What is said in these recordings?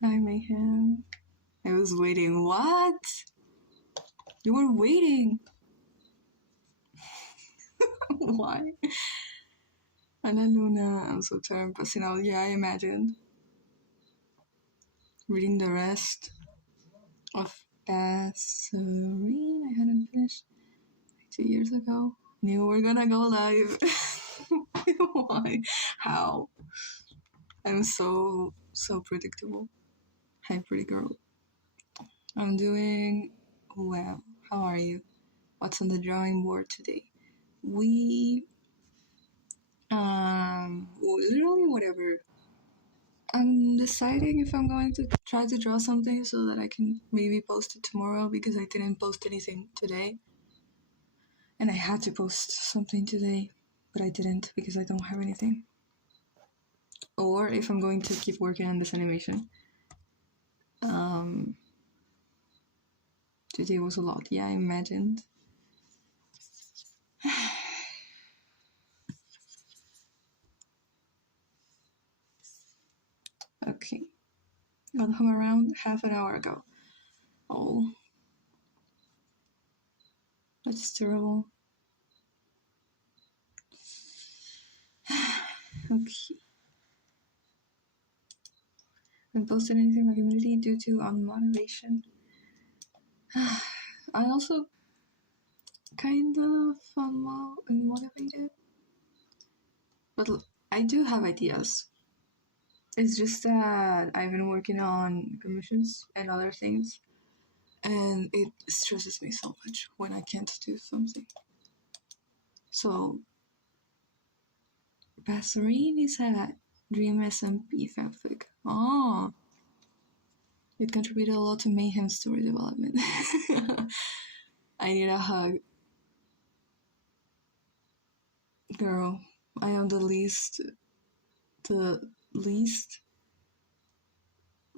Hi, Mayhem. I was waiting. What? You were waiting. Why? Ana Luna, I'm so tired, passing out. Yeah, I imagined. Reading the rest of Passerine. I hadn't finished 2 years ago. Knew we're gonna go live. Why? How? I'm so predictable. Hi, pretty girl. I'm doing well. How are you? What's on the drawing board today? We literally whatever. I'm deciding if I'm going to try to draw something so that I can maybe post it tomorrow because I didn't post anything today. And I had to post something today, but I didn't because I don't have anything. Or if I'm going to keep working on this animation. Today was a lot. Yeah, I imagined. Okay. Got home around half an hour ago. Oh. That's terrible. Okay. Haven't posted anything in my community due to unmotivation. I also kind of unmotivated. But I do have ideas. It's just that I've been working on commissions and other things, and it stresses me so much when I can't do something. So, Passerine is a Dream SMP fanfic. Oh, it contributed a lot to Mayhem's story development. I need a hug. Girl, I am the least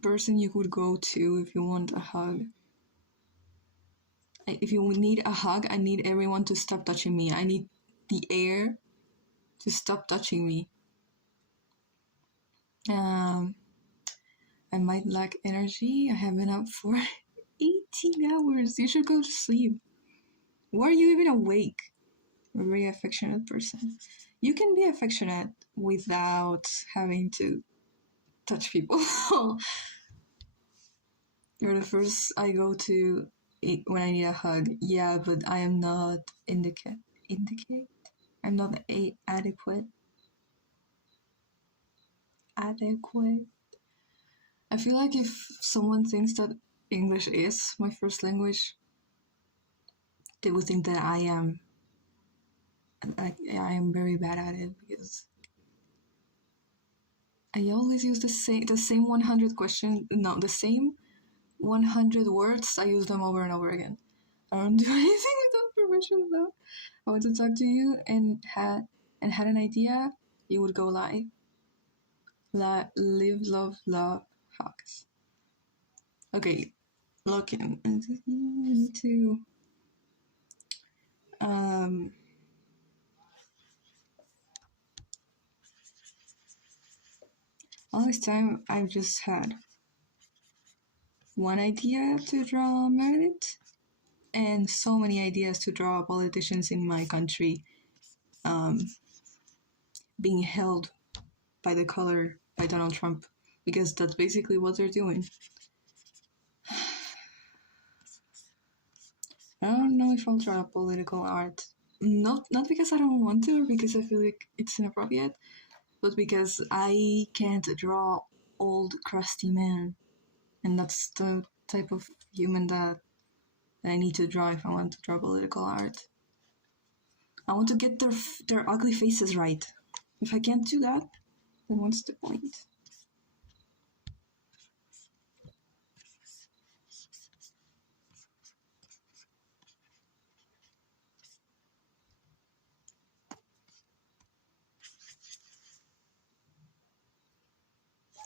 person you could go to if you want a hug. If you need a hug, I need everyone to stop touching me. I need the air to stop touching me. I might lack energy. I have been up for 18 hours. You should go to sleep. Why are you even awake? A very affectionate person. You can be affectionate without having to touch people. You're the first I go to when I need a hug. Yeah, but I am not indicate. I'm not adequate. I feel like if someone thinks that English is my first language, they would think that I am very bad at it because I always use the same 100 the same 100 words. I use them over and over again. I don't do anything without permission though. I want to talk to you and had an idea. You would go live. Live, love, hugs. Okay, looking. I need to all this time I've just had one idea to draw Meredith and so many ideas to draw politicians in my country being held by the collar by Donald Trump because that's basically what they're doing. I don't know if I'll draw political art. Not because I don't want to or because I feel like it's inappropriate, but because I can't draw old crusty men. And that's the type of human that I need to draw if I want to draw political art. I want to get their ugly faces right. If I can't do that, then what's the point?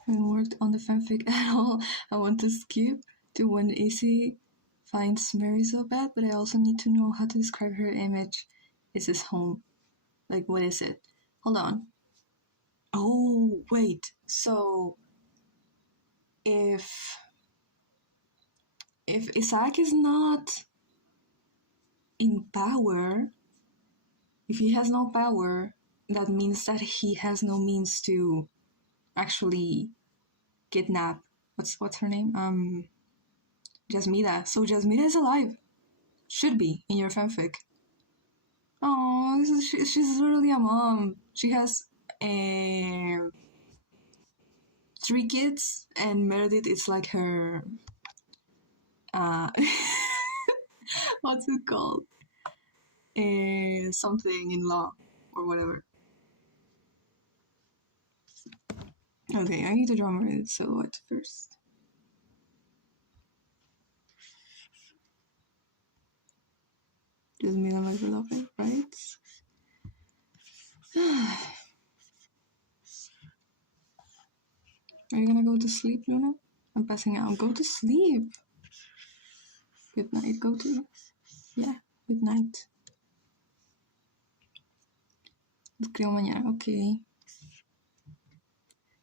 I haven't worked on the fanfic at all. I want to skip to when Izzy finds Mary so bad, but I also need to know how to describe her image. Is this home? Like, what is it? Hold on. Oh, wait. So, if Isaac is not in power, if he has no power, that means that he has no means to actually kidnap. What's her name? Jasmida. So Jasmida is alive. Should be in your fanfic. Oh, she's literally a mom. She has 3 kids, and Meredith is like her. Uh, what's it called? Something in law or whatever. Okay, I need to draw Meredith's silhouette first. Just me and my beloved, right? Are you gonna go to sleep, Luna? I'm passing out. Go to sleep. Good night. Yeah, good night. Escribo mañana. Okay.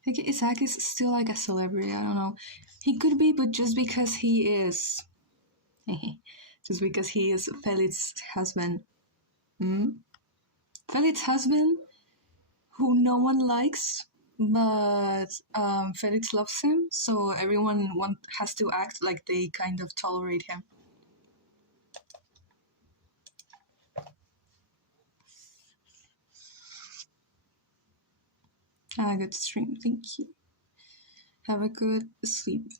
Like, Isaac is still like a celebrity. I don't know. He could be, but just because he is. Just because he is Felix's husband. Felix's husband, who no one likes, but Felix loves him, so everyone has to act like they kind of tolerate him. Good stream, thank you. Have a good sleep.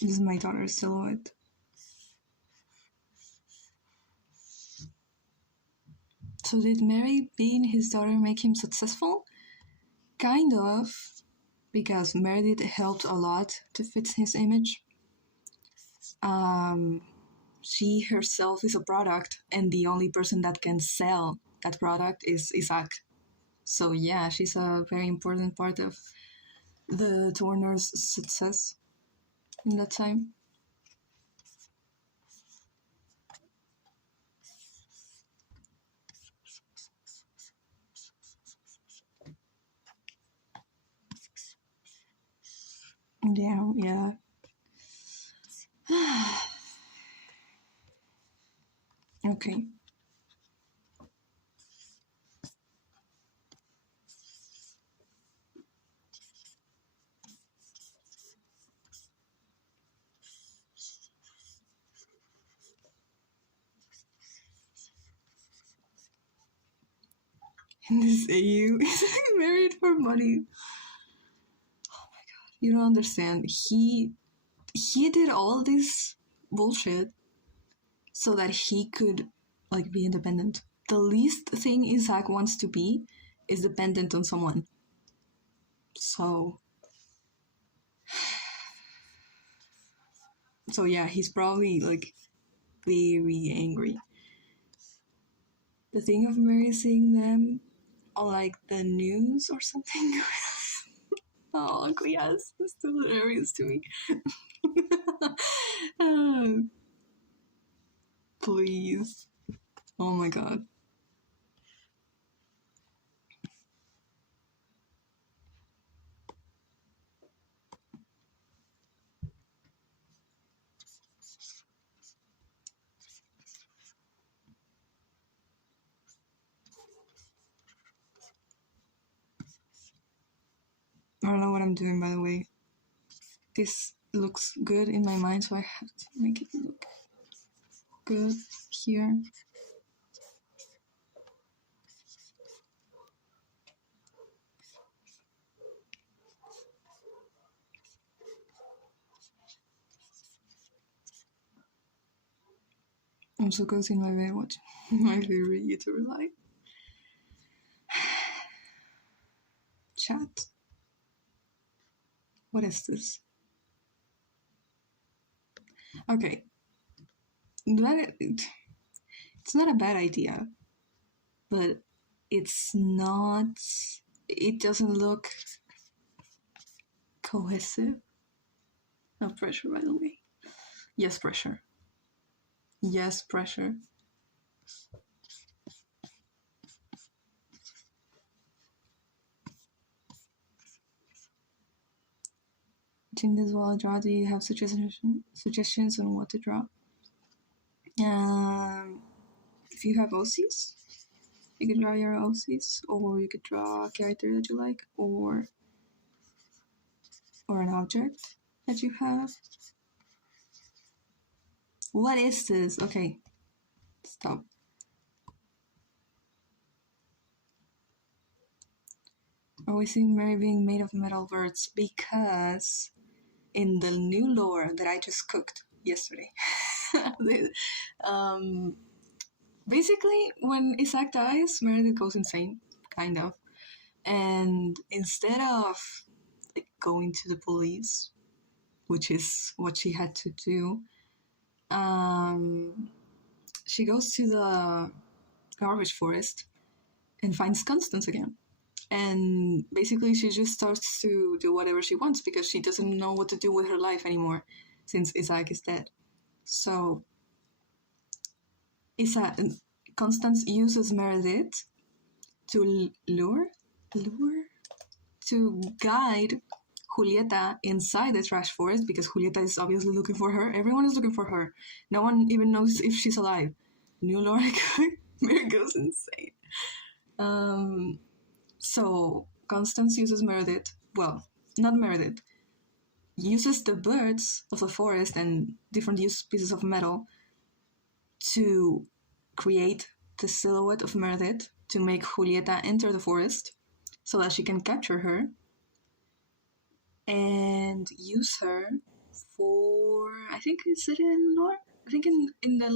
This is my daughter's silhouette. So did Mary being his daughter make him successful? Kind of, because Meredith helped a lot to fit his image. She herself is a product, and the only person that can sell that product is Isaac. So yeah, she's a very important part of the Turner's success in that time. Yeah. Okay. And this AU is married for money. Oh my god. You don't understand. He did all this bullshit so that he could like be independent. The least thing Isaac wants to be is dependent on someone. So yeah, he's probably like very angry. The thing of Mary seeing them on like the news or something. Oh, yes, it's still hilarious to me. Please. Oh my god. I don't know what I'm doing, by the way. This looks good in my mind, so I have to make it look good here. I'm so cozy in my bed watching my favorite YouTuber live. Chat. What is this? Okay. It's not a bad idea, but it's not. It doesn't look cohesive. No pressure, by the way. Yes, pressure. Yes, pressure. Watching this while I draw, do you have suggestions on what to draw? If you have OCs, you could draw your OCs, or you could draw a character that you like, or an object that you have. What is this? Okay, stop. Are we seeing Mary being made of metal birds? Because in the new lore that I just cooked yesterday, basically when Isaac dies, Meredith goes insane, kind of. And instead of like, going to the police, which is what she had to do, she goes to the garbage forest and finds Constance again. And basically, she just starts to do whatever she wants because she doesn't know what to do with her life anymore since Isaac is dead. So, Constance uses Meredith to to guide Julieta inside the trash forest because Julieta is obviously looking for her. Everyone is looking for her. No one even knows if she's alive. New Laura Mary goes insane. So Constance uses Meredith. Well, not Meredith. Uses the birds of the forest and different pieces of metal to create the silhouette of Meredith to make Julieta enter the forest so that she can capture her and use her for, I think, is it in lore? I think in the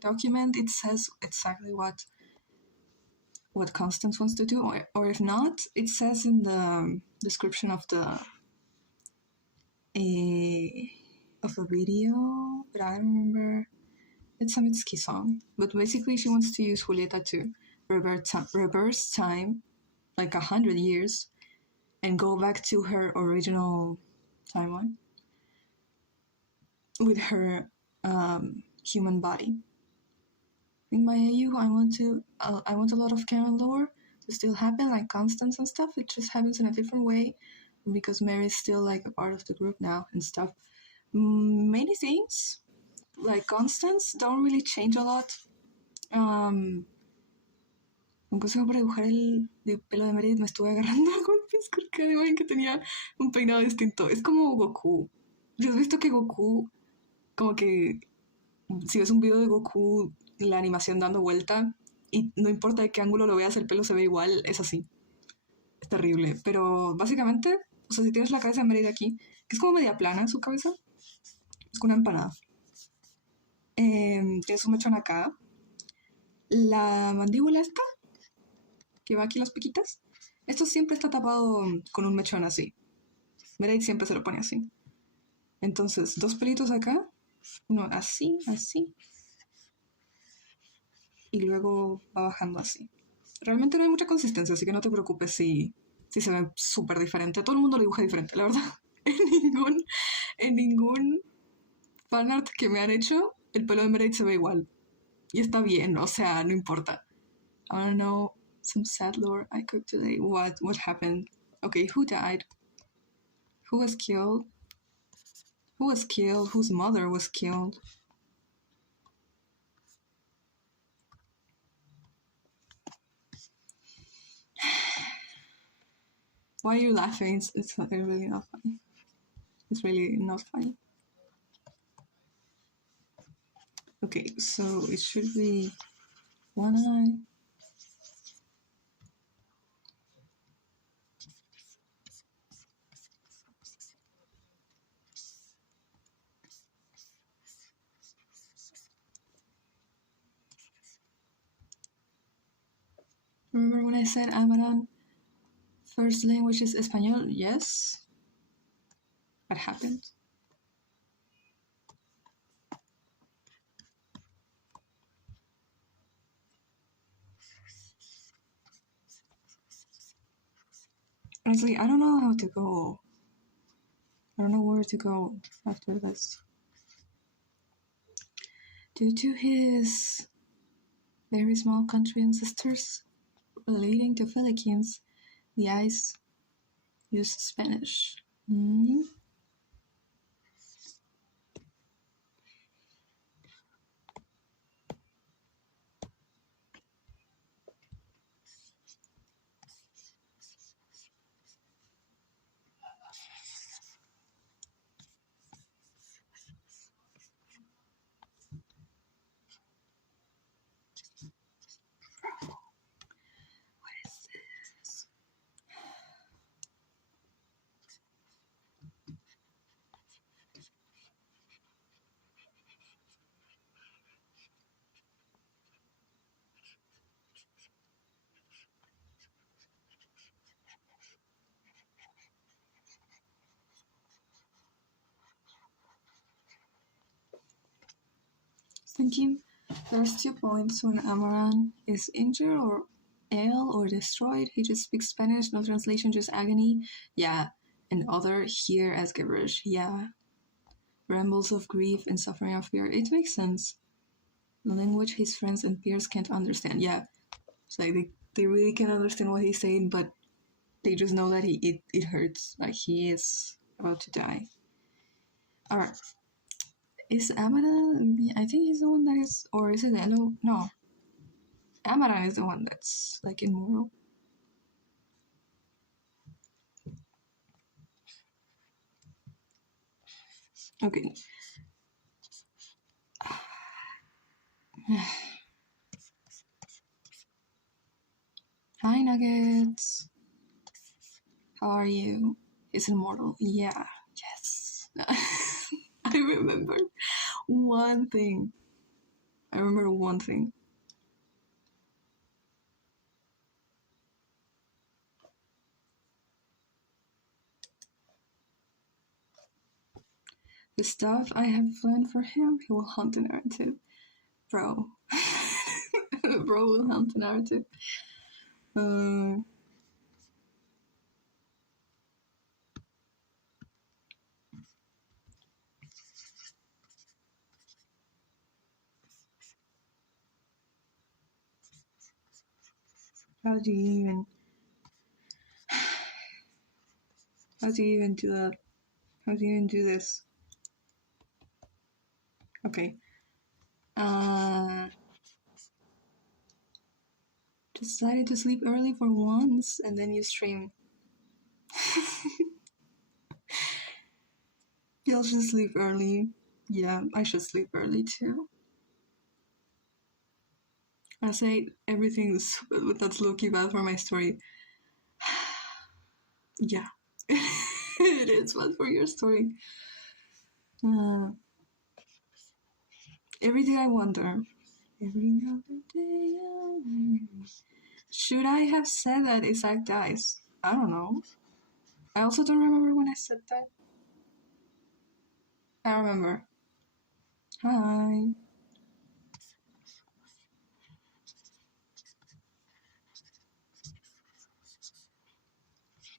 document it says exactly what Constance wants to do, or if not, it says in the description of the video, but I don't remember. It's a Mitski song, but basically she wants to use Julieta to reverse time like 100 years and go back to her original timeline with her human body. In my AU, I want a lot of canon lore to still happen, like Constance and stuff. It just happens in a different way because Mary's still like a part of the group now and stuff. Many things like Constance don't really change a lot. Incluso para dibujar el pelo de Meredith me estuve agarrando a golpes porque además que tenía un peinado distinto. Es como Goku. Si has visto que Goku, como que si ves un video de Goku, la animación dando vuelta, y no importa de qué ángulo lo veas, el pelo se ve igual, es así. Es terrible. Pero básicamente, o sea, si tienes la cabeza de Meredith aquí, que es como media plana su cabeza, es como una empanada. Tienes un mechón acá. La mandíbula esta, que va aquí las piquitas, esto siempre está tapado con un mechón así. Meredith siempre se lo pone así. Entonces, dos pelitos acá, uno así, así, y luego va bajando así. Realmente no hay mucha consistencia, así que no te preocupes si se ve súper diferente. Todo el mundo lo dibuja diferente, la verdad. En ningún fanart que me han hecho, el pelo de Meredith se ve igual. Y está bien, o sea, no importa. I don't know some sad lore I cooked today. What happened? Okay, who died? Who was killed? Who was killed? Whose mother was killed? Why are you laughing? It's really not funny. It's really not funny. Okay, so it should be one eye. Remember when I said Amaran first language is Espanol? Yes. What happened? Honestly, I don't know how to go. I don't know where to go after this. Due to his very small country ancestors relating to Philippines, the eyes use Spanish. thinking there's 2 points when Amaran is injured or ill or destroyed. He just speaks Spanish, no translation, just agony. Yeah. And other here as gibberish. Yeah. Rambles of grief and suffering of fear. It makes sense. The language his friends and peers can't understand. Yeah. It's like they really can't understand what he's saying, but they just know that it hurts. Like he is about to die. Alright. Is Amaran? I think he's the one that is, or is it Eno? No. Amaran is the one that's like immortal. Okay. Hi, Nuggets. How are you? He's immortal. Yeah. Yes. I remember one thing. The stuff I have planned for him, he will hunt the narrative. Bro. Bro will hunt the narrative. How do you even do that? How do you even do this? Okay. Decided to sleep early for once and then you stream. You'll just sleep early. Yeah, I should sleep early too. I say everything's, but that's low-key bad for my story. Yeah. It is bad for your story. Every day I wonder. Every other day I wonder. Should I have said that Isaac dies? I don't know. I also don't remember when I said that. I remember. Hi.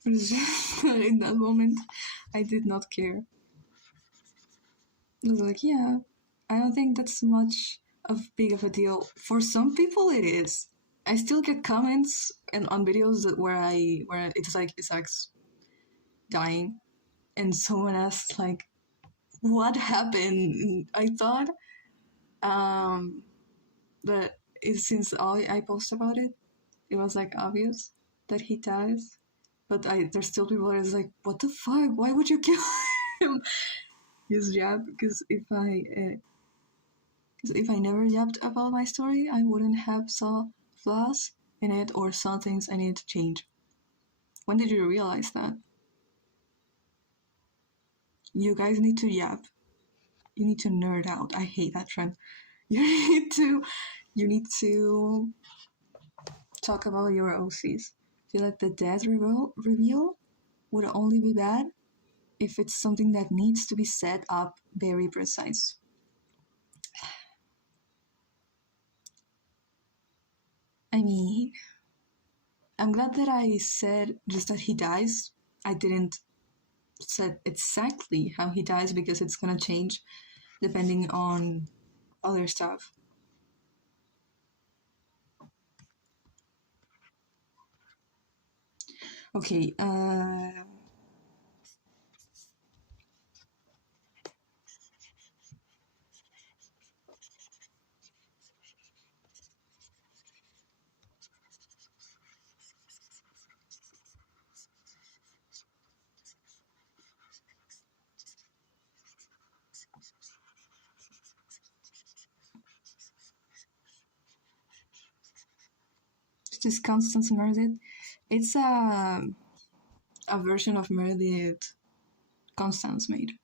In that moment, I did not care. I was like, yeah, I don't think that's much of big of a deal. For some people, it is. I still get comments and on videos where it's like Isaac's dying, and someone asks like, "What happened?" I thought that since I post about it, it was like obvious that he dies. But there's still people that is like, "What the fuck? Why would you kill him?" Yes, yeah, because if I never yapped about my story, I wouldn't have saw flaws in it or saw things I needed to change. When did you realize that? You guys need to yap. You need to nerd out. I hate that trend. You need to talk about your OCs. I feel like the death reveal would only be bad if it's something that needs to be set up very precise. I mean, I'm glad that I said just that he dies. I didn't said exactly how he dies because it's gonna change depending on other stuff. Okay, this Constance Meredith. It's a version of Meredith Constance made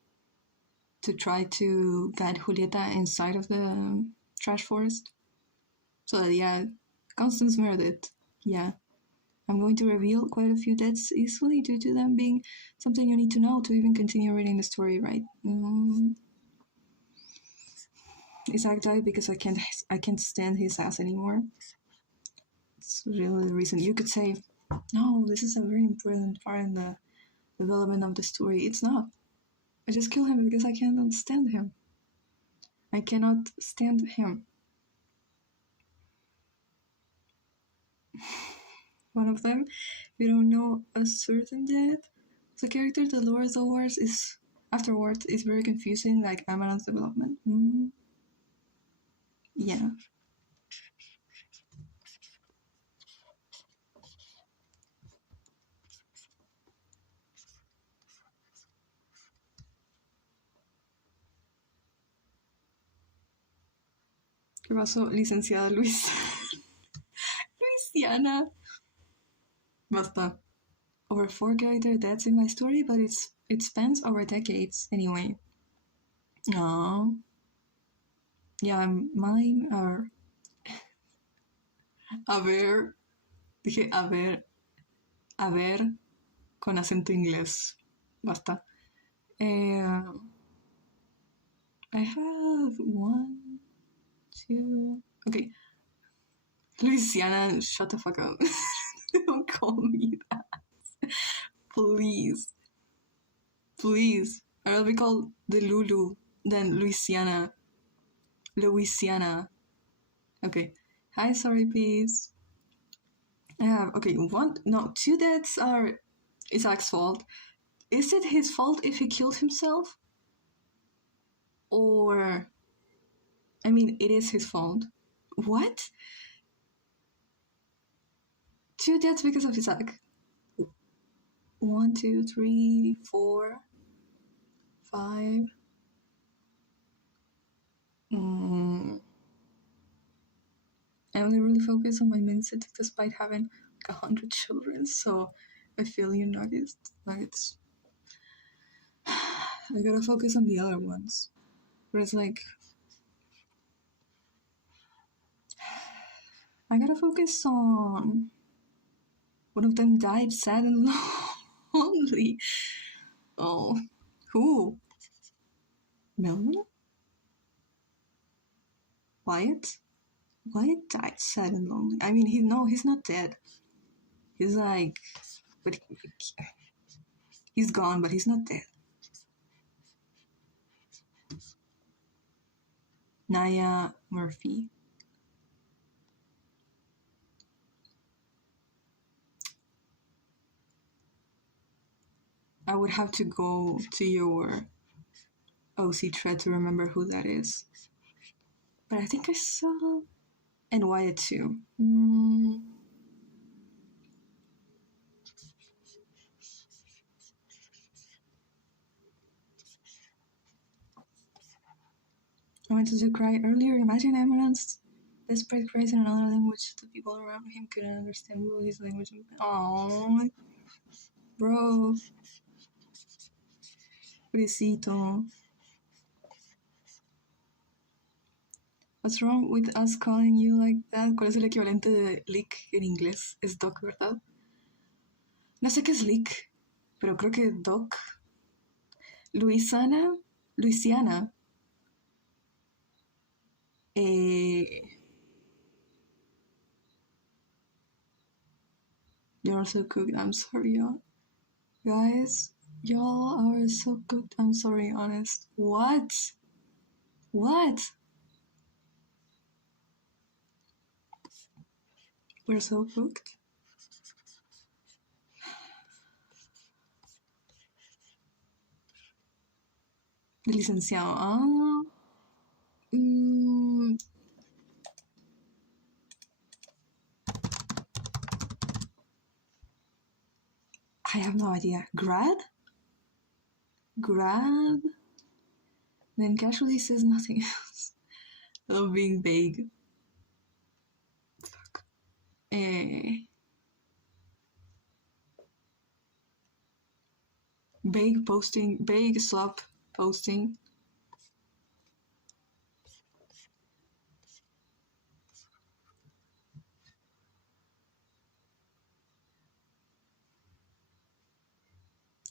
to try to guide Julieta inside of the trash forest. So yeah, Constance Meredith. Yeah. I'm going to reveal quite a few deaths easily due to them being something you need to know to even continue reading the story, right? Isaac died because I can't stand his ass anymore. It's really the reason. You could say, no, this is a very important part in the development of the story. It's not. I just kill him because I cannot stand him. I cannot stand him. One of them, we don't know a certain death. The character that lowers the wars is afterwards is very confusing, like Amaranth's development. Yeah. ¿Qué pasó, licenciada Luis? Luisiana. Basta. Over 4 character deaths in my story, but it spans over decades anyway. No. Yeah, mine are. A ver. Dije a ver, con acento inglés. Basta. I have 1, 2. Okay. Louisiana, shut the fuck up. Don't call me that. Please. Please. I'd rather be called the Lulu than Louisiana. Louisiana. Okay. Hi, sorry, please. I have, okay, 2 deaths are Isaac's fault. Is it his fault if he killed himself? Or, I mean, it is his fault. What? 2 deaths because of Isaac. 1, 2, 3, 4, 5. I only really focus on my main set despite having like 100 children, so I feel you, Nuggets. I gotta focus on the other ones. But it's like, I gotta focus on. One of them died sad and lonely. Oh, who? Melvin? Wyatt? Wyatt died sad and lonely. I mean, he's not dead. He's like, but he's gone, but he's not dead. Naya Murphy. I would have to go to your OC thread to remember who that is. But I think I saw. And Wyatt too. I wanted to cry earlier. Imagine Amaranth's desperate cries in another language. The people around him couldn't understand his language. Oh, bro. Pobrecito. What's wrong with us calling you like that? ¿Cuál es el equivalente de leak en inglés? Es doc, ¿verdad? No sé qué es leak, pero creo que doc. Louisiana. You're so cooked. I'm sorry, y'all. Guys, y'all are so cooked. I'm sorry, honest. What? What? We're so cooked. El licenciado. I have no idea. Grad? Then casually says nothing else. Of being vague. Fuck. Vague slop posting.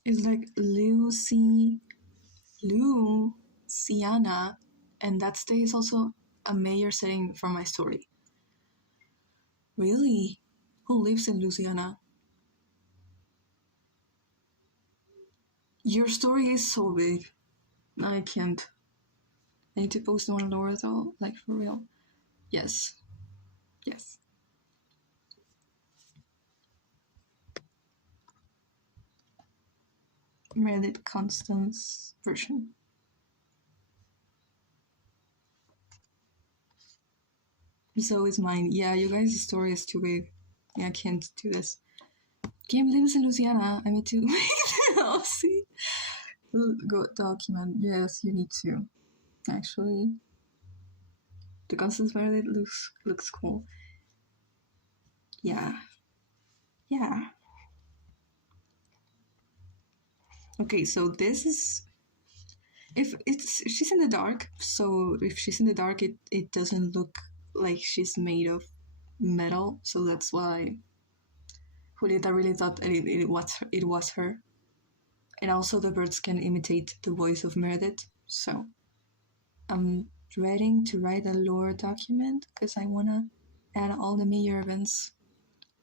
It's like Louisiana. And that stay is also a major setting for my story. Really? Who lives in Louisiana? Your story is so big. I can't. I need to post more lore though, like for real. Yes. Yes. Meredith Constance version. So is mine. Yeah, you guys' story is too big. Yeah, I can't do this. Kim lives in Louisiana. I need to oh, see. Go document. Yes, you need to. Actually, the Constance Meredith looks cool. Yeah. Yeah. Okay, so this is if she's in the dark, so if she's in the dark it doesn't look like she's made of metal, so that's why Julieta really thought it was her. And also the birds can imitate the voice of Meredith, so I'm dreading to write a lore document because I wanna add all the major events,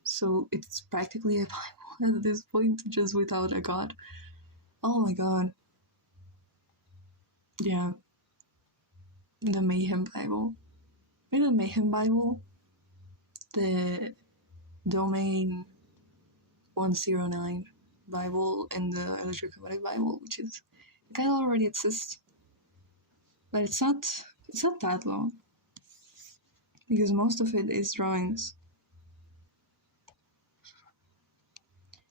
so it's practically a Bible at this point, just without a god. Oh my god. Yeah. The Mayhem Bible. In the Mayhem Bible, the Domain 109 Bible and the Electrochromatic Bible, which is it kind of already exists, but it's not that long because most of it is drawings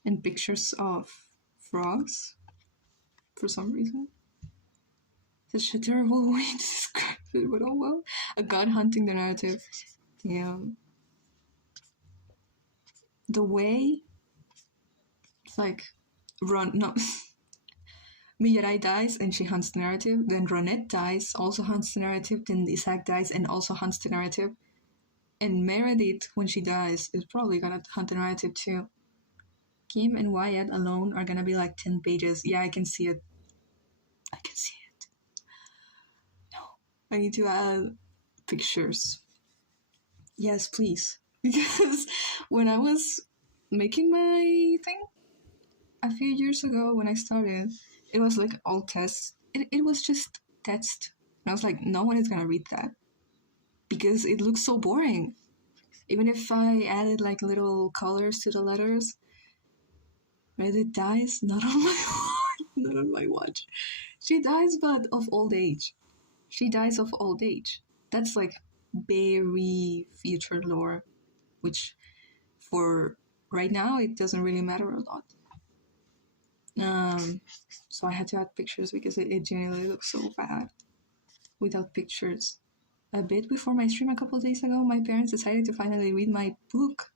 and pictures of frogs for some reason. Such a terrible way to describe it, but oh well. A god hunting the narrative. Yeah. The way it's like Mirai dies and she hunts the narrative, then Ronette dies, also hunts the narrative, then Isaac dies and also hunts the narrative. And Meredith, when she dies, is probably gonna hunt the narrative too. Kim and Wyatt alone are gonna be like 10 pages. Yeah, I can see it. I can see it. No. I need to add pictures. Yes, please. Because when I was making my thing a few years ago when I started, it was like all text. It was just text. And I was like, no one is gonna read that. Because it looks so boring. Even if I added like little colors to the letters, Meredith dies not on my watch. Not on my watch. She dies, but of old age. She dies of old age. That's like very future lore, which for right now it doesn't really matter a lot. So I had to add pictures because it genuinely looks so bad without pictures. A bit before my stream a couple of days ago, my parents decided to finally read my book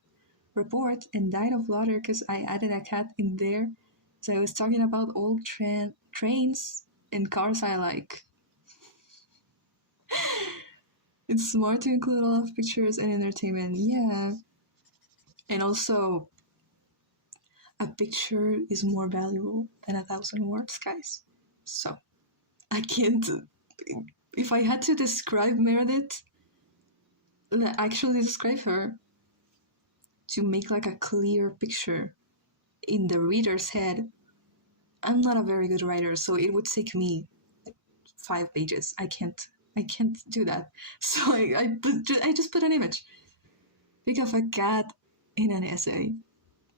report and died of laughter because I added a cat in there. So I was talking about old trains and cars I like. It's smart to include a lot of pictures and entertainment, yeah. And also, a picture is more valuable than 1,000 words, guys. So, I can't. If I had to describe Meredith, actually describe her, to make like a clear picture in the reader's head, I'm not a very good writer, so it would take me like 5 pages. I can't do that. So I just put an image. Think of a cat in an essay.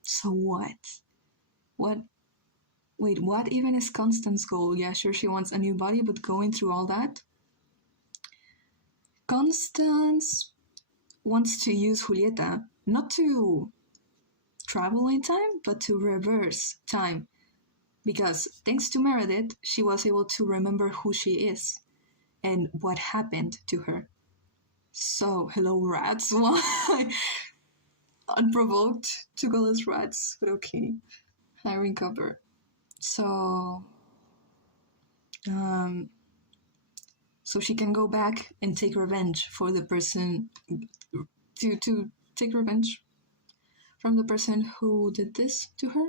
So what? Wait, what even is Constance's goal? Yeah, sure, she wants a new body, but going through all that? Constance wants to use Julieta not to travel in time, but to reverse time. Because thanks to Meredith, she was able to remember who she is and what happened to her. So, hello, rats. Why? Unprovoked to call us rats, but okay. Hiring cover. So, so she can go back and take revenge for the person to take revenge from the person who did this to her.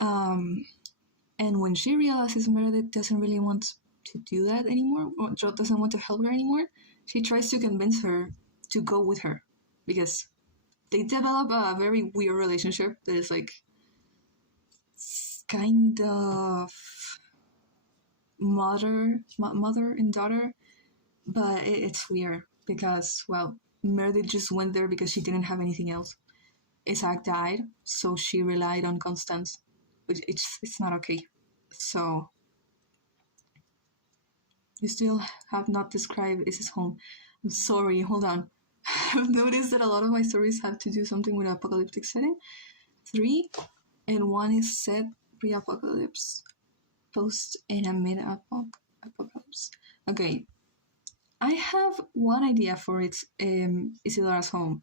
And when she realizes Meredith doesn't really want to do that anymore, or doesn't want to help her anymore, she tries to convince her to go with her because they develop a very weird relationship that is like kind of mother and daughter, but it's weird because, well, Meredith just went there because she didn't have anything else. Isaac died, so she relied on Constance, which it's not okay. So you still have not described Isa's home. I'm sorry, hold on. I've noticed that a lot of my stories have to do something with apocalyptic setting. 3 and 1 is set pre-apocalypse, post and a mid-apocalypse. Okay, I have one idea for its Isidora's home.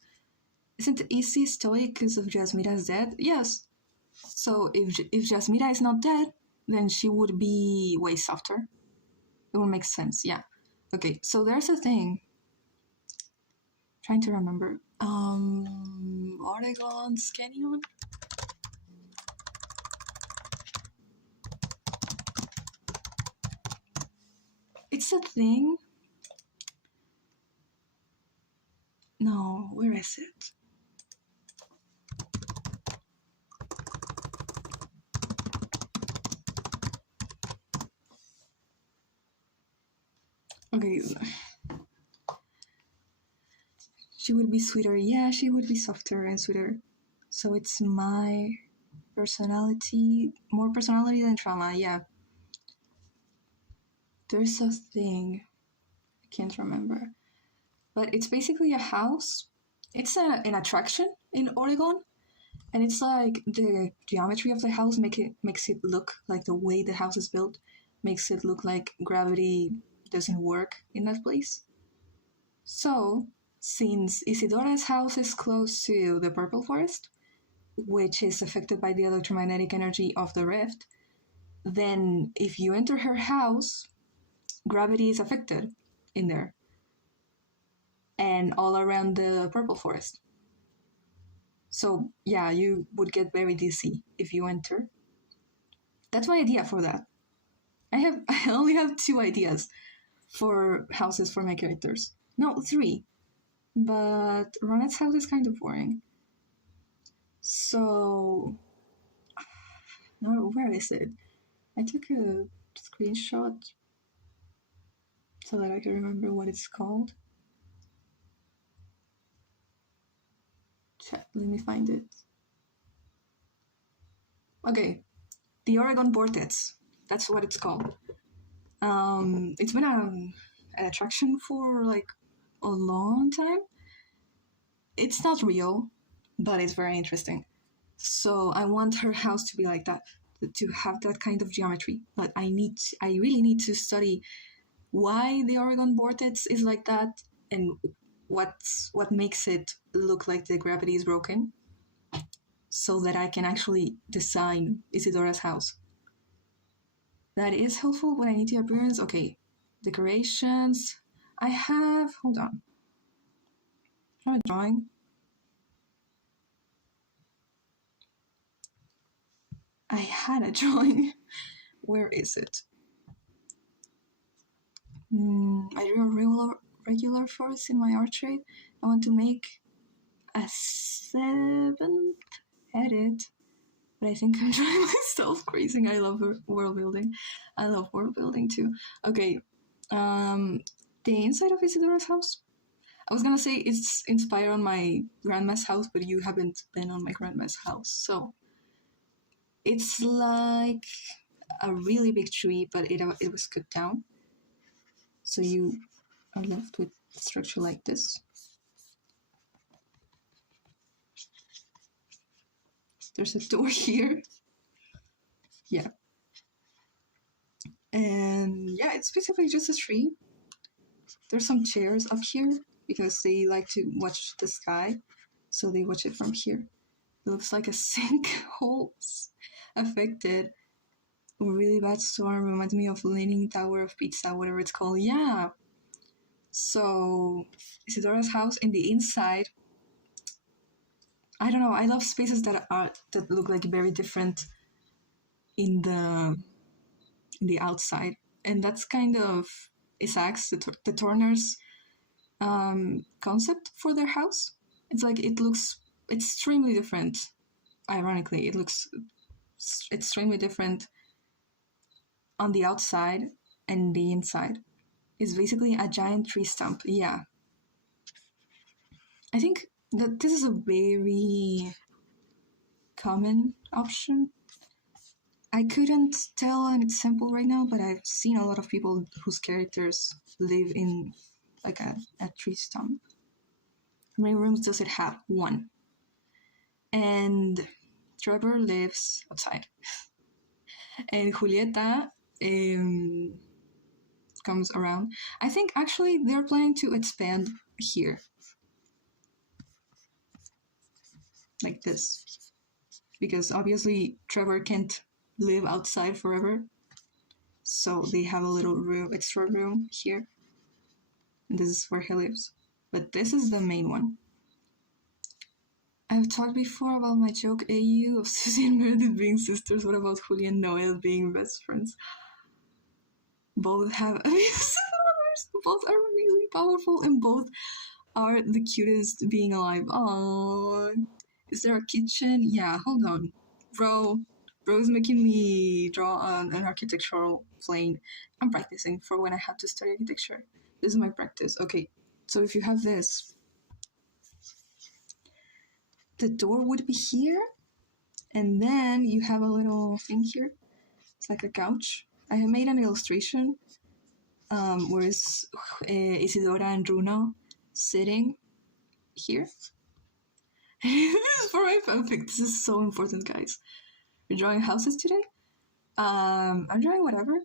Isn't Isi stoic because of Jasmira's death? Yes. So if Jasmira is not dead, then she would be way softer. It would make sense, yeah. Okay, so there's a thing. Trying to remember. Oregon's Canyon? It's a thing. No, where is it? Okay. She would be sweeter. Yeah, she would be softer and sweeter. So it's my personality, more personality than trauma, yeah. There's a thing. I can't remember. But it's basically a house. It's an attraction in Oregon. And it's like the geometry of the house makes it look like the way the house is built makes it look like gravity doesn't work in that place. So, since Isidora's house is close to the Purple Forest, which is affected by the electromagnetic energy of the rift, then if you enter her house, gravity is affected in there and all around the Purple Forest. So, yeah, you would get very dizzy if you enter. That's my idea for that. I only have 2 ideas for houses for my characters. No, 3. But Ronet's house is kind of boring. So, no, where is it? I took a screenshot so that I can remember what it's called. Let me find it. Okay, the Oregon Vortex. That's what it's called. It's been an attraction for like a long time. It's not real, but it's very interesting. So I want her house to be like that, to have that kind of geometry. But I really need to study why the Oregon Vortex is like that and what makes it look like the gravity is broken, so that I can actually design Isidora's house. That is helpful when I need the appearance. Okay, decorations. I have, hold on. I have a drawing. I had a drawing. Where is it? I drew a regular forest in my art trade. I want to make a 7th edit, but I think I'm driving myself crazy. I love world building. I love world building too. Okay, the inside of Isidora's house. I was gonna say it's inspired on my grandma's house, but you haven't been on my grandma's house, so it's like a really big tree, but it was cut down, so you are left with a structure like this. There's a door here. Yeah. And yeah, it's basically just a tree. There's some chairs up here because they like to watch the sky, so they watch it from here. It looks like a sinkhole affected. A really bad storm reminds me of Leaning Tower of Pizza, whatever it's called. Yeah. So Isidora's house in the inside. I don't know. I love spaces that look like very different in the outside. And that's kind of Isaac's, the Turner's concept for their house. It's like it looks extremely different. Ironically, it looks extremely different on the outside and the inside. It's basically a giant tree stump. Yeah. I think that this is a very common option. I couldn't tell an example right now, but I've seen a lot of people whose characters live in like a tree stump. How many rooms does it have? One. And Trevor lives outside. And Julieta comes around. I think actually they're planning to expand here. Like this. Because obviously Trevor can't live outside forever. So they have a little room, extra room here. And this is where he lives. But this is the main one. I've talked before about my joke AU of Susie and Meredith being sisters. What about Julie and Noel being best friends? Both have abusive mothers. Both are really powerful and both are the cutest being alive. Oh, is there a kitchen? Yeah, hold on. Bro is making me draw an architectural plane. I'm practicing for when I have to study architecture. This is my practice. Okay, so if you have this, the door would be here, and then you have a little thing here. It's like a couch. I have made an illustration where it's Isidora and Bruno sitting here. This is for my fanfic. This is so important, guys. We're drawing houses today. I'm drawing whatever.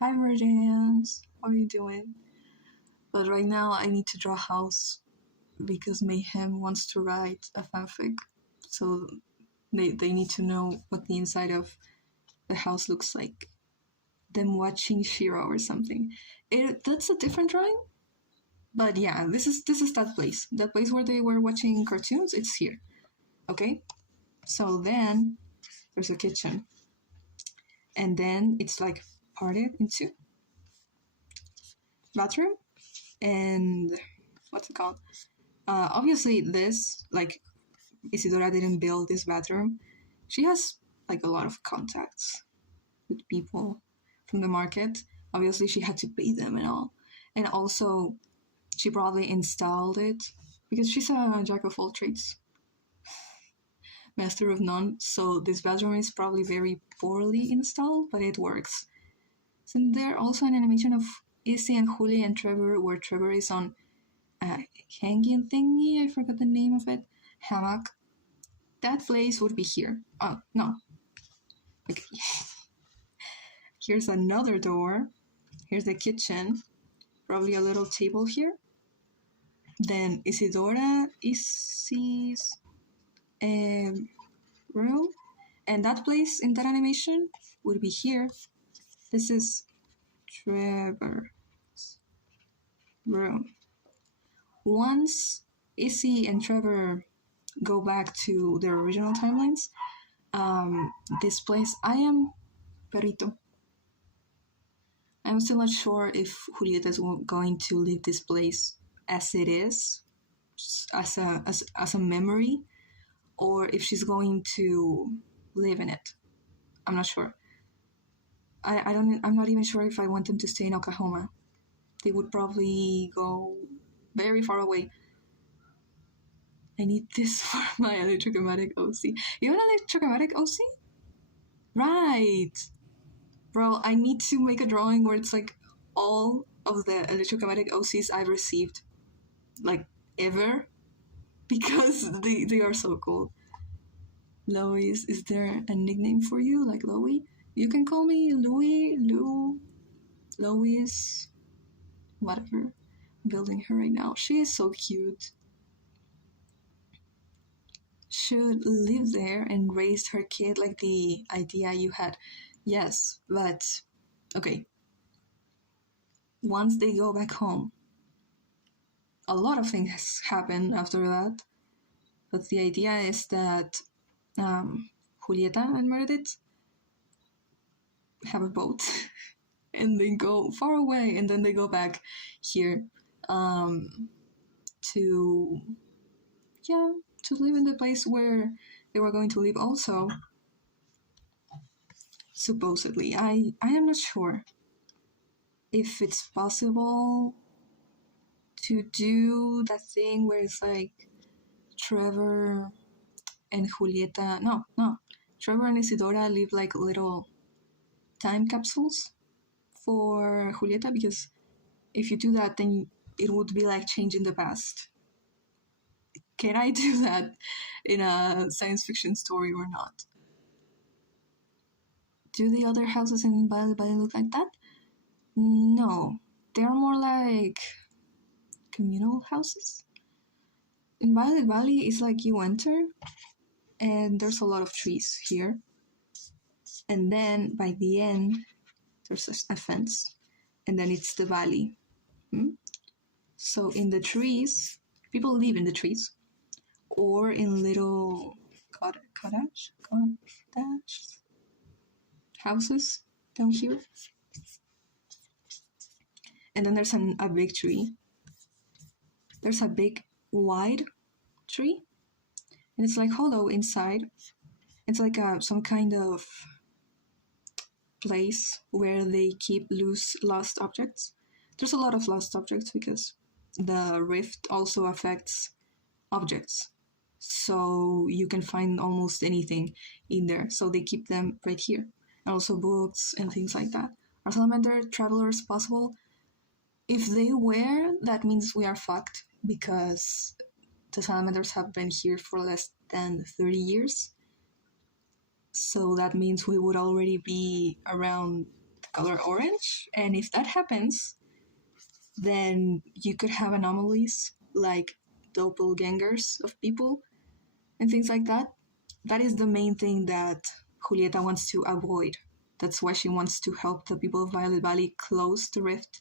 Hi, Virginians. How are you doing? But right now, I need to draw a house because Mayhem wants to write a fanfic. So they need to know what the inside of the house looks like. Them watching Shiro or something. That's a different drawing. But yeah, this is that place. That place where they were watching cartoons, it's here. Okay? So then there's a kitchen. And then it's like parted into bathroom and what's it called? Obviously this, like, Isidora didn't build this bathroom. She has like a lot of contacts with people from the market. Obviously she had to pay them and all. And also she probably installed it because she's a jack of all trades, master of none. So this bathroom is probably very poorly installed, but it works. So there also an animation of Izzy and Julie and Trevor, where Trevor is on a hanging thingy. I forgot the name of it. Hammock. That place would be here. Oh, no. Okay. Here's another door. Here's the kitchen. Probably a little table here. Then Izzy's room. And that place in that animation would be here. This is Trevor's room. Once Izzy and Trevor go back to their original timelines, this place, I am Perrito. I'm still not sure if Julieta is going to leave this place as it is, as a memory, or if she's going to live in it. I'm not sure. I'm not even sure if I want them to stay in Oklahoma. They would probably go very far away. I need this for my electrochromatic OC. You have an electrochromatic OC? Right! Bro, I need to make a drawing where it's like all of the electrochromatic OCs I've received, like, ever, because they are so cool. Lois, is there a nickname for you, like Loie? You can call me Louie, Lou, Lois, whatever. I'm building her right now. She is so cute. Should live there and raise her kid like the idea you had. Yes, but okay. Once they go back home, a lot of things happen after that. But the idea is that Julieta and Meredith have a boat and they go far away, and then they go back here to yeah to live in the place where they were going to live also, supposedly. I am not sure if it's possible to do that thing where it's like Trevor and Julieta, no, Trevor and Isidora live like little time capsules for Julieta, because if you do that, then it would be like changing the past. Can I do that in a science fiction story or not? Do the other houses in Violet Valley look like that? No, they're more like communal houses. In Violet Valley, it's like you enter, and there's a lot of trees here, and then by the end, there's a fence, and then it's the valley. So in the trees, people live in the trees, or in little cottage houses down here. And then there's a big tree. There's a big wide tree, and it's like hollow inside. It's like some kind of place where they keep lost objects. There's a lot of lost objects because the rift also affects objects. So you can find almost anything in there. So they keep them right here. And also books and things like that. Are salamander travelers possible? If they were, that means we are fucked, because the salamanders have been here for less than 30 years. So that means we would already be around the color orange. And if that happens, then you could have anomalies like doppelgangers of people and things like that. That is the main thing that Julieta wants to avoid. That's why she wants to help the people of Violet Valley close the rift.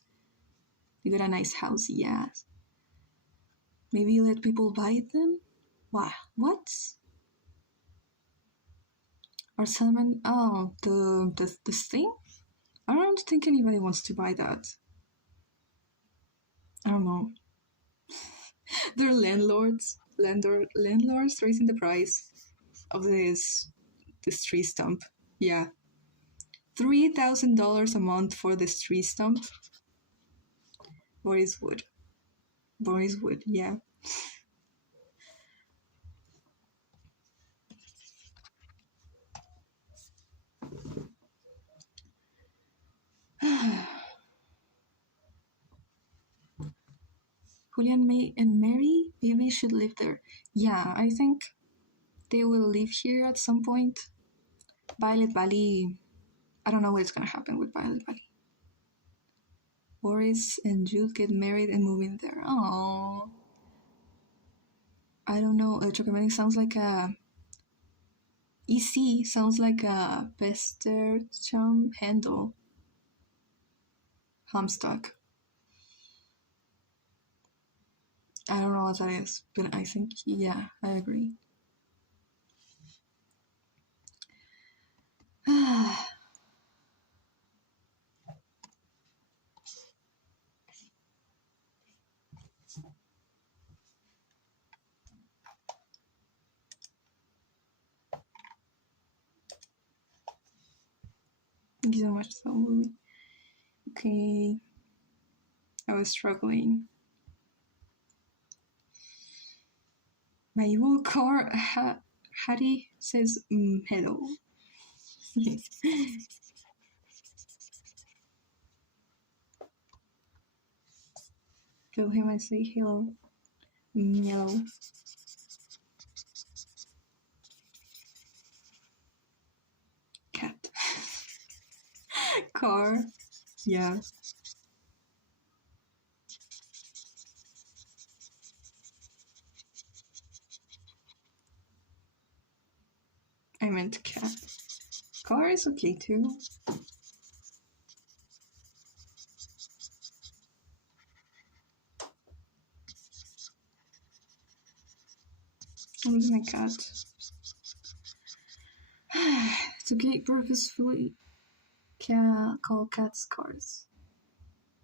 You got a nice house, yes. Maybe let people buy them? Wow, what? Our salmon? Oh, this thing? I don't think anybody wants to buy that. I don't know. They're landlords raising the price of this tree stump. Yeah, $3,000 a month for this tree stump. Boris Wood, yeah. Julian, May, and Mary maybe should live there. Yeah, I think they will live here at some point. Violet Valley, I don't know what's gonna happen with Violet Valley. Boris and Jude get married and move in there. Oh, I don't know. Chocolate sounds like a EC. Sounds like a Westercham handle. Hamstock. I don't know what that is, but I think, yeah, I agree. Thank you so much, Louie. Okay. I was struggling. My evil car, Hattie says hello. Tell him I say hello. Hello. Cat. Car. Yeah. I meant cat. Car is okay too. Where's my cat? It's okay, purposefully called Cat Scars.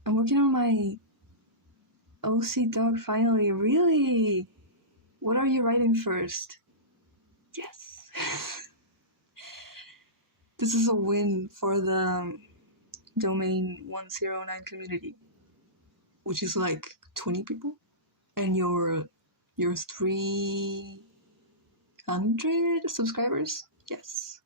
I'm working on my OC dog finally. Really? What are you writing first? Yes. This is a win for the domain 109 community, which is like 20 people, and your 300 subscribers. Yes.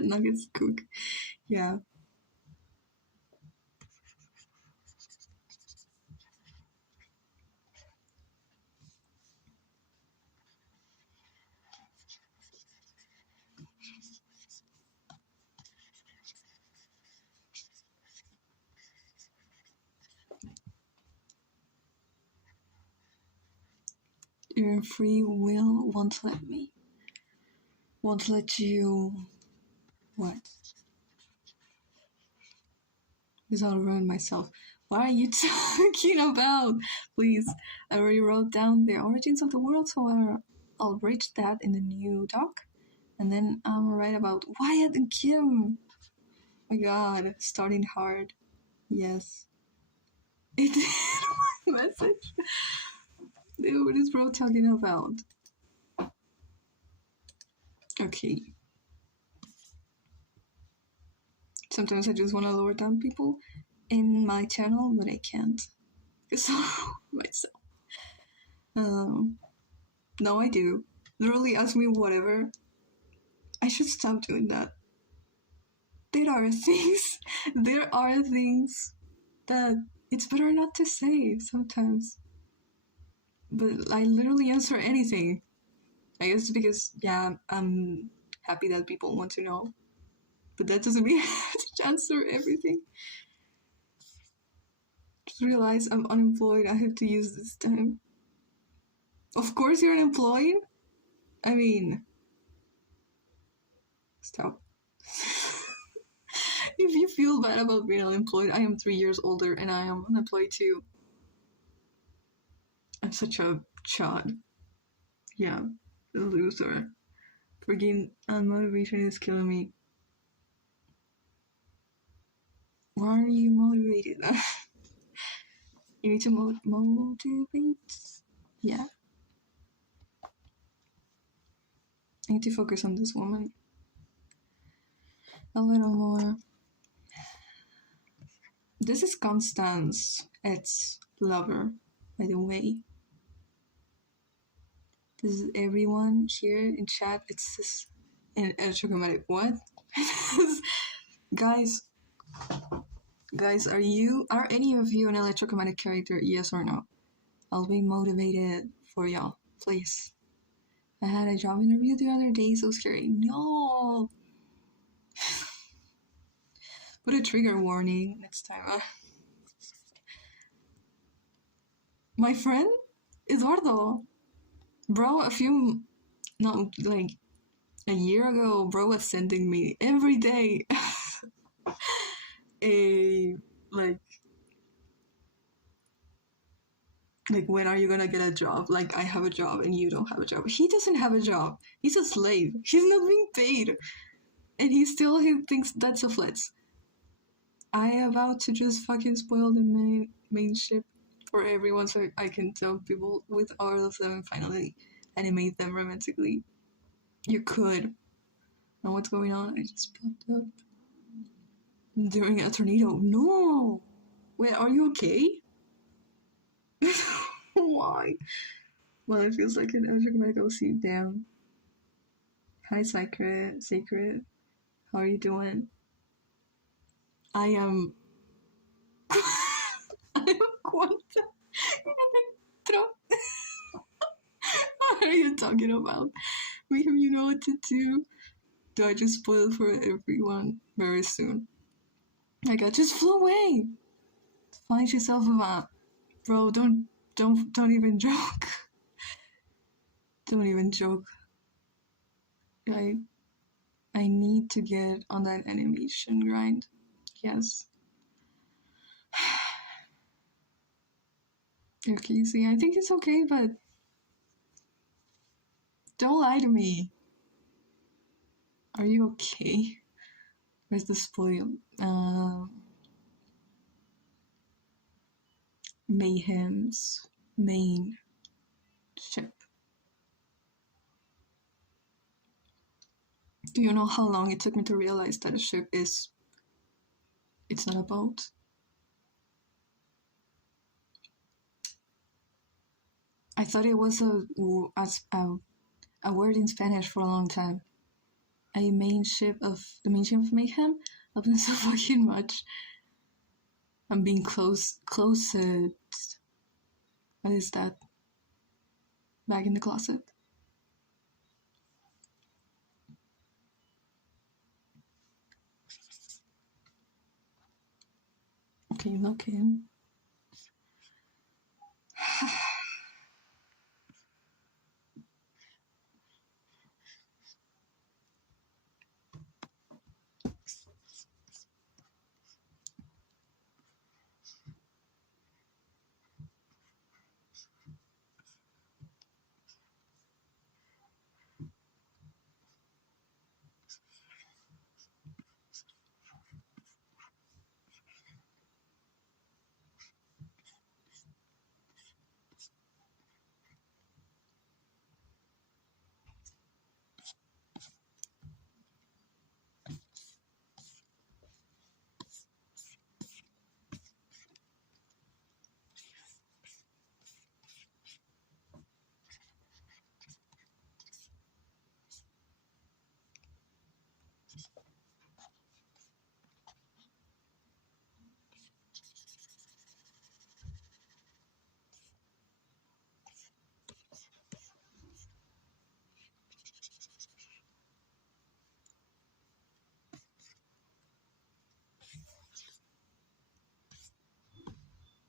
Nuggets cook. Yeah. Your free will won't let me. Won't let you. What? Because I'll ruin myself. What are you talking about? Please, I already wrote down the origins of the world, so I'll bridge that in the new doc. And then I'm write about Wyatt and Kim. Oh my god, starting hard. Yes. It did my message. Dude, what is bro talking about? Okay. Sometimes I just want to lower down people in my channel, but I can't. Because myself. No, I do. Literally ask me whatever. I should stop doing that. There are things that it's better not to say sometimes. But I literally answer anything. I guess because, yeah, I'm happy that people want to know. But that doesn't mean I have to answer everything. Just realize I'm unemployed. I have to use this time. Of course you're unemployed? I mean... Stop. If you feel bad about being unemployed, I am 3 years older and I am unemployed too. I'm such a chod. Yeah, a loser. Freaking unmotivation is killing me. Why are you motivated? You need to motivate? Yeah. I need to focus on this woman a little more. This is Constance, Ed's lover, by the way. This is everyone here in chat. It's this in electromagnetic. What? Guys, are any of you an electromagnetic character? Yes or no? I'll be motivated for y'all, please. I had a job interview the other day, so scary. No. Put a trigger warning next time. My friend Eduardo, bro, a year ago, bro was sending me every day a like when are you gonna get a job? Like I have a job and you don't have a job. He doesn't have a job. He's a slave. He's not being paid, and he thinks that's a flex. I about to just fucking spoil the main ship for everyone so I can tell people with all of them and finally animate them romantically. You could. Now what's going on? I just popped up during a tornado. No! Wait, are you okay? Why? Well, it feels like an electromagnetic OC. Damn. Hi, Sacred. How are you doing? I am. I am quantum electro. What are you talking about? Maybe you know what to do. Do I just spoil for everyone very soon? Like I just flew away. Find yourself a bro. Don't even joke. Don't even joke. I need to get on that animation grind. Yes. Okay, see, I think it's okay, but don't lie to me. Are you okay? Where's the spoil? Mayhem's main ship. Do you know how long it took me to realize that a ship is... It's not a boat? I thought it was a word in Spanish for a long time. The main ship of Mayhem? I've been so fucking much. I'm being closed. What is that? Back in the closet. Okay, okay.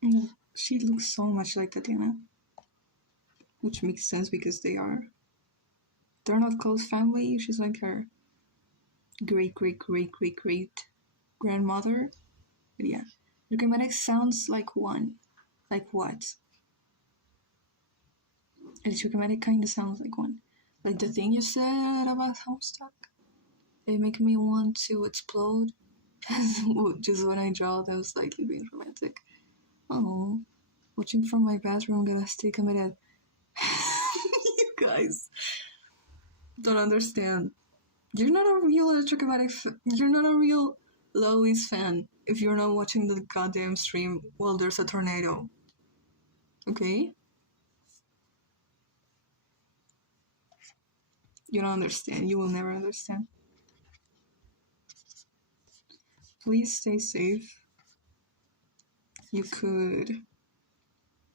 No, she looks so much like Tatiana. Which makes sense because they're not close family. She's like her great grandmother. But yeah. Dramatic sounds like one. Like what? Electromagnetic kind of sounds like one. Like the thing you said about Homestuck. They make me want to explode. Just when I draw them slightly being romantic. Oh, watching from my bathroom, gonna stay committed. You guys don't understand. You're not a real electromagnetic. You're not a real Lois fan if you're not watching the goddamn stream while there's a tornado. Okay? You don't understand. You will never understand. Please stay safe. You could.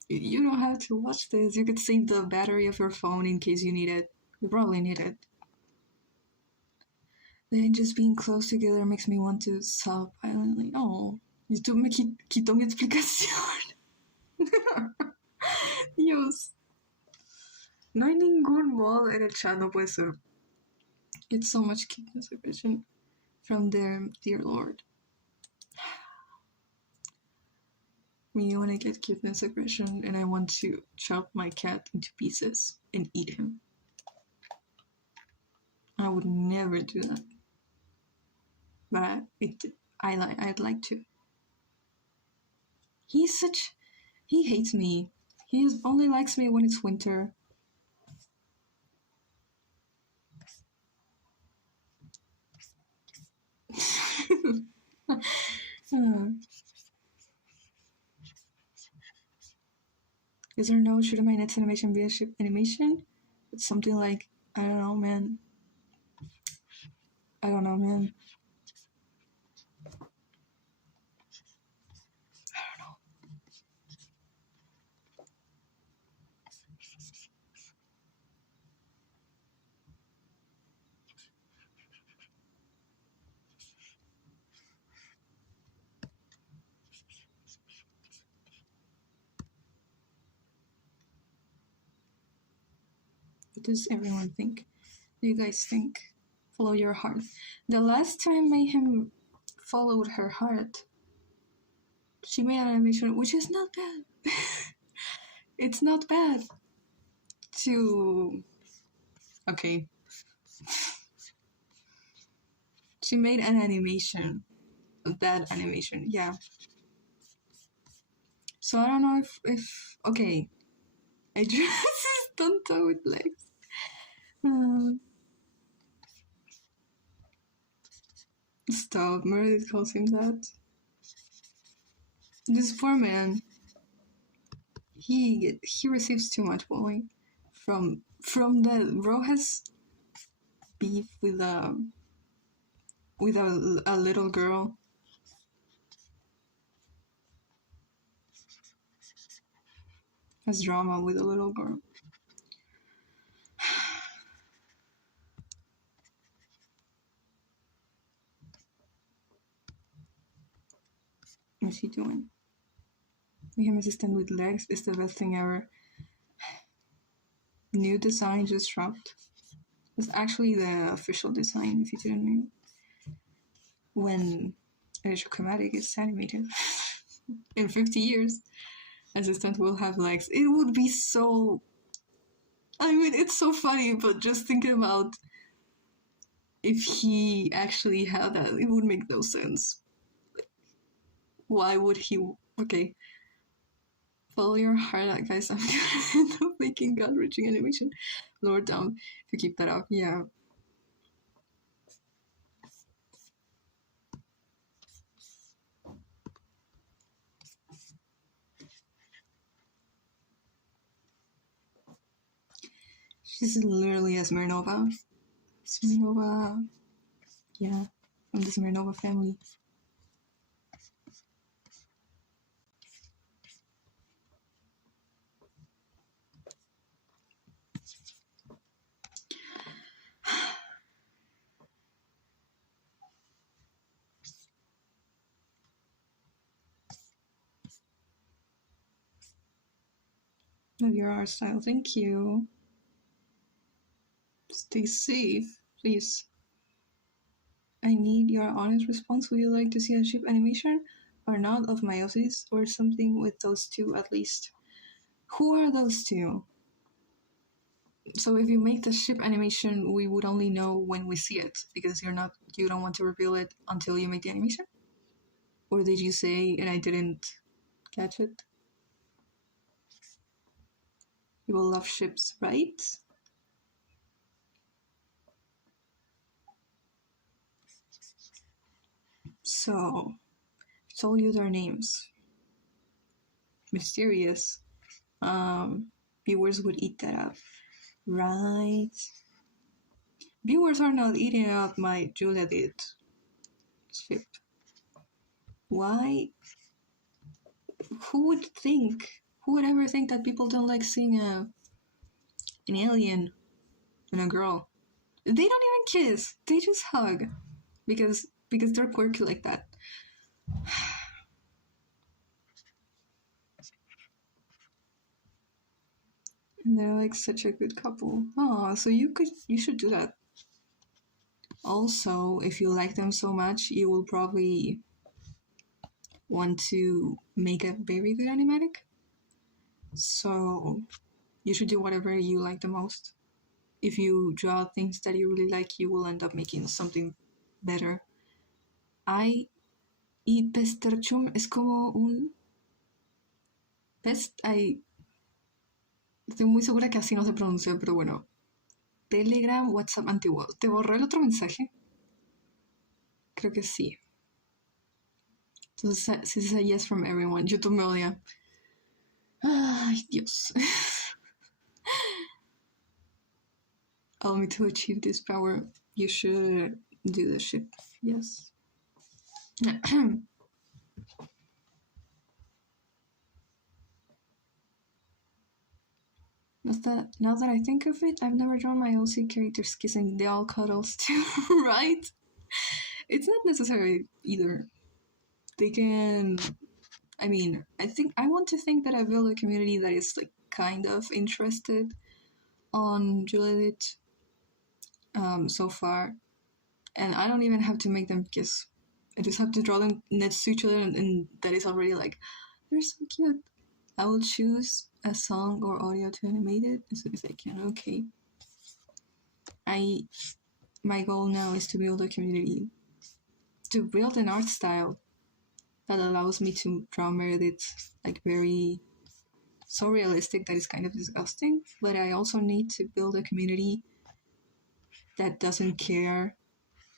You don't have to watch this. You could save the battery of your phone in case you need it. You probably need it. Then just being close together makes me want to sob violently. Oh, YouTube me quitó mi explicación. Dios. No hay ningún mod en el chat, no puede ser. It's so much cuteness aggression from them, dear lord. Me when I get cuteness aggression and I want to chop my cat into pieces and eat him. I would never do that. But I'd like to. He hates me. He only likes me when it's winter. Is there no should my next animation be a ship animation? It's something like I don't know, man. What does everyone think? What do you guys think? Follow your heart. The last time Mayhem followed her heart, she made an animation which is not bad. It's not bad to... Okay. She made an animation. That animation, yeah. So I don't know if okay. I drew this tonto with legs. Stop. Meredith calls him that. This poor man. He receives too much bullying from the Ro has beef with a little girl. Has drama with a little girl. What's he doing? Become assistant with legs is the best thing ever. New design just dropped. It's actually the official design, if you didn't know. When Chromatic is animated in 50 years, assistant will have legs. It would be so... I mean, it's so funny, but just thinking about if he actually had that, it would make no sense. Why would he... Okay. Follow your heart, guys. I'm gonna end up making gut-wrenching animation. Lower down if you keep that up. Yeah. She's literally a Smirnova. Smirnova. Yeah. From the Smirnova family. Love your art style. Thank you. Stay safe, please. I need your honest response. Would you like to see a ship animation or not of Meiosis or something with those two at least? Who are those two? So if you make the ship animation, we would only know when we see it because you don't want to reveal it until you make the animation? Or did you say and I didn't catch it? You will love ships, right? So, I told you their names. Mysterious. Viewers would eat that up. Right. Viewers are not eating up my Julia did ship. Why? Who would ever think that people don't like seeing an alien and a girl? They don't even kiss. They just hug. Because they're quirky like that. And they're like such a good couple. Oh, so you should do that. Also, if you like them so much, you will probably want to make a very good animatic. So you should do whatever you like the most. If you draw things that you really like, you will end up making something better. Y Pesterchum es como un... Estoy muy segura que así no se pronuncia, pero bueno. Telegram, WhatsApp antiguo. ¿Te borré el otro mensaje? Creo que sí. Entonces, si dice yes from everyone, YouTube me odia. Ay, Dios. Allow me to achieve this power. You should do the shit. Yes. Now that I think of it, I've never drawn my OC characters kissing. They all cuddles too, right? It's not necessary either. They can... I mean, I want to think that I build a community that is like kind of interested on Juliet so far. And I don't even have to make them kiss. I just have to draw them next to each other and that is already like, they're so cute. I will choose a song or audio to animate it as soon as I can. Okay. My goal now is to build a community, to build an art style that allows me to draw Meredith like very so realistic that it's kind of disgusting. But I also need to build a community that doesn't care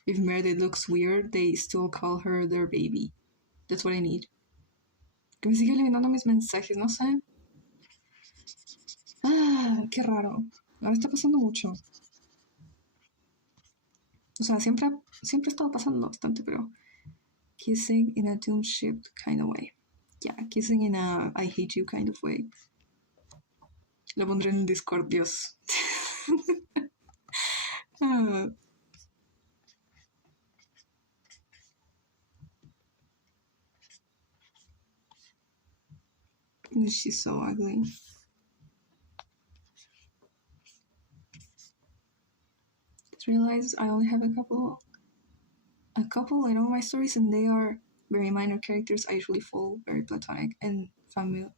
if Meredith looks weird, they still call her their baby. That's what I need. Que me sigue eliminando mis mensajes, no sé. Ah, qué raro. Ahora está pasando mucho. O sea, siempre ha estado pasando bastante, pero kissing in a doom ship kind of way. Yeah, kissing in a I hate you kind of way. Lo pondré en Discord, Dios. Ah. She's so ugly. Just realized I only have a couple in all my stories, and they are very minor characters. I usually fall very platonic and familiar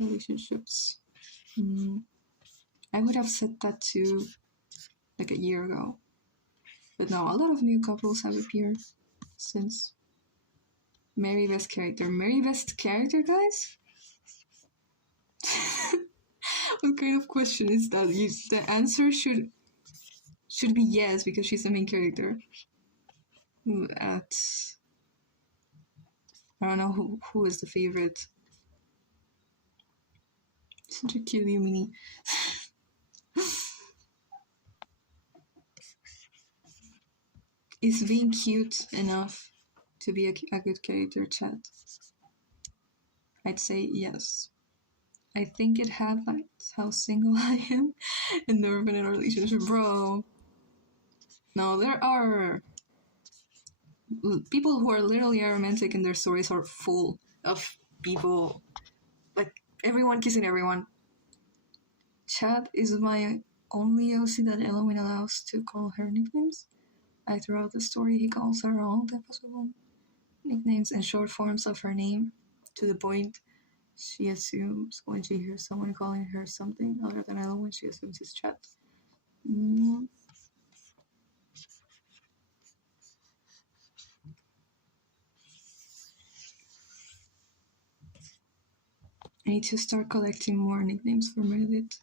relationships. I would have said that too, like a year ago, but now a lot of new couples have appeared since. Mary best character, guys. What kind of question is that? The answer should be yes because she's the main character. I don't know who is the favorite. Such a cute Yumini. Is being cute enough to be a good character, chat? I'd say yes. I think it highlights how single I am and never been in a relationship, bro. No, there are people who are literally aromantic and their stories are full of people, like everyone kissing everyone. Chad is my only OC that Elowen allows to call her nicknames. Throughout the story, he calls her all the possible nicknames and short forms of her name, to the point she assumes when she hears someone calling her something other than Elowen, she assumes it's Chad. I need to start collecting more nicknames for Meredith.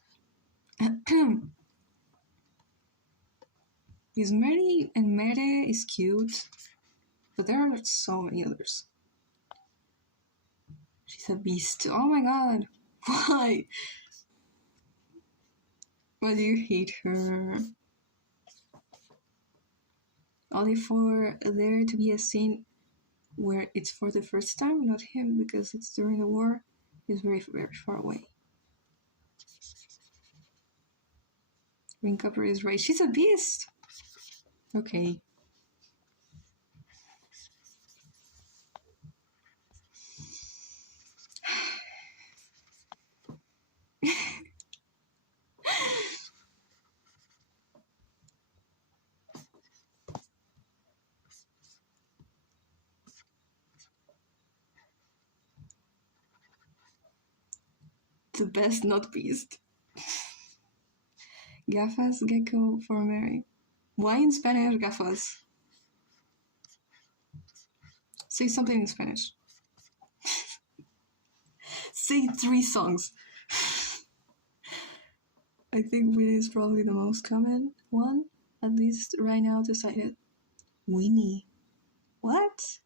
Because Mary and Mere is cute, but there are so many others. She's a beast. Oh my god. Why? Why do you hate her? Only for there to be a scene where it's for the first time, not him, because it's during the war. He's very, very far away. Ring Copper is right. She's a beast! Okay. The best, not beast. Gafas Gecko for Mary. Why in Spanish gafas? Say something in Spanish. Say 3 songs. I think Winnie is probably the most common one, at least right now decided. Winnie. What?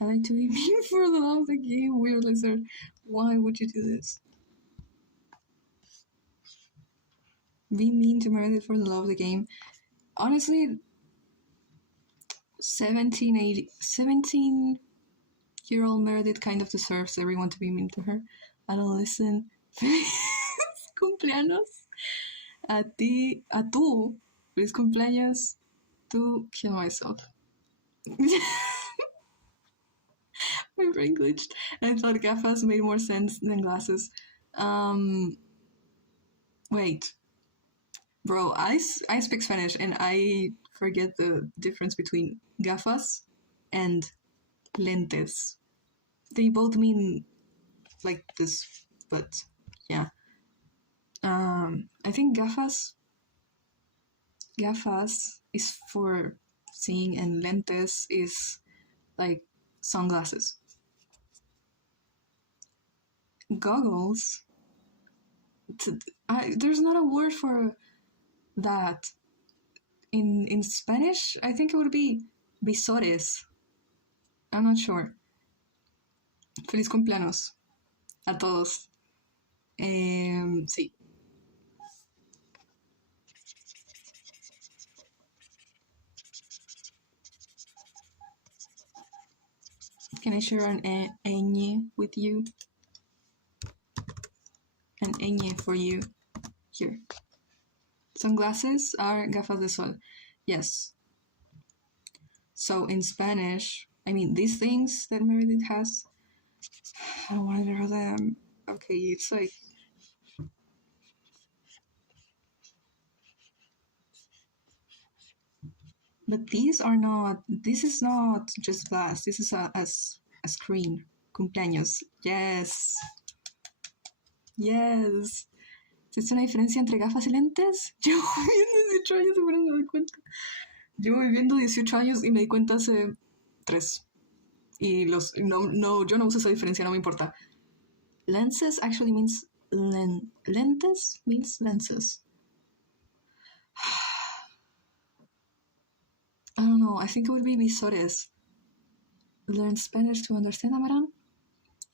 I like to be mean for the love of the game. Weird lizard. Why would you do this? Be mean to Meredith for the love of the game. Honestly, 17-year-old Meredith kind of deserves everyone to be mean to her. I don't listen. Feliz cumpleaños. A tú. Feliz cumpleaños. To kill myself. My brain glitched. I thought gafas made more sense than glasses. Um, wait, bro, I speak Spanish and I forget the difference between gafas and lentes. They both mean like this, but yeah. I think gafas is for seeing and lentes is like sunglasses. Goggles. There's not a word for that in Spanish. I think it would be visores. I'm not sure. Feliz cumpleaños a todos. Sí. Can I share an ñ with you? An ñ for you. Here. Sunglasses are gafas de sol. Yes. So in Spanish, I mean, these things that Meredith has, I don't want to draw them. Okay, it's like. But these are not. This is not just glass. This is a screen. Cumpleaños. Yes. Yes. ¿Es una diferencia entre gafas y lentes? Llevo viviendo 18 años y no me doy cuenta. Llevo viviendo 18 años y me di cuenta hace 3. Y no, yo no uso esa diferencia, no me importa. Lenses actually means lentes means lenses. I don't know. I think it would be visores. Learn Spanish to understand Amaran,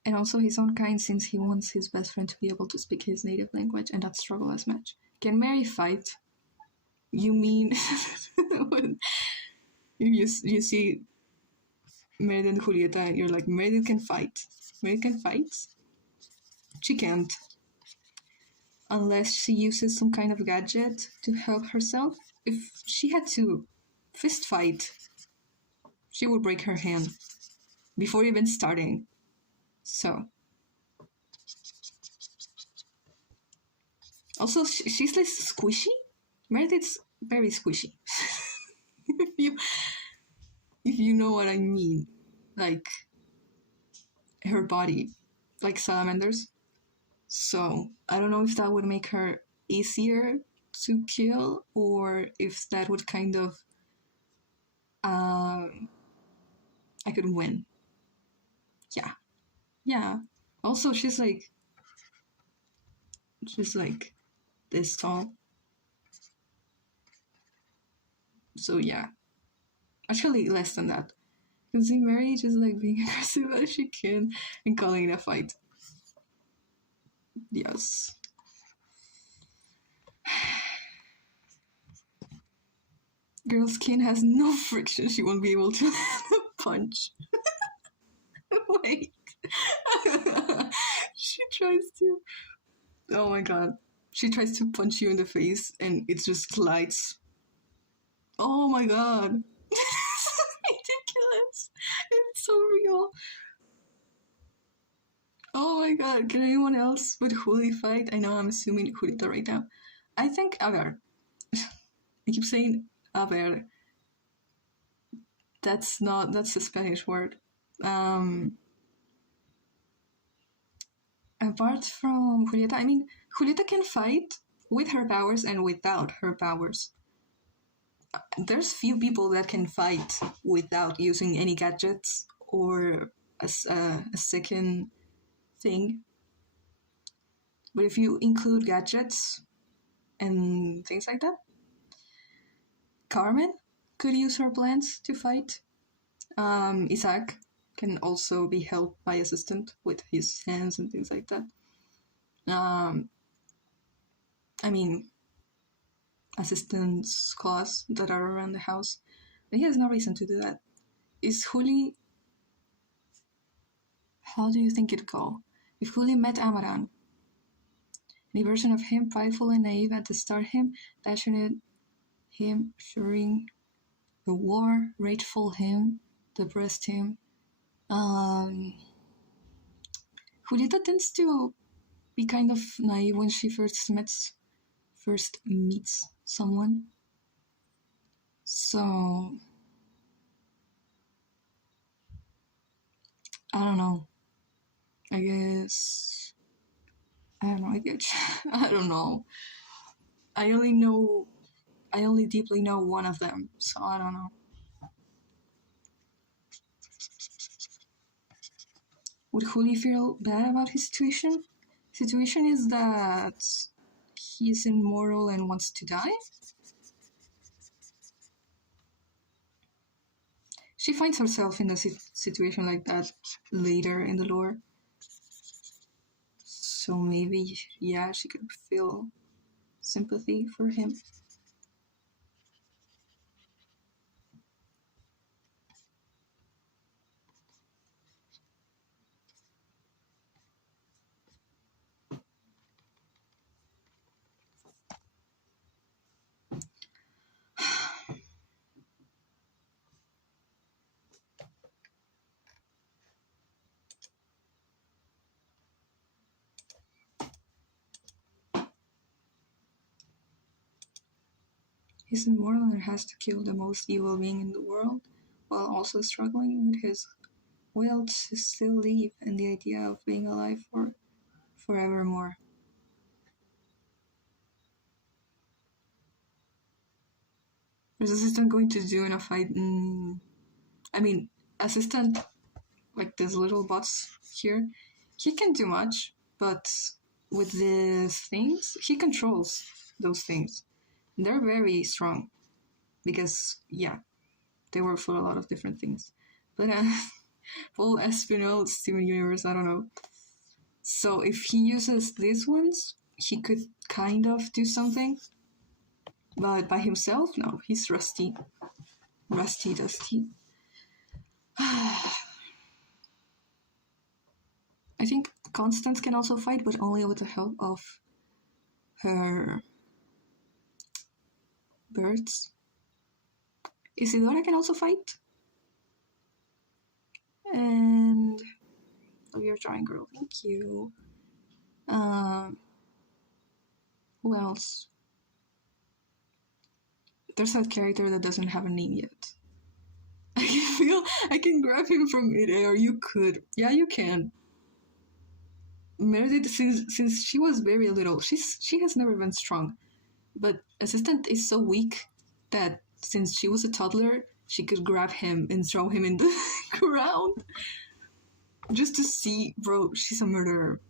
and also his own kind, since he wants his best friend to be able to speak his native language and not struggle as much. Can Mary fight? You mean you see Meredith and Julieta, and you're like, Meredith can fight. Meredith can fight? She can't. Unless she uses some kind of gadget to help herself. If she had to fist fight, she would break her hand before even starting. So. Also, she's like squishy. Meredith's very squishy. if you know what I mean. Like, her body. Like salamanders. So, I don't know if that would make her easier to kill or if that would kind of. I could win. Yeah. Yeah. Also, she's like this tall. So yeah. Actually less than that. You can see Mary just like being aggressive as she can and calling it a fight. Yes. Girl's skin has no friction. She won't be able to punch. Wait. She tries to. Oh my god. She tries to punch you in the face and it just slides. Oh my god. Ridiculous. It's so real. Oh my god. Can anyone else with Juli fight? I know I'm assuming Julita right now. I think Agar. I keep saying Aver. That's a Spanish word. Apart from Julieta, I mean, Julieta can fight with her powers and without her powers. There's few people that can fight without using any gadgets or a second thing. But if you include gadgets and things like that, Carmen could use her plants to fight. Isaac can also be helped by assistant with his hands and things like that. I mean, assistants claws that are around the house. But he has no reason to do that. Is Juli. How do you think it'd go? If Juli met Amaran, any version of him, prideful and naive at the start, him, passionate, him, assuring the war, rageful him, depressed him. Julieta tends to be kind of naive when she first meets someone. So I don't know. I guess I don't know. I guess I don't know. I only know. I only deeply know one of them, so I don't know. Would Juli feel bad about his situation? Situation is that he's immortal and wants to die. She finds herself in a situation like that later in the lore. So maybe, yeah, she could feel sympathy for him. He's immortal and has to kill the most evil being in the world, while also struggling with his will to still live and the idea of being alive for forevermore. Is Assistant going to do in a fight? I mean, Assistant, like these little bots here, he can do much, but with these things, he controls those things. They're very strong because, yeah, they work for a lot of different things. But full Espinel, Steven Universe, I don't know. So if he uses these ones, he could kind of do something. But by himself, no, he's rusty. Rusty, dusty. I think Constance can also fight, but only with the help of her birds. Isidora can also fight. And oh, you're drawing, girl. Thank you. Who else? There's that character that doesn't have a name yet. I feel I can grab him from midair. You could. Yeah, you can. Meredith, since she was very little, she has never been strong. But Assistant is so weak that since she was a toddler, she could grab him and throw him in the ground. Just to see, bro, she's a murderer.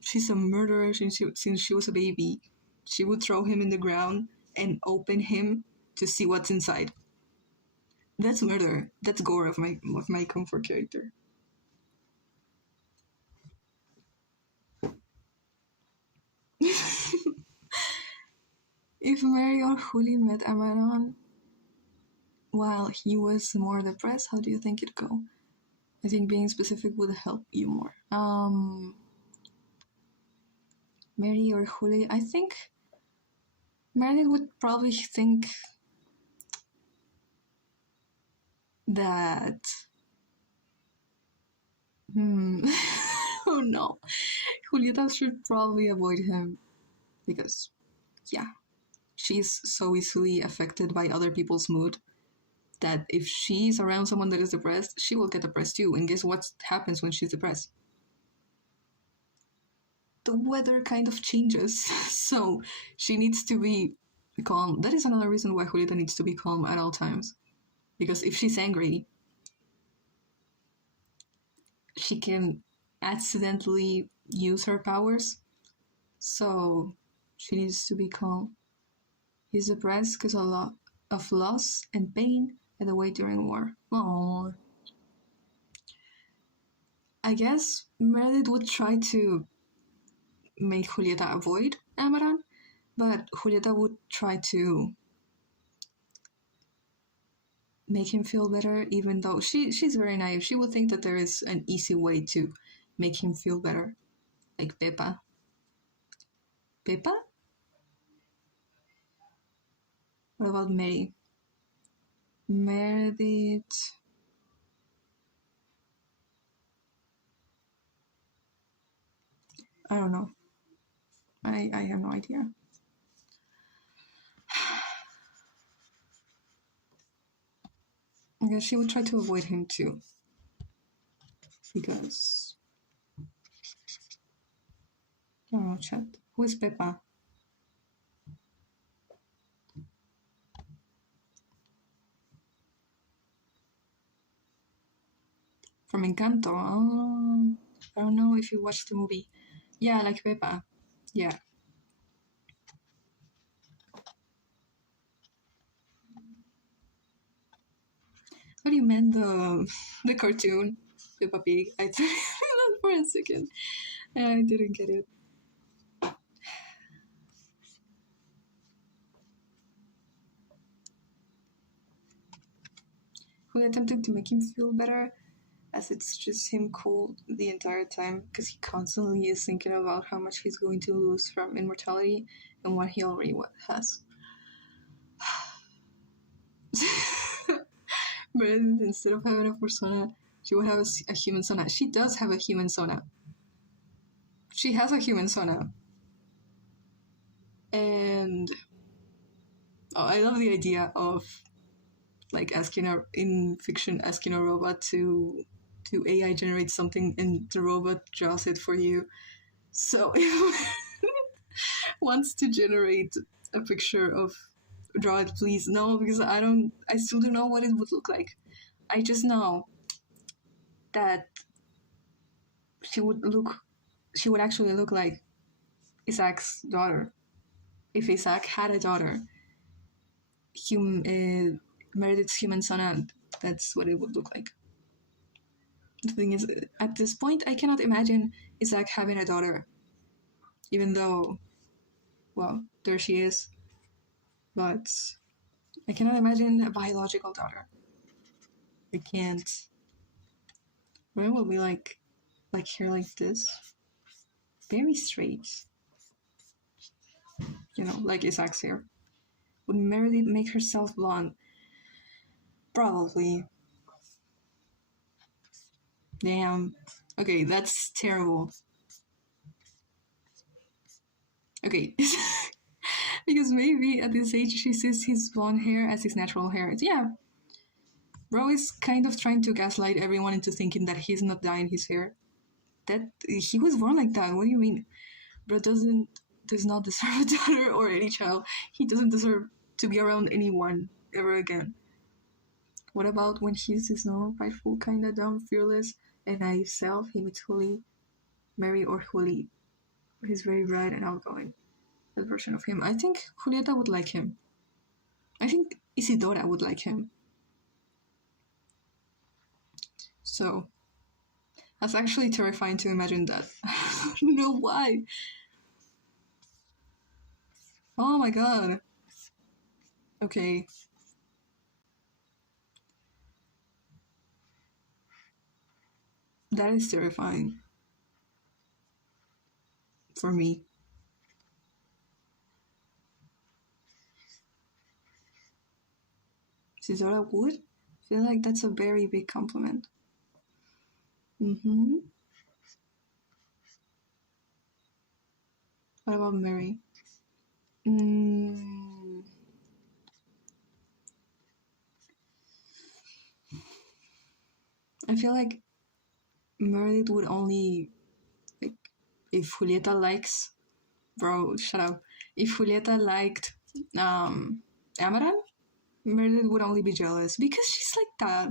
She's a murderer since she was a baby. She would throw him in the ground and open him to see what's inside. That's murder. That's gore of my comfort character. If Mary or Juli met Amaran while he was more depressed, how do you think it'd go? I think being specific would help you more. Mary or Juli, I think Meredith would probably think that. Oh no. Julieta should probably avoid him because, yeah, she's so easily affected by other people's mood that if she's around someone that is depressed, she will get depressed too. And guess what happens when she's depressed? The weather kind of changes, so she needs to be calm. That is another reason why Julieta needs to be calm at all times. Because if she's angry, she can accidentally use her powers. So she needs to be calm. He's depressed because a lot of loss and pain at the way during war. Oh, I guess Meredith would try to make Julieta avoid Amaran, but Julieta would try to make him feel better, even though she's very naive. She would think that there is an easy way to make him feel better, like Pepa. Pepa? What about Mary? Meredith. I don't know. I have no idea. I guess she would try to avoid him too. Because... I don't know, chat. Who is Peppa? From Encanto. Oh, I don't know if you watched the movie. Yeah, like Peppa. Yeah. What do you mean the cartoon Peppa Pig? I thought that for a second. I didn't get it. Who attempted to make him feel better, as it's just him cool the entire time because he constantly is thinking about how much he's going to lose from immortality and what he already has. But instead of having a persona, she would have a human Sona. She does have a human Sona. She has a human Sona. And I love the idea of like in fiction asking a robot to AI generate something and the robot draws it for you. So if wants to generate a picture of draw it please. No, because I still don't know what it would look like. I just know that she would actually look like Isaac's daughter. If Isaac had a daughter, Meredith's human son, that's what it would look like. The thing is, at this point, I cannot imagine Isaac having a daughter, even though, well, there she is. But I cannot imagine a biological daughter. I can't. Where will be like hair like this? Very straight. You know, like Isaac's hair. Would Meredith make herself blonde? Probably. Damn. Okay, that's terrible. Okay. Because maybe at this age she sees his blonde hair as his natural hair. Yeah. Bro is kind of trying to gaslight everyone into thinking that he's not dyeing his hair. That he was born like that. What do you mean? Bro does not deserve a daughter or any child. He doesn't deserve to be around anyone ever again. What about when he's his normal, prideful, kinda dumb, fearless, and naive self? He meets Juli, Mary, or Juli. He's very bright and outgoing. That version of him. I think Julieta would like him. I think Isidora would like him. So, that's actually terrifying to imagine that. I don't know why. Oh my god. Okay. That is terrifying. For me. Isidora would? I feel like that's a very big compliment. Mm-hmm. What about Mary? I feel like Meredith would only, like, if Julieta likes, bro, shut up. If Julieta liked Amaran, Meredith would only be jealous because she's like that.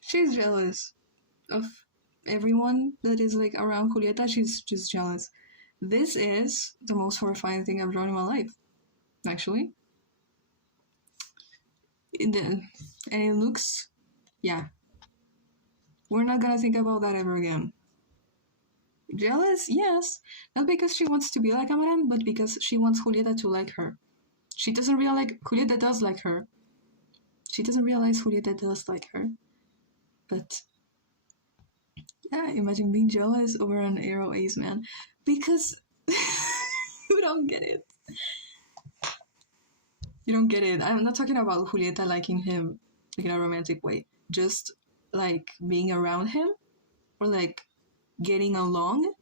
She's jealous of everyone that is like around Julieta. She's just jealous. This is the most horrifying thing I've drawn in my life, actually. And it looks, yeah. We're not gonna think about that ever again. Jealous? Yes. Not because she wants to be like Amaran, but because she wants Julieta to like her. She doesn't realize Julieta does like her. She doesn't realize Julieta does like her. But yeah, imagine being jealous over an Arrow Ace man. Because you don't get it. You don't get it. I'm not talking about Julieta liking him like in a romantic way. Just like being around him or like getting along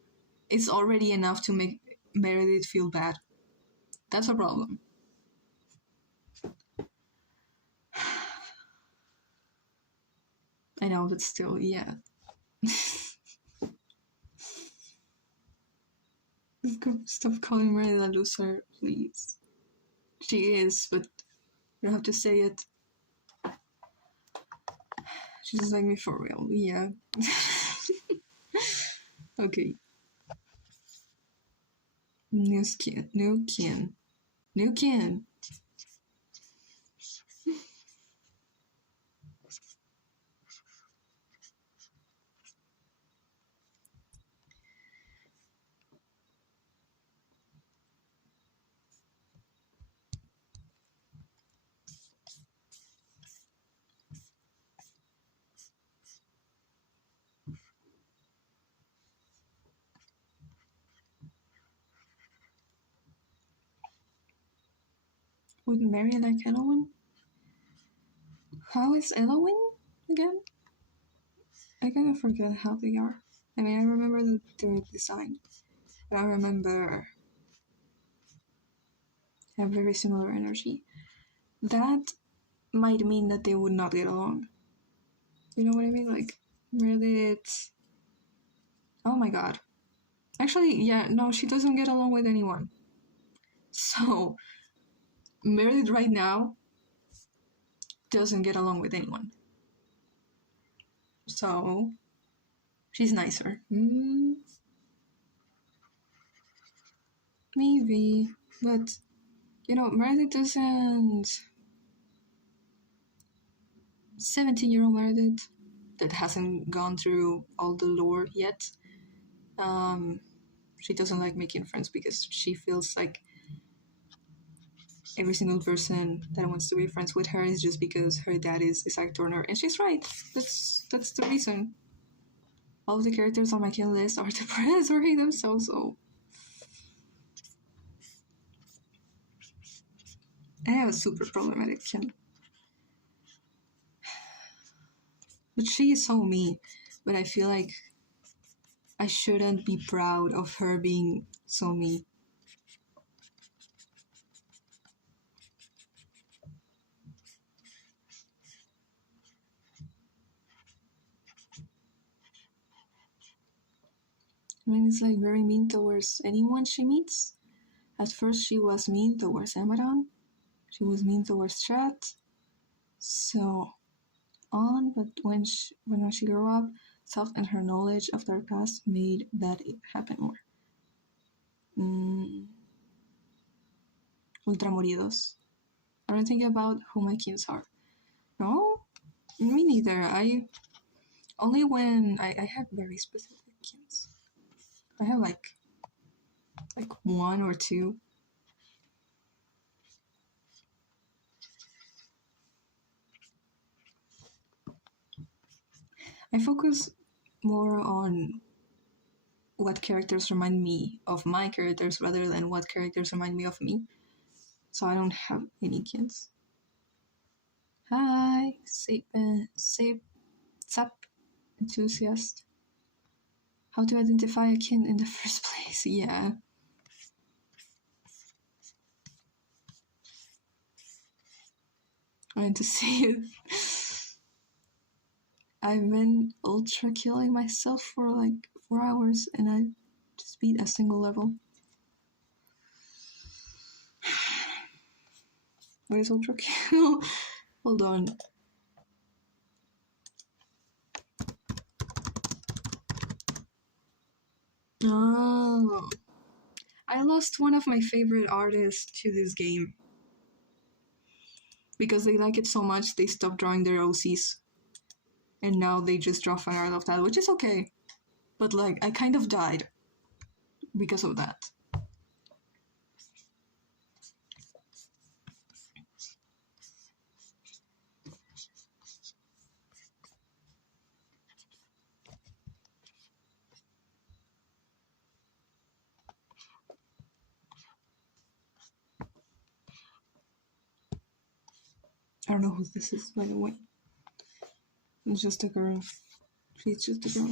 is already enough to make Meredith feel bad. That's a problem. I know, but still, yeah. Stop calling Meredith a loser, please. She is, but you don't have to say it. She doesn't like me for real, yeah. Okay. New skin. Would Mary like Elowen? How is Elowen again? I kind of forget how they are. I mean, I remember their design, but I remember they have very similar energy. That might mean that they would not get along. You know what I mean? Like, Meredith. Oh my god. Actually, yeah, no, she doesn't get along with anyone. So, Meredith right now doesn't get along with anyone. So, she's nicer. Maybe. But, Meredith doesn't. 17-year-old Meredith that hasn't gone through all the lore yet. She doesn't like making friends because she feels like every single person that wants to be friends with her is just because her dad is Isaac Turner, and she's right. That's the reason. All of the characters on my kill list are depressed or hate themselves, so I have a super problematic kin. But she is so me. But I feel like I shouldn't be proud of her being so me. I mean, it's like very mean towards anyone she meets. At first, she was mean towards Amaran. She was mean towards Chat. So on, but when she grew up, self and her knowledge of their past made that it happen more. Ultramoridos. I don't think about who my kins are. No, me neither. I only when I have very specific kins. I have like one or two. I focus more on what characters remind me of my characters rather than what characters remind me of me. So I don't have any kins. Hi, Sap enthusiast. How to identify a kin in the first place? Yeah. I want to see it. I've been ultra killing myself for like 4 hours and I just beat a single level. What is ultra kill? Hold on. Oh. I lost one of my favorite artists to this game. Because they like it so much, they stopped drawing their OCs. And now they just draw fan art of that, which is okay. But like, I kind of died because of that. I don't know who this is, by the way. It's just a girl. She's just a girl.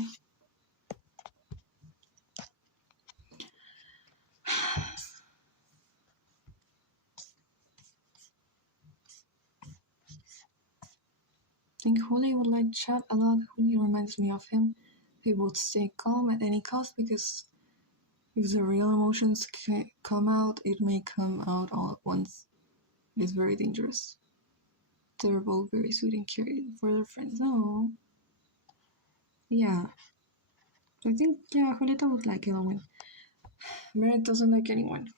think Juli would like chat a lot. Juli reminds me of him. He would stay calm at any cost because if the real emotions come out, it may come out all at once. It's very dangerous. They're both very sweet and caring for their friends. Oh. Yeah. I think, yeah, Julieta would like Elowen. Meredith doesn't like anyone.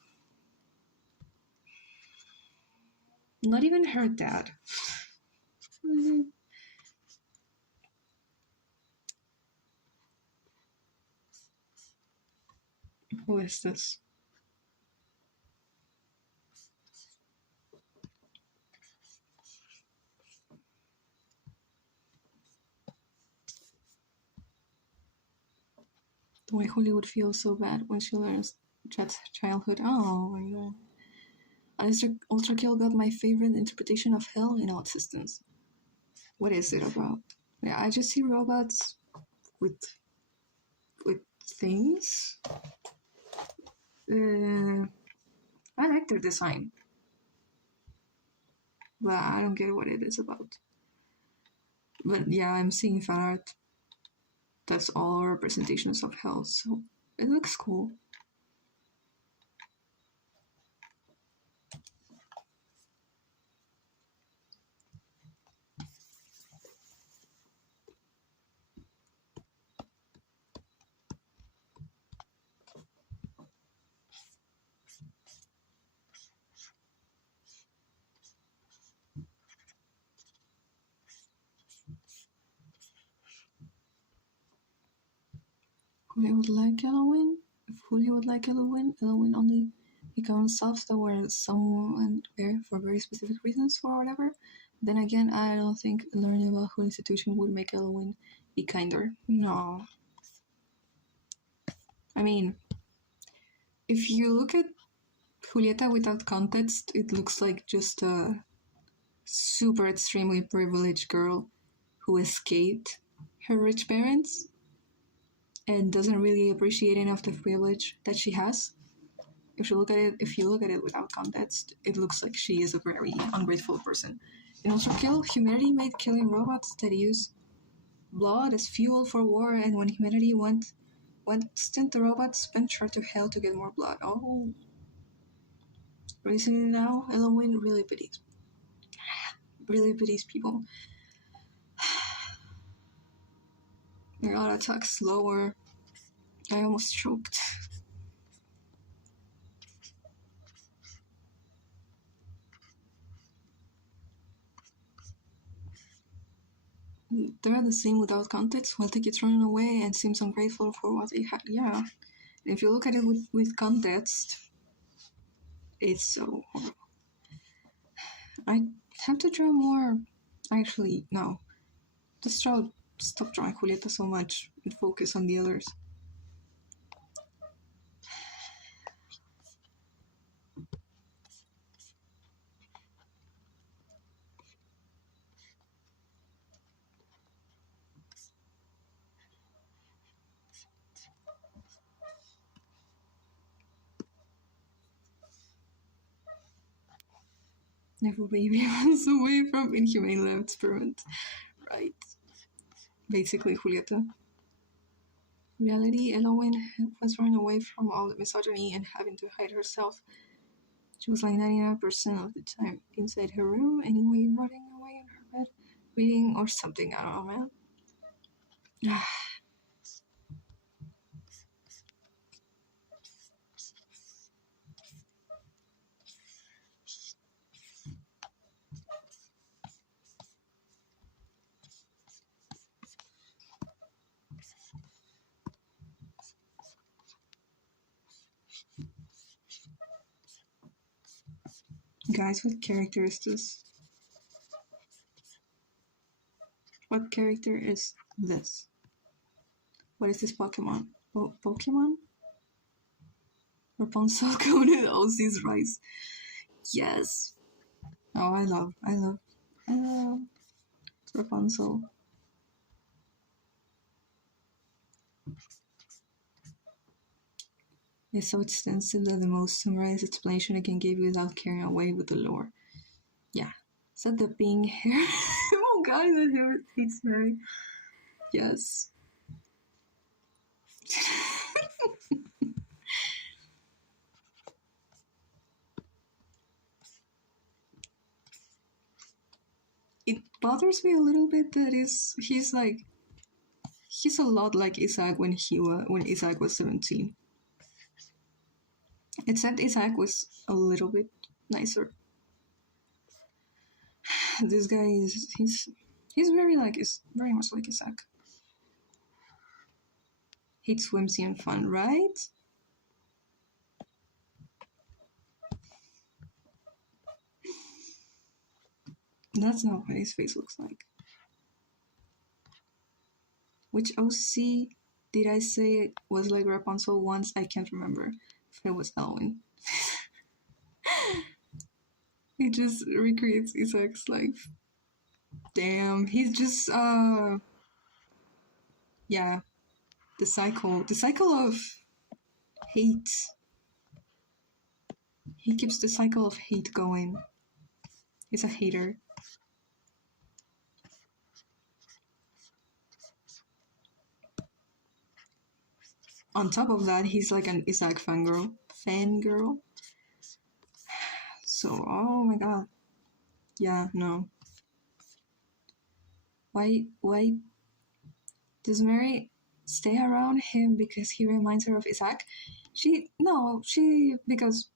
Not even her dad. Who is this? The way Juli would feel so bad when she learns Jet's childhood. Oh my god. Ultra Kill got my favorite interpretation of hell in all existence. What is it about? Yeah, I just see robots with things. I like their design, but I don't get what it is about. But yeah, I'm seeing fan art. That's all representations of hell, so it looks cool. Juli would like Elowen. If Juli would like Elowen only becomes soft that were someone there for very specific reasons or whatever. Then again, I don't think learning about Juli's situation would make Elowen be kinder. No. I mean, if you look at Julieta without context, it looks like just a super extremely privileged girl who escaped her rich parents and doesn't really appreciate enough the privilege that she has. If you look at it without context, it looks like she is a very ungrateful person. In Ultra Kill, humanity made killing robots that use blood as fuel for war, and when humanity went extinct, the robots ventured to hell to get more blood. Oh, listening now, Elowen really pities people. Their auto attack slower. I almost choked. They're the same without context. While gets running away and seems ungrateful for what they had. Yeah. And if you look at it with context, it's so horrible. I have to draw more. Actually, no. Just stop drawing Julieta so much and focus on the others. Never baby runs away from inhumane lab experiment. Right. Basically, Julieta. Reality, Elowen was running away from all the misogyny and having to hide herself. She was like 99% of the time inside her room, anyway, rotting away in her bed, reading or something. I don't know, man. Guys, what character is this? What character is this? What is this Pokemon? Pokemon? Rapunzel coated Ozzy's rice. Yes. Oh, I love Rapunzel. It's so extensive that the most summarized explanation I can give without carrying away with the lore. Yeah. Said the pink hair. guy that hates Mary. Yes. It bothers me a little bit that he's a lot like Isaac when Isaac was 17. Except Isaac was a little bit nicer. This guy he's very much like Isaac. Hates whimsy and fun, right? That's not what his face looks like. Which OC did I say was like Rapunzel once? I can't remember if it was Elwyn. He just recreates Isaac's life. Damn, he's just yeah, the cycle of hate. He keeps the cycle of hate going. He's a hater. On top of that, he's like an Isaac fangirl. So, oh my god. Yeah, no. Why does Mary stay around him because he reminds her of Isaac? Because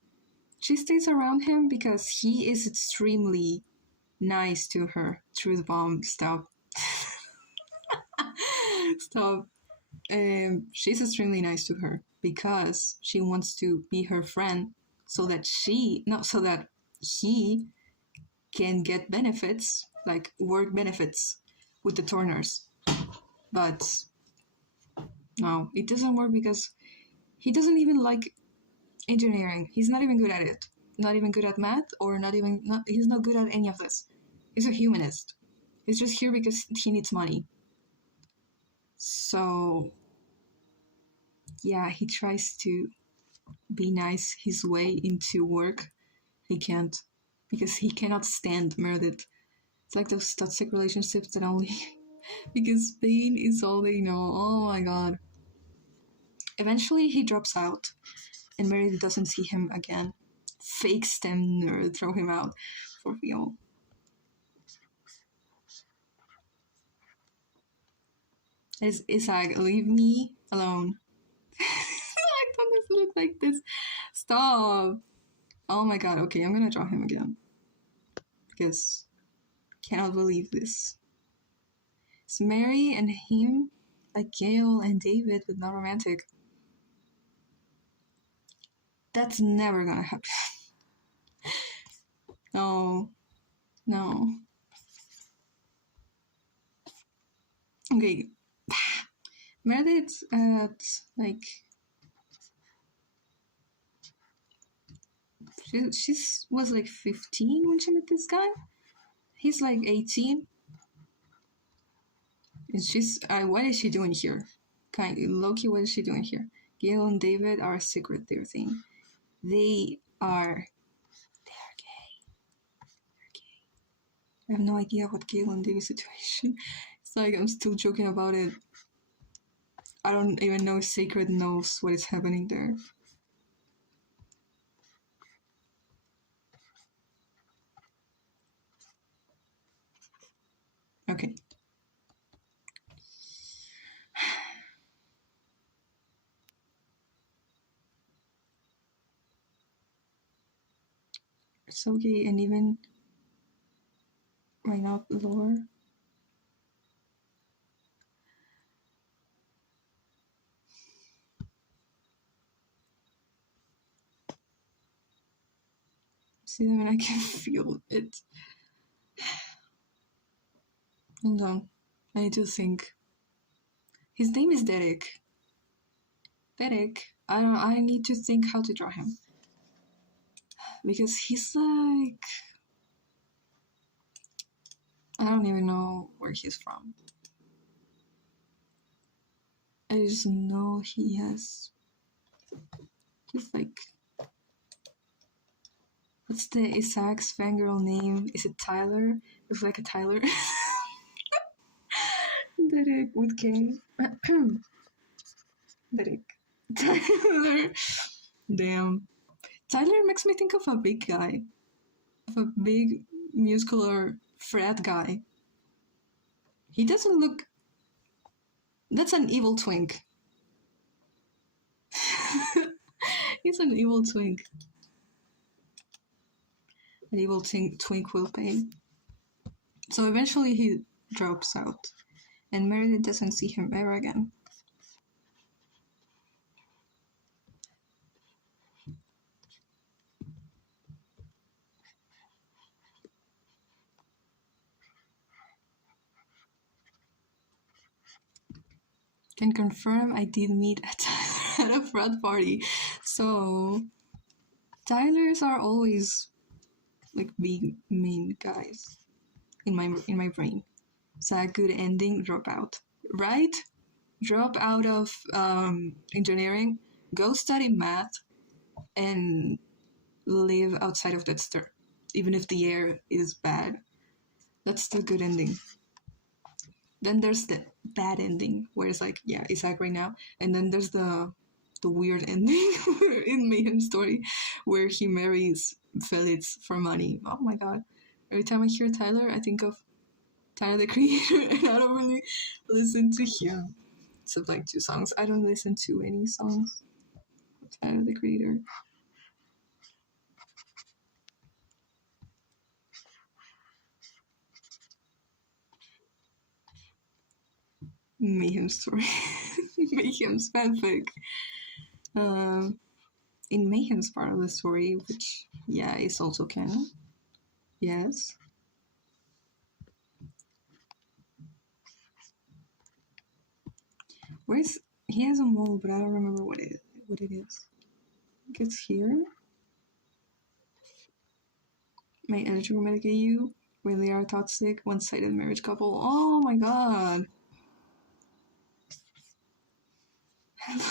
she stays around him because he is extremely nice to her. Truth bomb, stop. Stop. She's extremely nice to her because she wants to be her friend so that he can get benefits, like work benefits with the Torners. But no, it doesn't work because he doesn't even like engineering. He's not even good at it. Not even good at math, or he's not good at any of this. He's a humanist. He's just here because he needs money. So yeah, he tries to be nice his way into work. He can't, because he cannot stand Meredith. It's like those toxic relationships that only because pain is all they know. Oh my god. Eventually he drops out and Meredith doesn't see him again. Fakes them or throw him out for real. Isaac, leave me alone. I don't this look like this. Stop. Oh my god, okay, I'm gonna draw him again. Because cannot believe this. It's Mary and him, like Gail and David, but not romantic. That's never gonna happen. No. Okay. Meredith at like she was like 15 when she met this guy. He's like 18. And she's what is she doing here? Kind of Loki, what is she doing here? Gail and David are a secret their thing. They are gay. They're gay. I have no idea what Gail and David's situation. It's like I'm still joking about it. I don't even know if Sacred knows what is happening there. Okay. So gay, and even right now lower. See them and I can feel it. Hold on. I need to think. His name is Derek. I need to think how to draw him. Because he's like, I don't even know where he's from. I just know he's like, what's the Isaac's fangirl name? Is it Tyler? Looks like a Tyler. Derek with K. Derek. Tyler. Damn. Tyler makes me think of a big guy. Of a big, muscular, frat guy. He doesn't look... That's an evil twink. He's an evil twink. An evil twink will pay. So eventually he drops out, and Meredith doesn't see him ever again. Can confirm I did meet at a frat party. So Tylers are always like big mean guys in my brain. So a good ending, drop out. Right? Drop out of engineering, go study math, and live outside of that stir, even if the air is bad. That's the good ending. Then there's the bad ending, where it's like, yeah, Isaac right now. And then there's the weird ending in Mayhem Story, where he marries Felix for money. Oh my god. Every time I hear Tyler, I think of Tyler the Creator, and I don't really listen to him. Except like 2 songs. I don't listen to any songs of Tyler the Creator. Mayhem Story. Mayhem's fanfic. In Mayhem's part of the story, which, yeah, is also canon. Yes. Where's... He has a mole, but I don't remember what it is. I think it's here. My editor will medicate you when they are toxic, one-sided marriage couple. Oh my god.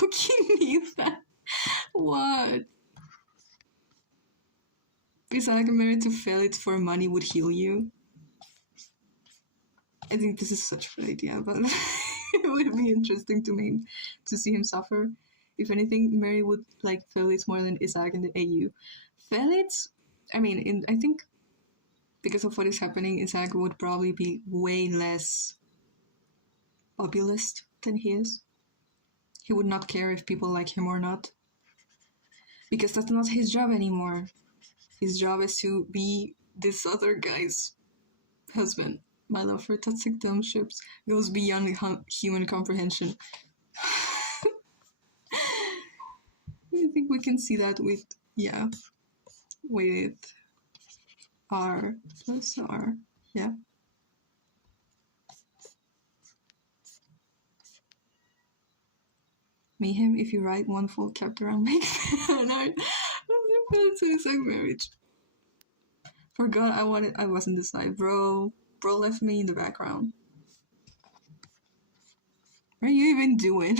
Loki needs that. What? Isaac married to Felix for money would heal you. I think this is such a good idea, but it would be interesting to see him suffer. If anything, Mary would like Felix more than Isaac in the AU. Felix, I mean, I think because of what is happening, Isaac would probably be way less populist than he is. He would not care if people like him or not. Because that's not his job anymore. His job is to be this other guy's husband. My love for toxic dumb ships goes beyond human comprehension. I think we can see that with R plus R, yeah. Mayhem, if you write one full chapter on make fan art of suicide marriage. Forgot I wasn't this side, bro. Bro left me in the background. What are you even doing?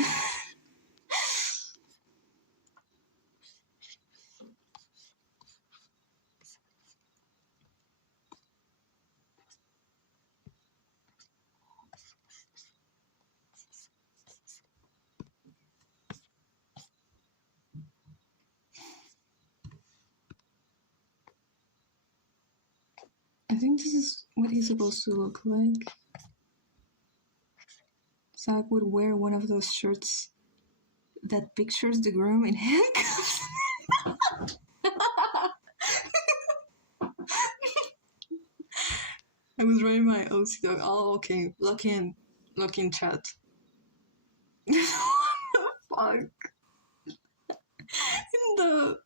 I think this is what he's supposed to look like. Zach would wear one of those shirts that pictures the groom in handcuffs. I was writing my OC dog. Oh, okay. Look in chat. What the fuck?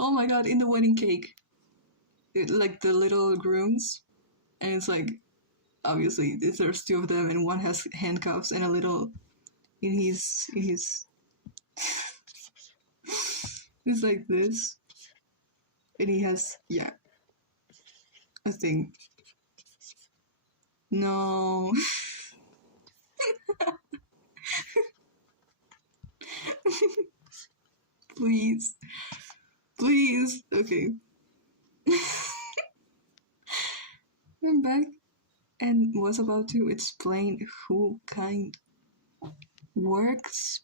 Oh my god, in the wedding cake. Like the little grooms. And it's like, obviously, there's 2 of them, and one has handcuffs and a little in his it's like this, and he has a thing. No. Please, okay. I'm back. and was about to explain who kind works.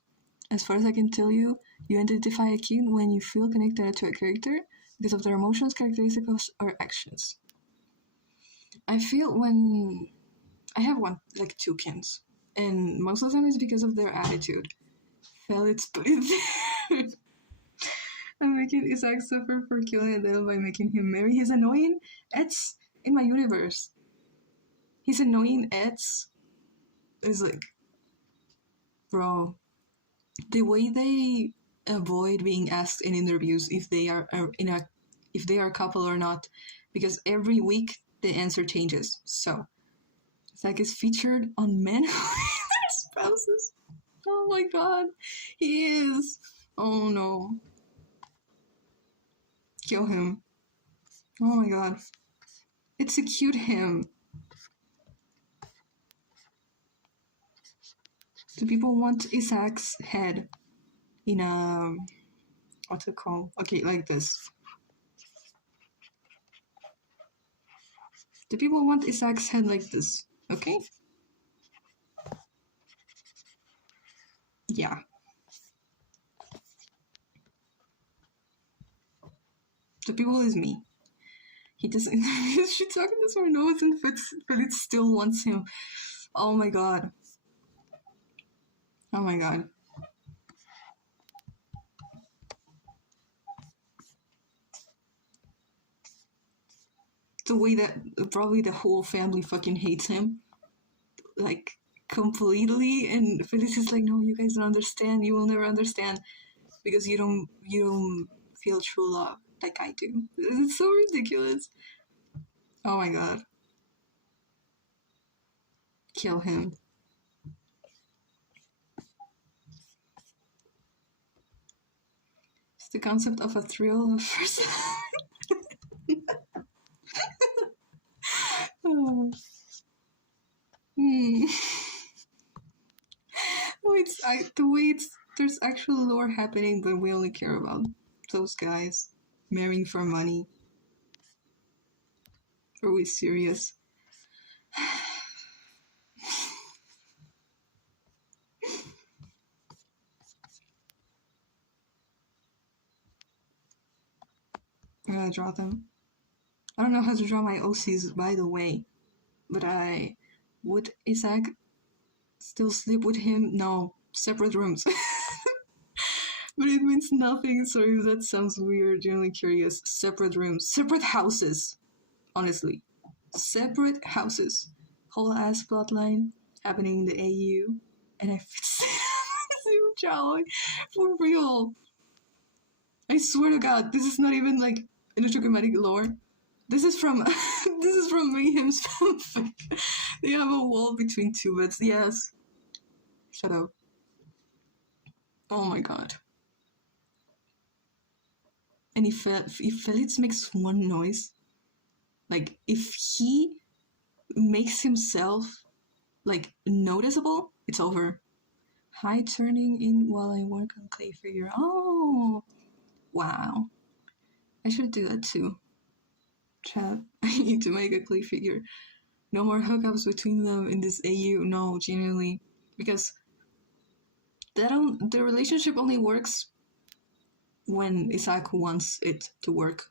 As far as I can tell you, you identify a kin when you feel connected to a character because of their emotions, characteristics, or actions. I feel when I have like two kins, and most of them is because of their attitude. Felix, please. I'm making Isaac suffer for killing Adele by making him marry his annoying ex in my universe. His annoying ex is like, bro, the way they avoid being asked in interviews if they are if they are a couple or not, because every week the answer changes. So Zach is featured on men with their spouses. Oh my god, he is. Oh no, kill him. Oh my god, execute him. Do people want Isaac's head in a what's it called? Okay, like this. Do people want Isaac's head like this? Okay. Yeah. The people is me. He doesn't. Is she talking this or no? And Felix still wants him. Oh my god. Oh my god. The way that probably the whole family fucking hates him, like completely, and Felix is like, no, you guys don't understand. You will never understand because you don't feel true love like I do. It's so ridiculous. Oh my god. Kill him. It's the concept of a thrill of first. Oh. Hmm. The way there's actual lore happening, but we only care about those guys marrying for money. Are we serious? I'm gonna draw them. I don't know how to draw my OCs, by the way, but would Isaac still sleep with him? No, separate rooms. But it means nothing, so if that sounds weird, genuinely curious. Separate rooms, separate houses, honestly. Separate houses. Whole ass plotline happening in the AU, and I fixed it. For real. I swear to God, this is not even like intertrigrammatic lore. This is from this is from Mayhem's fanfic. They have a wall between two beds. Yes. Shut up. Oh my god. And if Felix makes one noise, like if he makes himself like noticeable, it's over. Hi, turning in while I work on clay figure. Oh, wow. I should do that too. Chat. I need to make a clay figure. No more hookups between them in this AU. No, genuinely, because the relationship only works when Isaac wants it to work.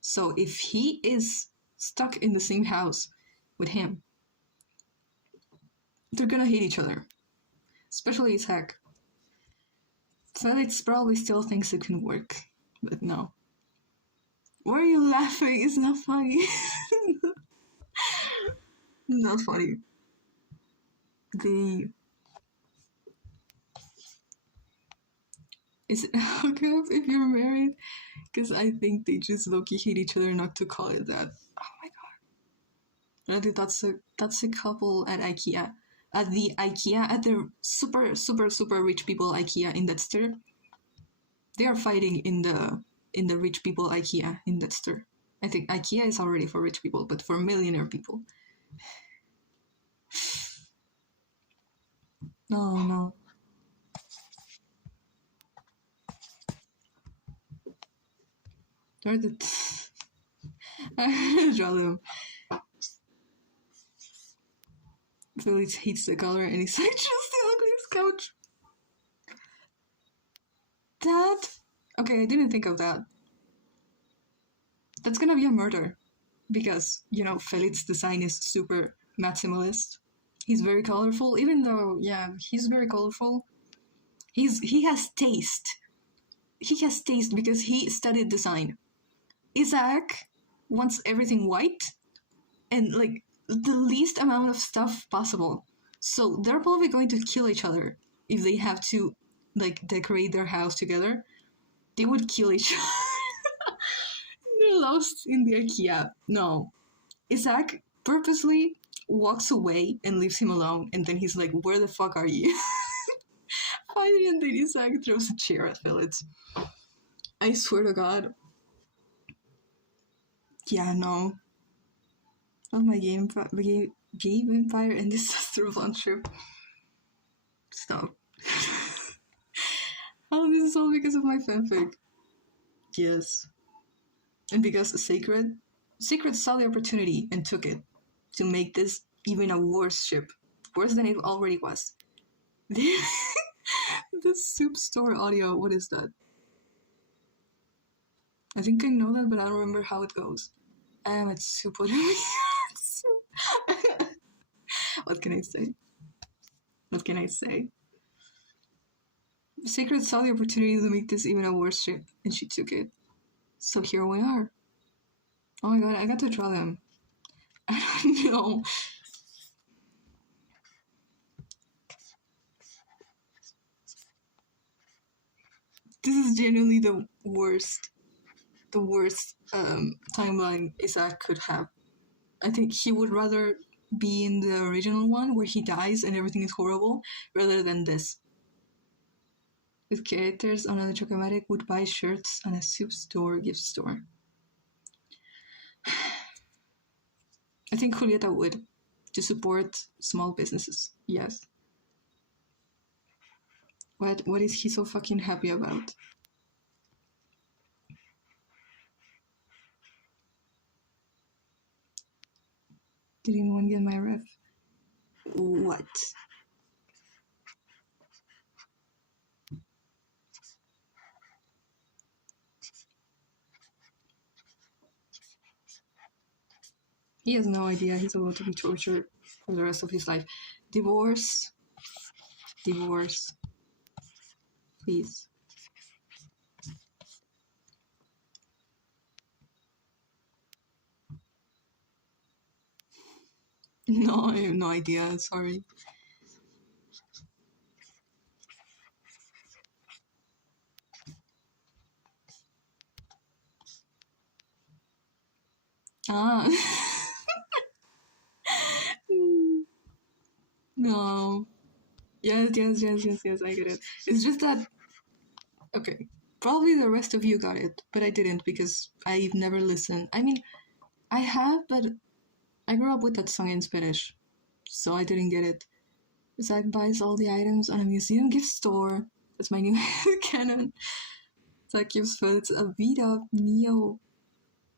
So if he is stuck in the same house with him, they're gonna hate each other. Especially Isaac. Felix probably still thinks it can work, but no. Why are you laughing? It's not funny. Not funny. Is it hookup if you're married? Because I think they just low-key hate each other not to call it that. Oh my god. I think that's a couple at IKEA. At the IKEA, at the super, super, super rich people IKEA in Dexter. They are fighting in the rich people IKEA in Dexter. I think IKEA is already for rich people, but for millionaire people. No, no. They're the. I draw them. Felix hates the color and he's like, just the ugliest couch. That. Okay, I didn't think of that. That's gonna be a murder. Because, Felix's design is super maximalist. He's very colorful, even though, yeah, he's very colorful. He has taste. He has taste because he studied design. Isaac wants everything white and like the least amount of stuff possible. So they're probably going to kill each other if they have to like decorate their house together. They would kill each other. They're lost in the IKEA. No. Isaac purposely walks away and leaves him alone, and then he's like, where the fuck are you? Finally, and then Isaac throws a chair at Felix. I swear to God. Yeah, no. Of my game vampire and disaster launcher. Stop. Oh, this is all because of my fanfic. Yes. And because Sacred saw the opportunity and took it to make this even a worse ship. Worse than it already was. The soup store audio, what is that? I think I know that, but I don't remember how it goes. It's soup. What can I say? What can I say? Sacred saw the opportunity to make this even a worse ship, and she took it. So here we are. Oh my god, I got to draw them. I don't know. This is genuinely the worst timeline Isaac could have. I think he would rather be in the original one where he dies and everything is horrible rather than this. With characters on Electrochromatic would buy shirts on a soup store gift store. I think Julieta would, to support small businesses. Yes. What is he so fucking happy about? Did anyone get my ref? What? He has no idea he's about to be tortured for the rest of his life. Divorce. Divorce. Please. No, I have no idea. Sorry. Ah. No. Yes, I get it. It's just that. Okay. Probably the rest of you got it, but I didn't because I've never listened. I mean, I have, but I grew up with that song in Spanish, so I didn't get it. Zach buys all the items on a museum gift store. That's my new canon. Zach gives Felix a beat-up Neo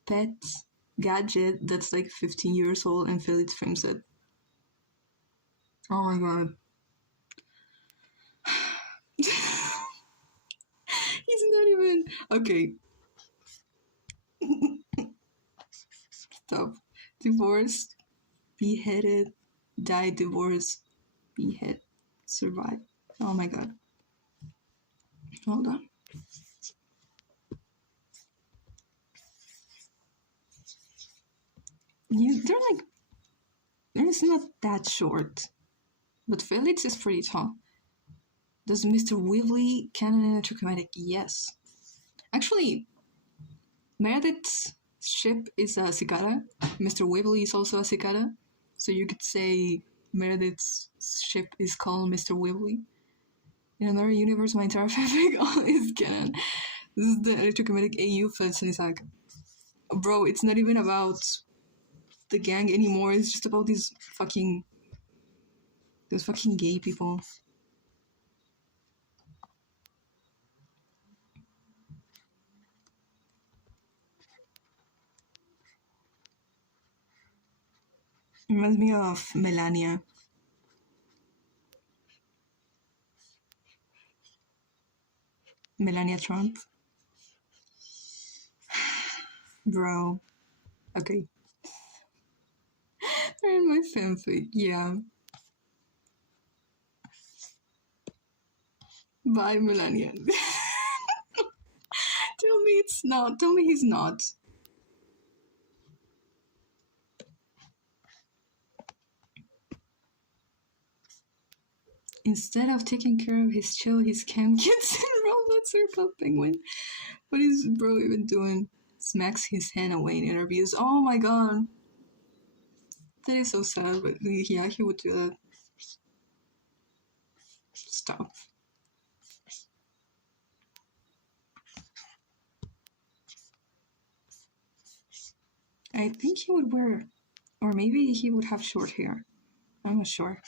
pet gadget that's like 15 years old, and Felix frames it. Oh my god. He's not even. Okay. Stop. Divorced, beheaded, died, divorced, behead, survive. Oh my god. Hold on. They're not that short. But Felix is pretty tall. Does Mr. Weebly canon in Electrochromatic? Yes. Actually, Meredith's ship is a cicada. Mr. Weebly is also a cicada. So you could say Meredith's ship is called Mr. Weebly. In another universe, my entire fanfic is canon. This is the Electrochromatic AU Felix and Isaac. Bro, it's not even about the gang anymore. It's just about those fucking gay people. Reminds me of Melania. Melania Trump. Bro. Okay. They're in my fanfic, yeah. Bye, Melania. Tell me it's not. Tell me he's not. Instead of taking care of his chill, his cam kids and Robot Circle Penguin. What is bro even doing? Smacks his hand away in interviews. Oh my god. That is so sad, but yeah, he would do that. Stop. I think he would wear, or maybe he would have short hair. I'm not sure.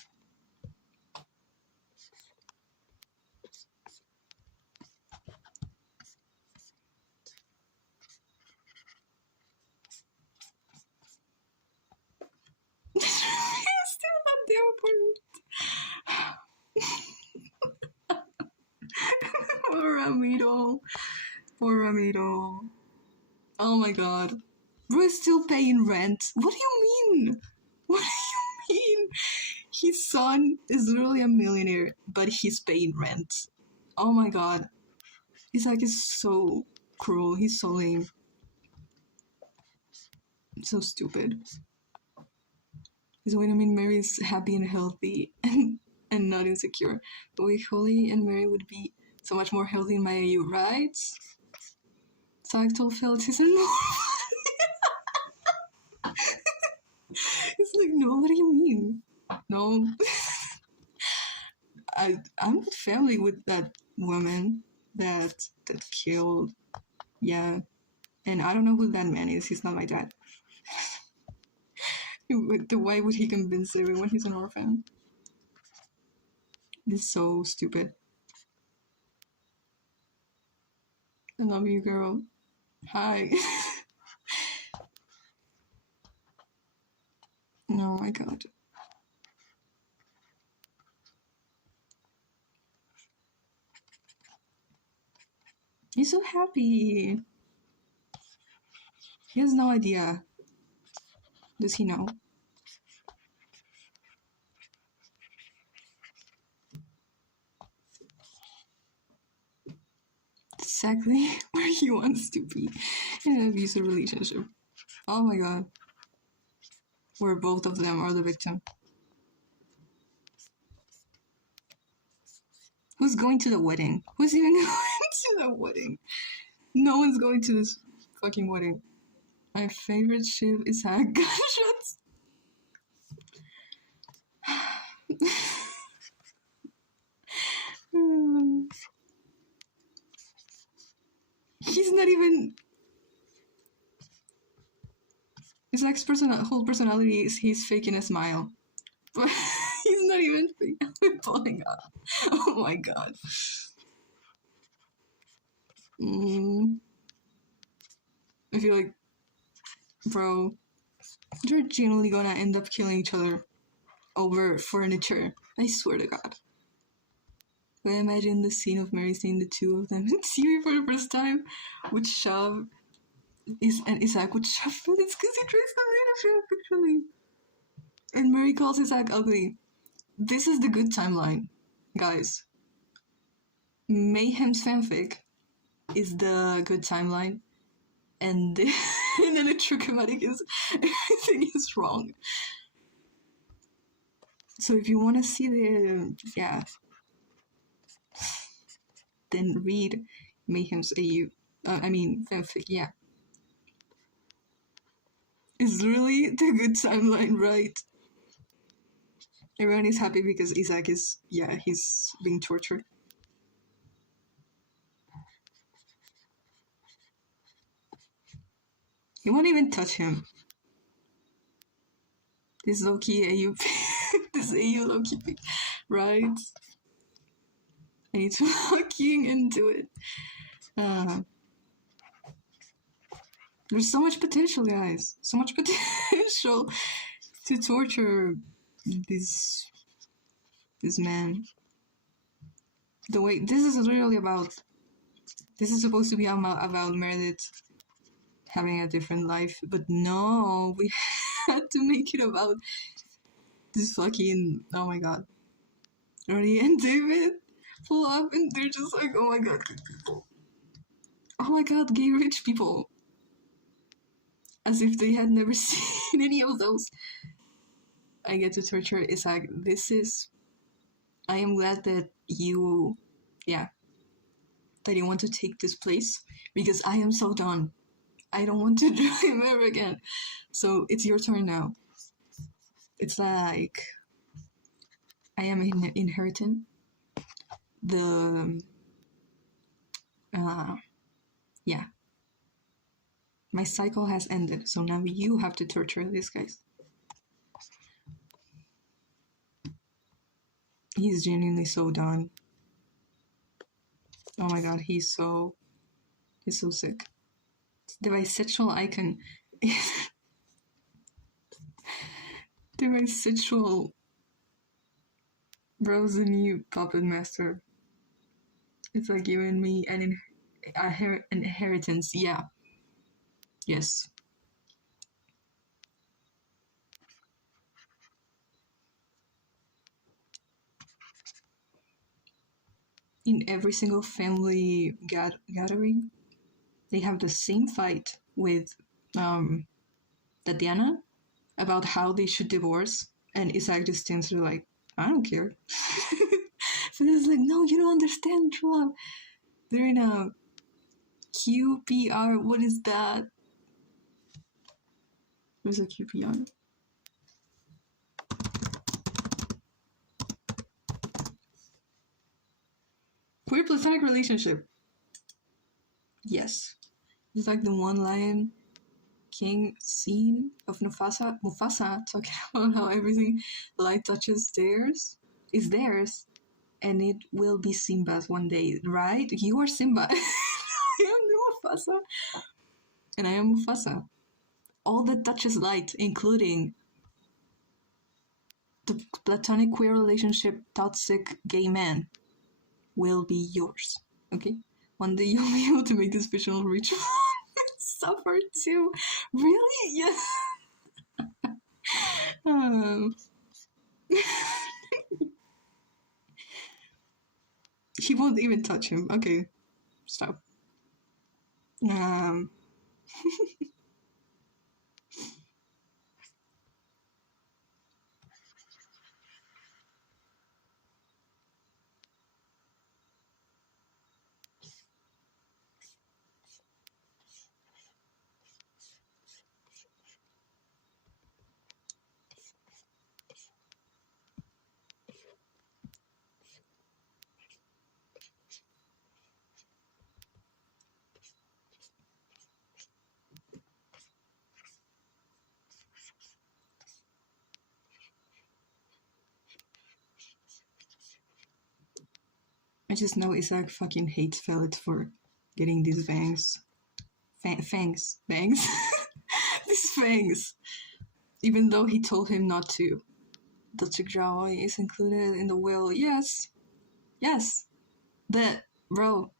He's still not there for me. Poor Ramiro. Poor Ramiro. Oh my god. Bro is still paying rent. What do you mean? What do you mean? His son is literally a millionaire, but he's paying rent. Oh my god. Isaac is so cruel. He's so lame. So stupid. So wait, I mean, Mary is happy and healthy and not insecure. The way Holly and Mary would be so much more healthy in my AU, right? Zach told Felix he's normal. It's like, no, what do you mean? No. I'm not family with that woman that killed. Yeah. And I don't know who that man is. He's not my dad. Why would he convince everyone he's an orphan? It's so stupid. I love you, girl. Hi. Oh my god. He's so happy. He has no idea. Does he know? Exactly where he wants to be in an abusive relationship. Oh my god. Where both of them are the victim. Who's going to the wedding? Who's even going to the wedding? No one's going to this fucking wedding. My favorite ship is gunshots. He's not even. His whole personality is he's faking a smile. But he's not even pulling up. Oh my god. I feel like, bro, they're genuinely gonna end up killing each other over furniture. I swear to god. But imagine the scene of Mary seeing the two of them in TV for the first time with Shav and Isaac would shove Felix because he tries to read a Shav actually. And Mary calls Isaac ugly. This is the good timeline, guys. Mayhem's fanfic is the good timeline, and then the true chromatic is everything is wrong. So if you want to see the then read Mayhem's AU. Fanfic. Yeah, it's really the good timeline, right? Everyone is happy because Isaac is he's being tortured. He won't even touch him. This low-key AU. This AU low-key, right? I need to looking into it. There's so much potential, guys. So much potential to torture this man. The way this is really about This is supposed to be about Meredith having a different life, but no, we had to make it about this fucking, oh my god, Ronnie and David pull up and they're just like, oh my god, gay people. Oh my god, gay rich people. As if they had never seen any of those. I get to torture Isaac. I am glad that you want to take this place, because I am so done. I don't want to dream ever again. So it's your turn now. It's like I am inheriting the my cycle has ended, so now you have to torture these guys. He's genuinely so done. Oh my god, he's so sick. The bisexual icon. The bisexual bro's the new puppet master. It's like giving me an inheritance. Yeah. Yes. In every single family gathering, they have the same fight with Tatiana about how they should divorce, and Isaac just stands there like, I don't care. So it's like, no, you don't understand true love. They're in a QPR. What is that? Where's a QPR? Queer platonic relationship. Yes. It's like the one Lion King scene of Mufasa talking about how everything light touches theirs is theirs, and it will be Simba's one day, right? You are Simba. I am Mufasa. And I am Mufasa. All that touches light, including the platonic queer relationship toxic gay man, will be yours. Okay? One day you'll be able to make this fictional ritual suffer too. Really? Yes. He won't even touch him. Okay. Stop. I just know Isaac fucking hates Felix for getting these bangs. Fangs. Bangs? These fangs. Even though he told him not to. The Chikjawa is included in the will. Yes. Yes. Bro,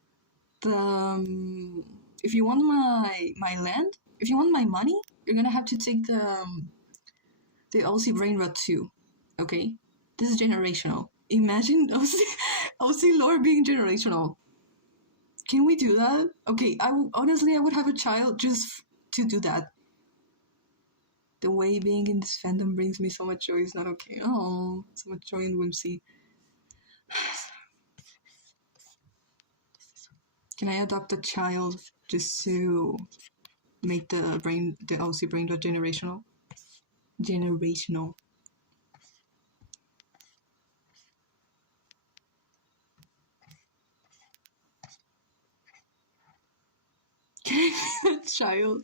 if you want my land, if you want my money, you're gonna have to take the Aussie brain rot too. Okay? This is generational. Imagine Aussie lore being generational. Can we do that? Okay, honestly, I would have a child just to do that. The way being in this fandom brings me so much joy is not okay. Oh, so much joy and whimsy. Can I adopt a child just to make the Aussie brain rot generational? Generational. Child.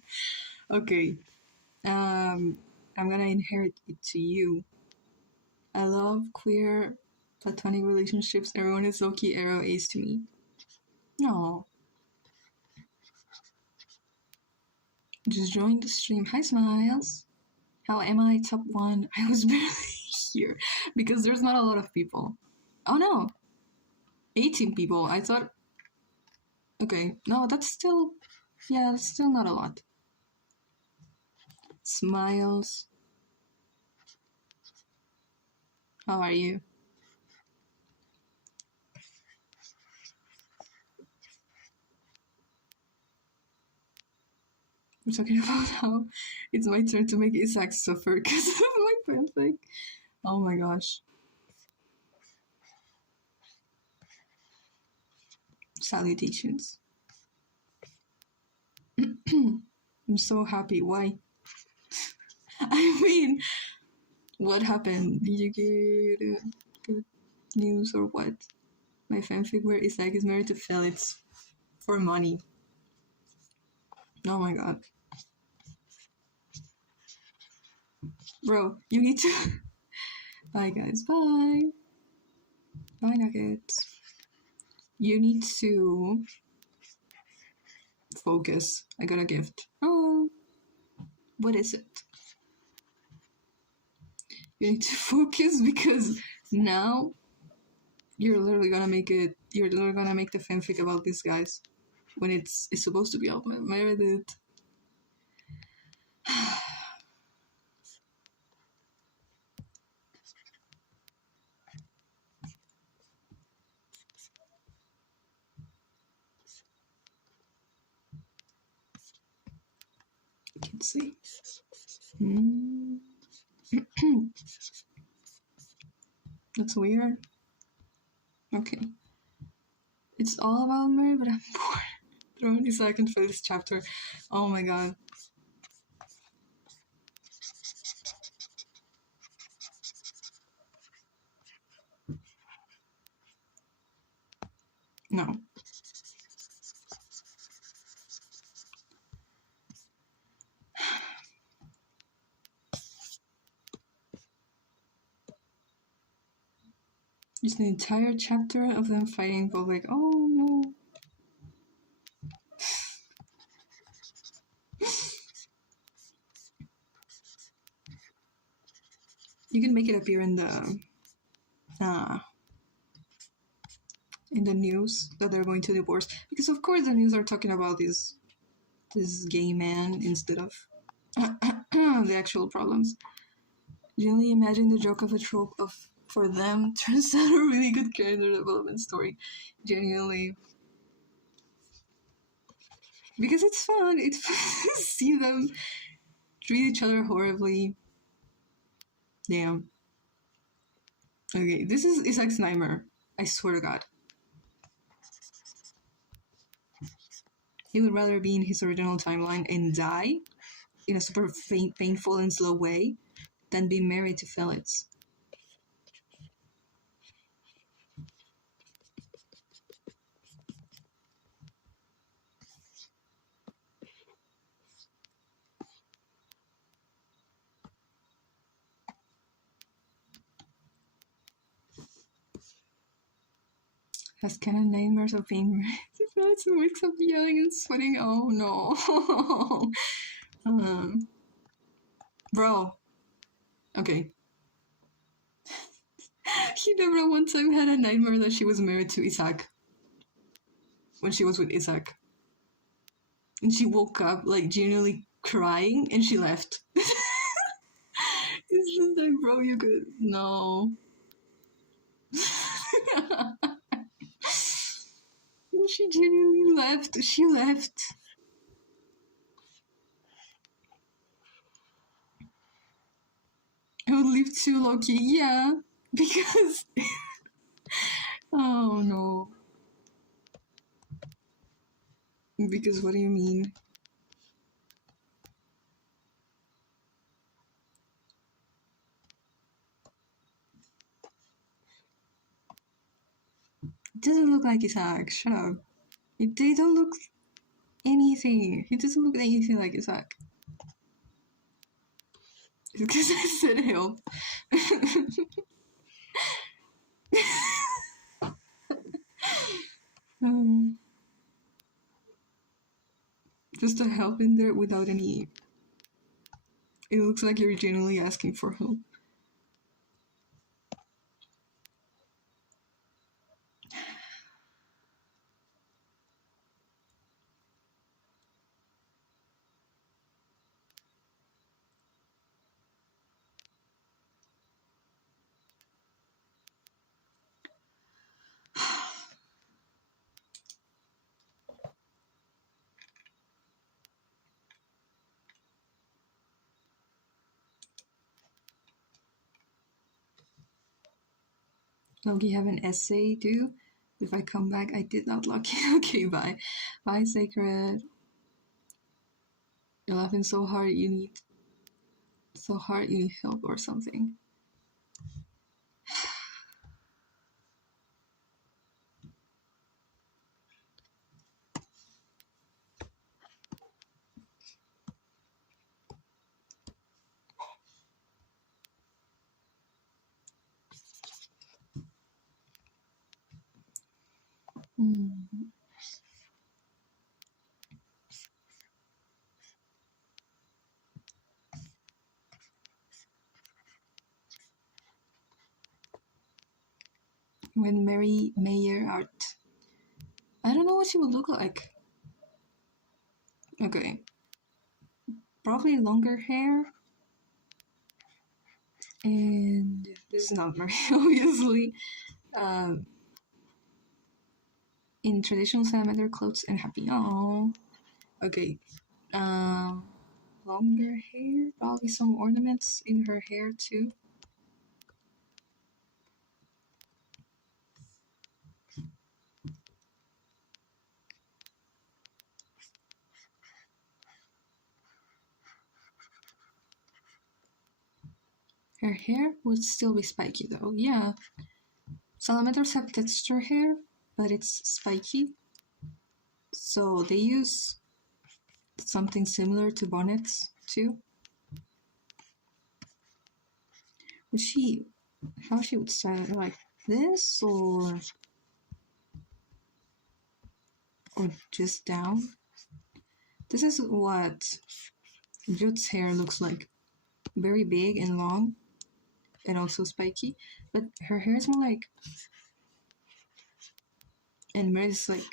Okay. I'm gonna inherit it to you. I love queer platonic relationships. Everyone is low-key arrow ace to me. No. Just joined the stream. Hi, Smiles. How am I? Top 1. I was barely here because there's not a lot of people. Oh no. 18 people. I thought Okay, no, that's still, yeah, that's still not a lot. Smiles. How are you? We're talking about how it's my turn to make Isaac suffer because of my fanfic. Oh my gosh. Salutations. I'm so happy. Why? I mean, what happened? Did you get good news or what? My fanfic where Isaac is married to Felix for money. Oh my god. Bro, you need to. Bye, guys. Bye. Bye, Nuggets. You need to focus. I got a gift. Oh, what is it? You need to focus because now you're literally gonna make it. You're literally gonna make the fanfic about these guys when it's supposed to be about Meredith. I can see. That's weird. Okay. It's all about Mary, but I'm bored. 20 seconds for this chapter. Oh my god. No. Just an entire chapter of them fighting, but like, oh no. You can make it appear in the news that they're going to divorce, because of course the news are talking about this gay man instead of the actual problems. Generally, imagine the joke of a trope of for them turns out a really good character development story. Genuinely, because it's fun. It's fun to see them treat each other horribly. Damn. Okay, this is Isaac's nightmare. I swear to God. He would rather be in his original timeline and die in a super painful and slow way than be married to Felix. Has kind of nightmares of being married to Felix and wakes up yelling and sweating. Oh no. Bro. Okay. Ginebra one time had a nightmare that she was married to Isaac. When she was with Isaac. And she woke up like genuinely crying and she left. It's just like, bro, you could. No. She genuinely left. She left. I would leave too, Loki. Yeah. Because. Oh no. Because what do you mean? It doesn't look like Isaac. Shut up. They don't look anything. He doesn't look anything like Isaac. Because I said help. Just a help in there without any. It looks like you're genuinely asking for help. Loki have an essay due. If I come back, I did not lucky. Okay, bye. Bye, Sacred. You're laughing so hard you need help or something. Mm. When Mary Mayer art. I don't know what she would look like. Okay. Probably longer hair. And this is not Mary, obviously. In traditional salamander clothes and happy. Oh. Okay. Longer hair. Probably some ornaments in her hair too. Her hair would still be spiky though. Yeah. Salamanders have texture hair, but it's spiky. So they use something similar to bonnets too. How she would style it, like this or just down? This is what Jut's hair looks like. Very big and long and also spiky. But her hair is more like, and Mary's like,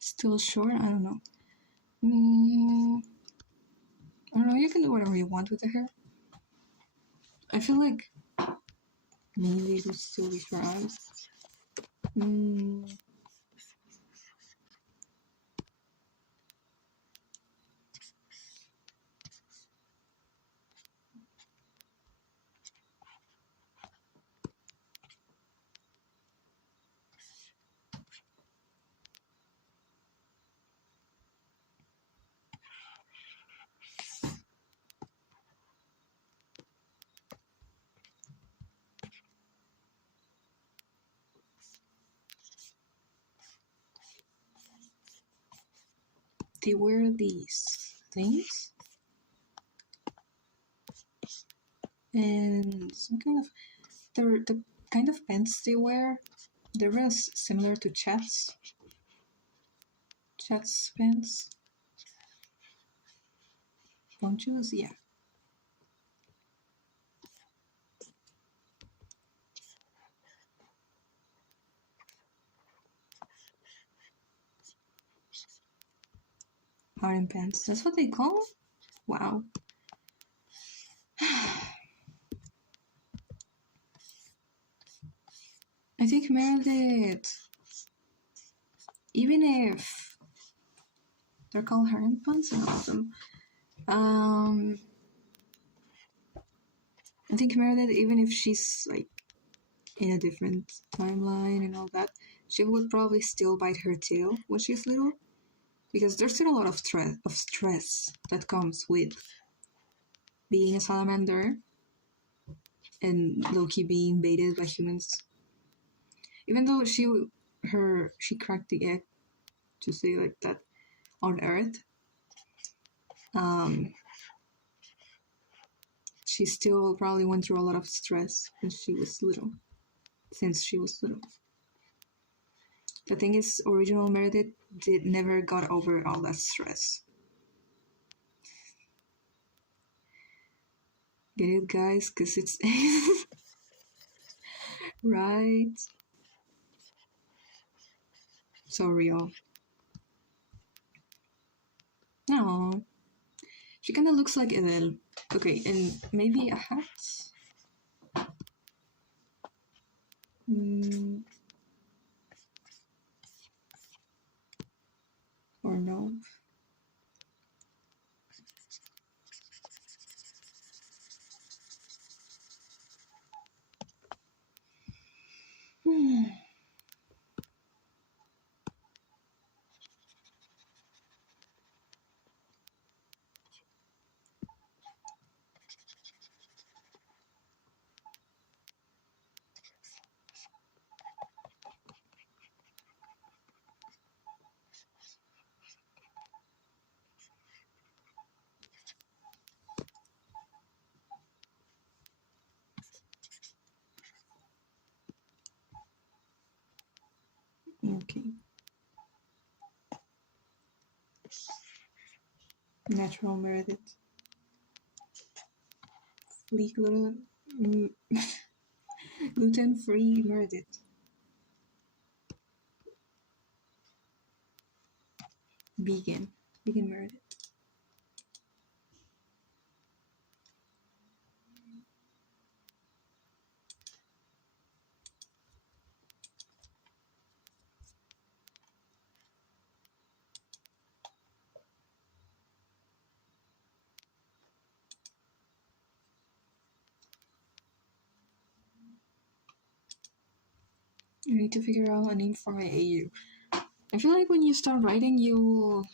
still short. I don't know. I don't know. You can do whatever you want with the hair. I feel like maybe it would still be her eyes. They wear these things and some kind of the kind of pants they wear. They're real similar to Chat's pants. Ponchos, yeah. Harem pants. That's what they call them? Wow. I think Meredith, even if they're called harem pants, I love them. I think Meredith, even if she's like in a different timeline and all that, she would probably still bite her tail when she's little, because there's still a lot of stress that comes with being a salamander and Loki being baited by humans. Even though she cracked the egg, to say like that, on Earth, she still probably went through a lot of stress when she was little. Since she was little. The thing is, original Meredith never got over all that stress. Get it, guys? Because it's right. So real. No, she kind of looks like Adele. Okay, and maybe a hat? Or no? Okay. Natural Meredith. Flea gluten-free Meredith. Vegan. Vegan Meredith. I need to figure out a name for my AU. I feel like when you start writing, you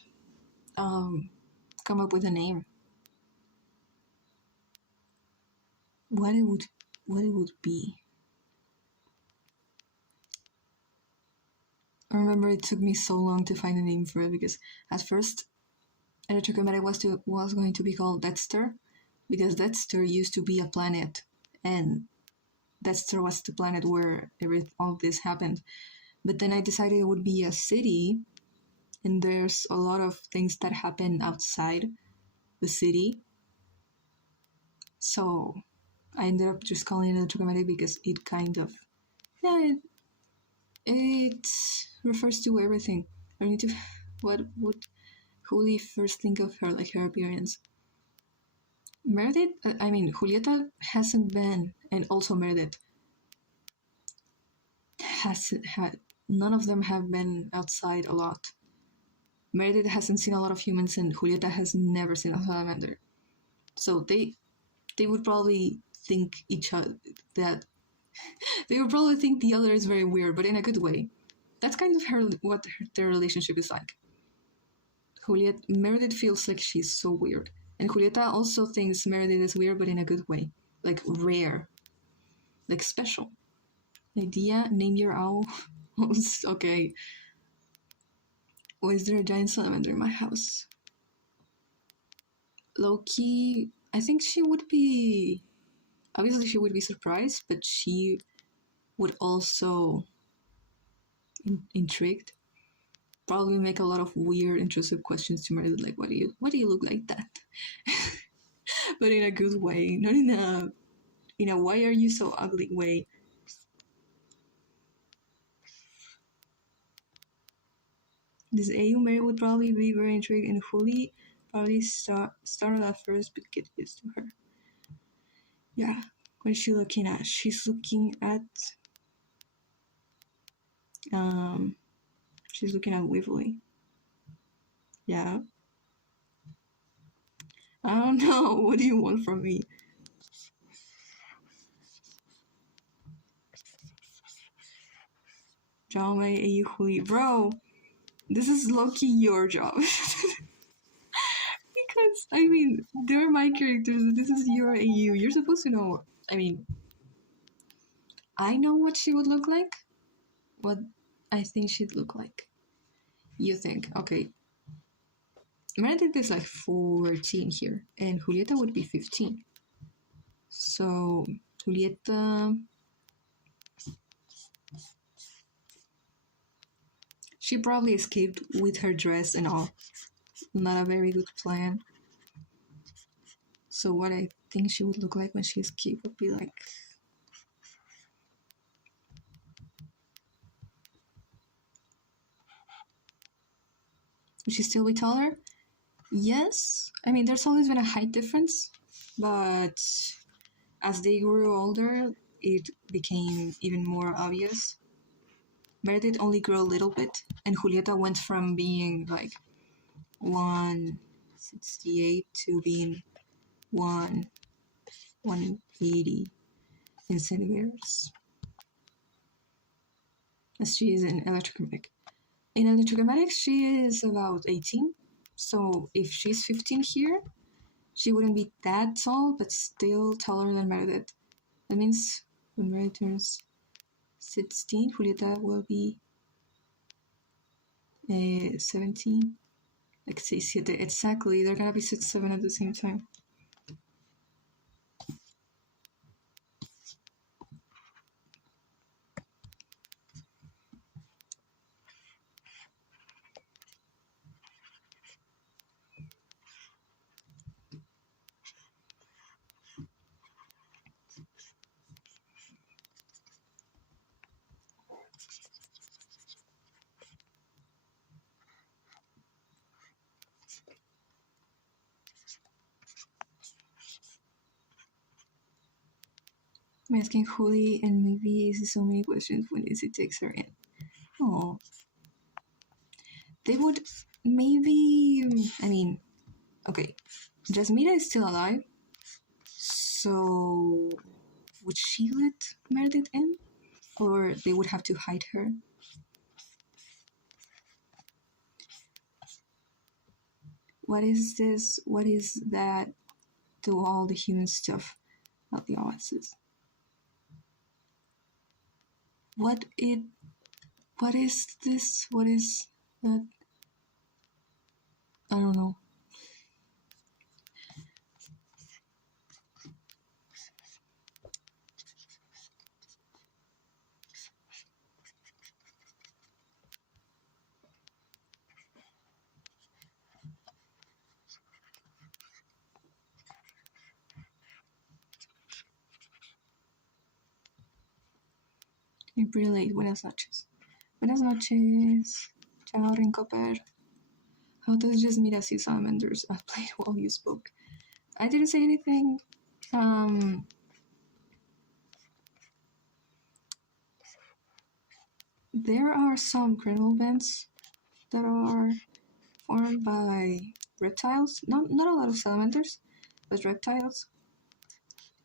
come up with a name. What it would be. I remember it took me so long to find a name for it because at first Electrochromatic was going to be called Deathstar because Deathstar used to be a planet and Deathstar was the planet where all this happened. But then I decided it would be a city, and there's a lot of things that happen outside the city. So I ended up just calling it Electrochromatic because it kind of, yeah, it refers to everything. I need to, what would Julie first think of her, like her appearance? Meredith, Julieta hasn't been, and also Meredith hasn't had. None of them have been outside a lot. Meredith hasn't seen a lot of humans, and Julieta has never seen a salamander. So they would probably think each other that they would probably think the other is very weird, but in a good way. That's kind of their relationship is like. Meredith feels like she's so weird, and Julieta also thinks Meredith is weird, but in a good way, like rare, like special. Idea: name your owl. Okay. Or is there a giant salamander in my house? Loki, I think she would be. Obviously, she would be surprised, but she would also intrigued. Probably make a lot of weird, intrusive questions to Meredith, like, "What do you look like that?" But in a good way, not in a "Why are you so ugly" way. This AU Mary would probably be very intrigued, and Julie probably started at first, but get used to her. Yeah, what is she looking at? She's looking at she's looking at Waverly. Yeah. I don't know. What do you want from me? John May Julie. Bro, this is low-key your job. Because, they're my characters. This is your AU. You're supposed to know. I know what she would look like. What I think she'd look like. You think. Okay. Meredith is like 14 here, and Julieta would be 15. So, Julieta. She probably escaped with her dress and all. Not a very good plan. So, what I think she would look like when she escaped would be like. Would she still be taller? Yes. There's always been a height difference. but as they grew older, it became even more obvious. Meredith only grew a little bit, and Julieta went from being like 168 to being 180 in centimeters, as she is in electromagnetic. In electromagnetic, she is about 18, so if she's 15 here, she wouldn't be that tall, but still taller than Meredith. That means when Meredith turns 16, Julieta will be 17. Like 6, exactly. They're gonna be 6, 7 at the same time. I'm asking Juli and maybe so many questions when Izzy takes her in. Oh. They would maybe. I mean, okay. Jasmina is still alive. So. Would she let Meredith in? Or they would have to hide her? What is this? What is that to all the human stuff about the oasis? What is this? What is that? I don't know. It's pretty late. Buenas noches. Buenas noches. Ciao, Rinkoper. How does Jasmina see salamanders? I played while you spoke. I didn't say anything. There are some criminal bands that are formed by reptiles. Not a lot of salamanders, but reptiles.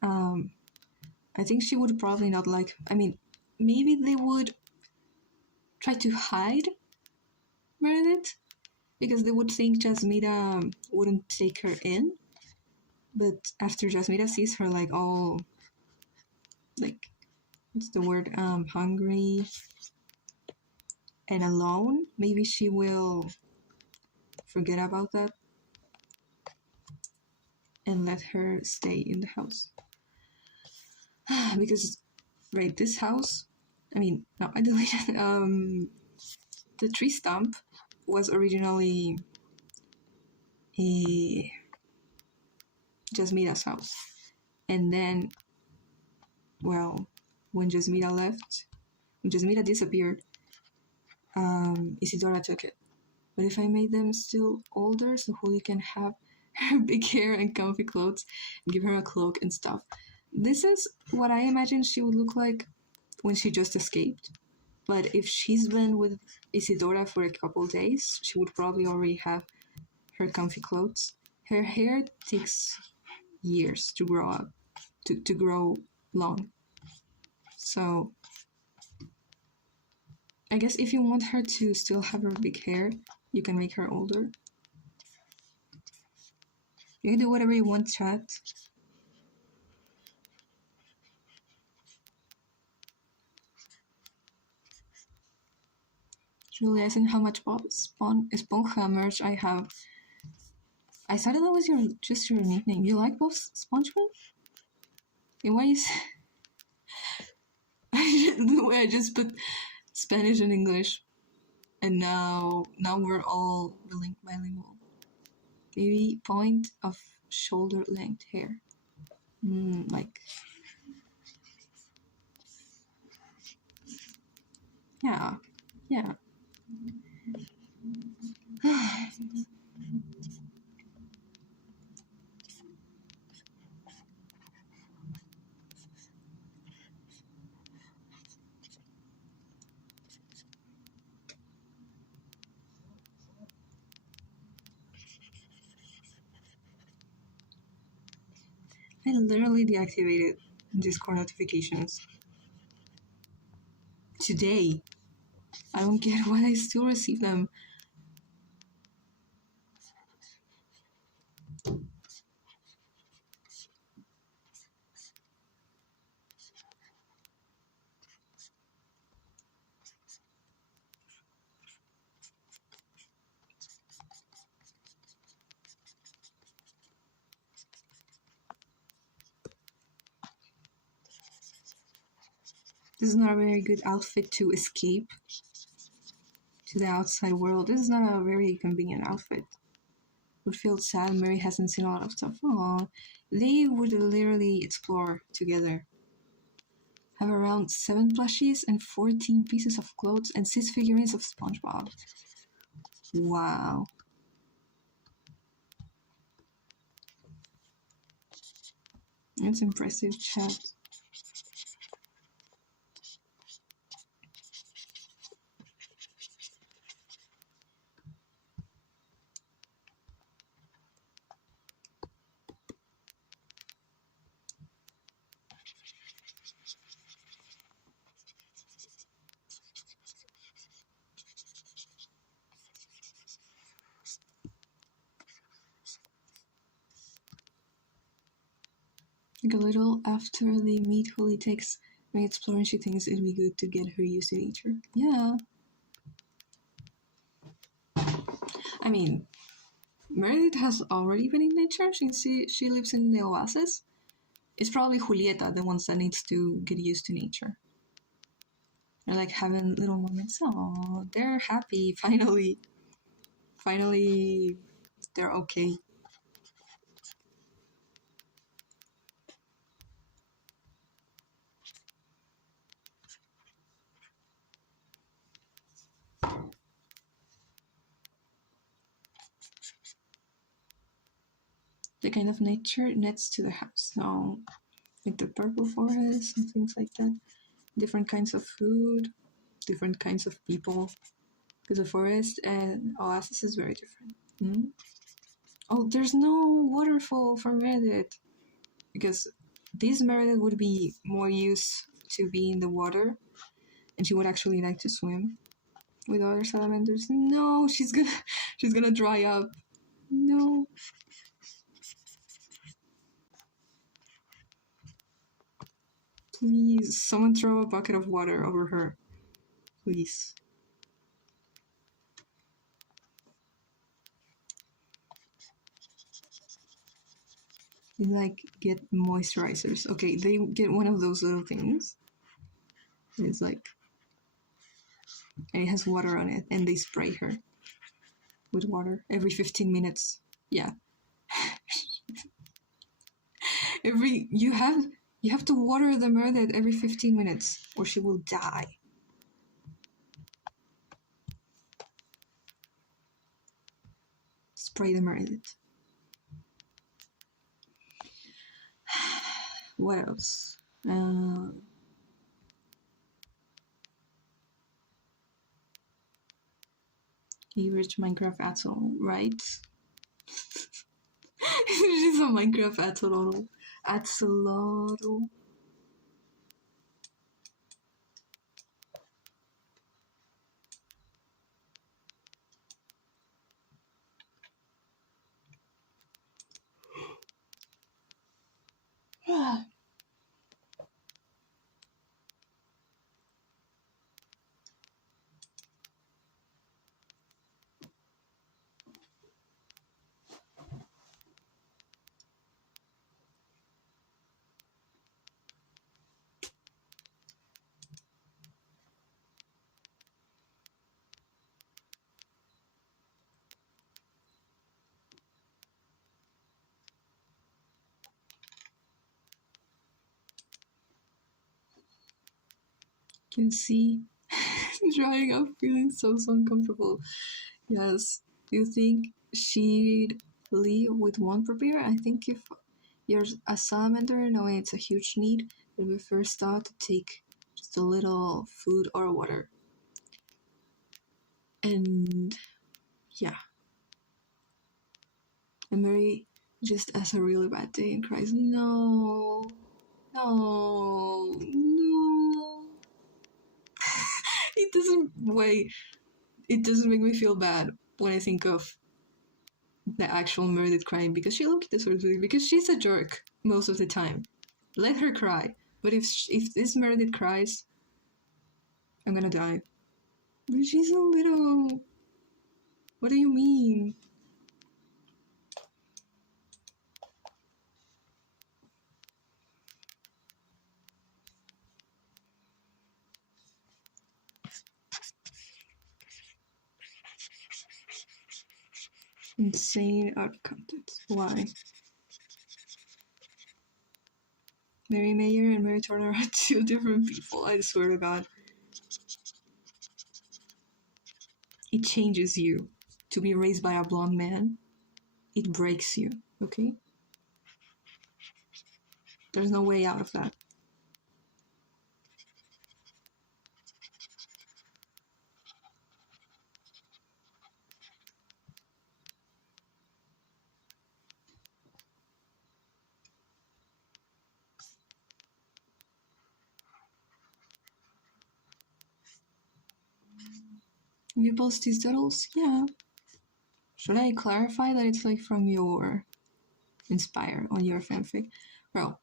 I think she would probably not like. I mean, maybe they would try to hide Meredith because they would think Jasmina wouldn't take her in. But after Jasmina sees her like all like what's the word hungry and alone, maybe she will forget about that and let her stay in the house. Because right, this house, I mean, no, I deleted the tree stump was originally a Jasmina's house. And then, well, when Jasmina left, when Jasmina disappeared, Isidora took it. But if I made them still older, so Juli can have her big hair and comfy clothes, and give her a cloak and stuff. This is what I imagine she would look like when she just escaped. But if she's been with Isidora for a couple days, she would probably already have her comfy clothes. Her hair takes years to grow up, to grow long. So I guess if you want her to still have her big hair, you can make her older. You can do whatever you want, chat. Julie, I think how much Bob Esponja merch I have. I thought that was just your nickname. You like Bob SpongeBob? In ways, the way I just put Spanish and English, and now we're all bilingual. Maybe point of shoulder length hair. Like, yeah. I literally deactivated Discord notifications today. I don't get why I still receive them. This is not a very good outfit to escape to the outside world. This is not a very convenient outfit. Would feel sad Mary hasn't seen a lot of stuff. Aww. They would literally explore together. Have around 7 plushies and 14 pieces of clothes and 6 figurines of SpongeBob. Wow. It's impressive, chat. Like a little after they meet, Holly takes May exploring. She thinks it'd be good to get her used to nature. Yeah. I mean, Meredith has already been in nature since she lives in the oasis. It's probably Julieta, the ones that needs to get used to nature. They're like having little moments. Oh, they're happy. Finally, they're okay. The kind of nature next to the house. So, like the purple forest and things like that. Different kinds of food, different kinds of people. Because the forest and oasis is very different. Hmm? Oh, there's no waterfall for Meredith. Because this Meredith would be more used to be in the water, and she would actually like to swim with other salamanders. No, she's gonna dry up. No. Please, someone throw a bucket of water over her. Please. They like get moisturizers. Okay, they get one of those little things. It's like, and it has water on it, and they spray her with water every 15 minutes. Yeah. You have to water the Meredith every 15 minutes, or she will die. Spray the Meredith. What else? You reached Minecraft Atoll, right? She's a Minecraft Atoll. Axolotl. Can see drying up, feeling so uncomfortable. Yes. Do you think she'd leave with one prepare? I think if you're a salamander, knowing it's a huge need, it would be first thought to take just a little food or water. And yeah. And Mary just has a really bad day and cries, no, no, no. It doesn't make me feel bad when I think of the actual Meredith crying, because she looked deserves it, because she's a jerk most of the time. Let her cry. But if this Meredith cries, I'm gonna die. But she's so little. What do you mean? Insane art content. Why? Mary Mayer and Mary Turner are two different people, I swear to God. It changes you. To be raised by a blonde man, it breaks you, okay? There's no way out of that. You post these doodles? Yeah. Should I clarify that it's like from your inspire on your fanfic? Well,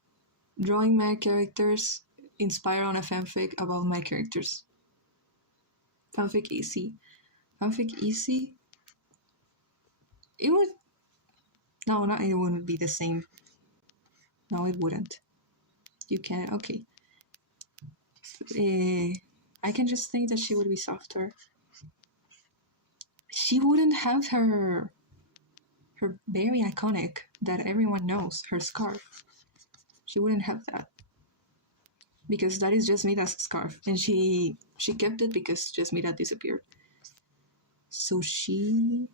drawing my characters inspire on a fanfic about my characters. Fanfic easy. Fanfic easy? It would... No, not it wouldn't be the same. No, it wouldn't. You can... Okay. I can just think that she would be softer. She wouldn't have her very iconic that everyone knows, her scarf. She wouldn't have that. Because that is Jasmita's scarf. And she kept it because Jasmita disappeared. So she...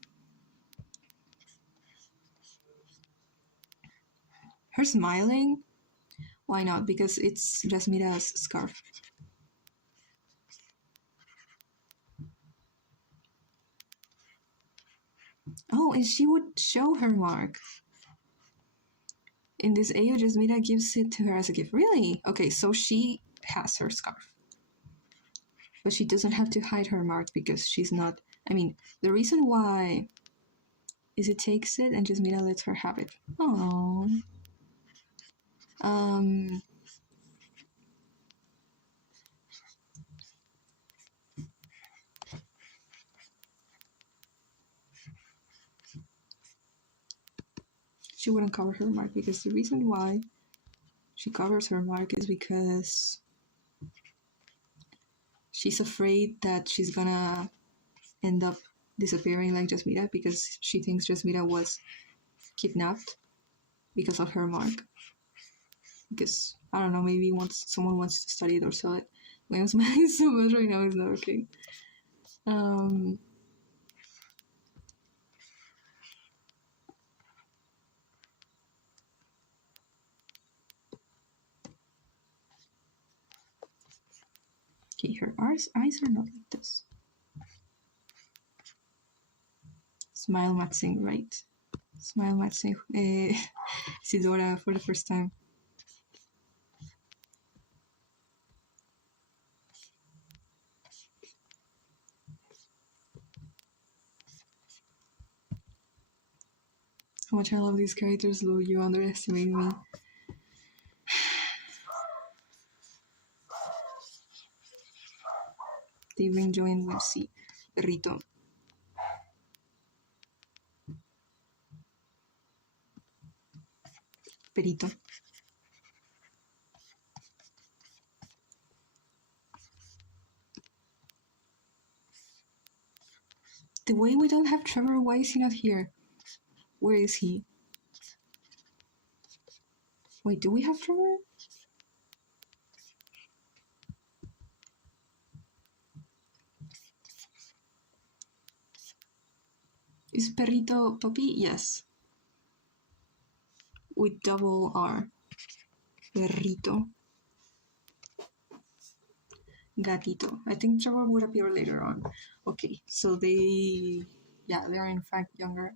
Her smiling? Why not? Because it's Jasmita's scarf. Oh, and she would show her mark. In this AO, Jasmita gives it to her as a gift. Really? Okay, so she has her scarf. But she doesn't have to hide her mark because she's not... I mean, the reason why is it takes it and Jasmita lets her have it. Oh. She wouldn't cover her mark because the reason why she covers her mark is because she's afraid that she's gonna end up disappearing like Jasmita because she thinks Jasmita was kidnapped because of her mark. Because, I don't know, maybe once someone wants to study it or sell it. When I'm smiling so much right now, it's not okay. Okay, her eyes are not like this. Smile matching, right? Smile matching Isidora for the first time. How much I love these characters, Lou. You underestimate me. They bring joy in Websy. Perrito. Perito. The way we don't have Trevor, why is he not here? Where is he? Wait, do we have Trevor? Is Perrito puppy? Yes. With double R. Perrito. Gatito. I think Trevor would appear later on. Okay, so they... Yeah, they are in fact younger.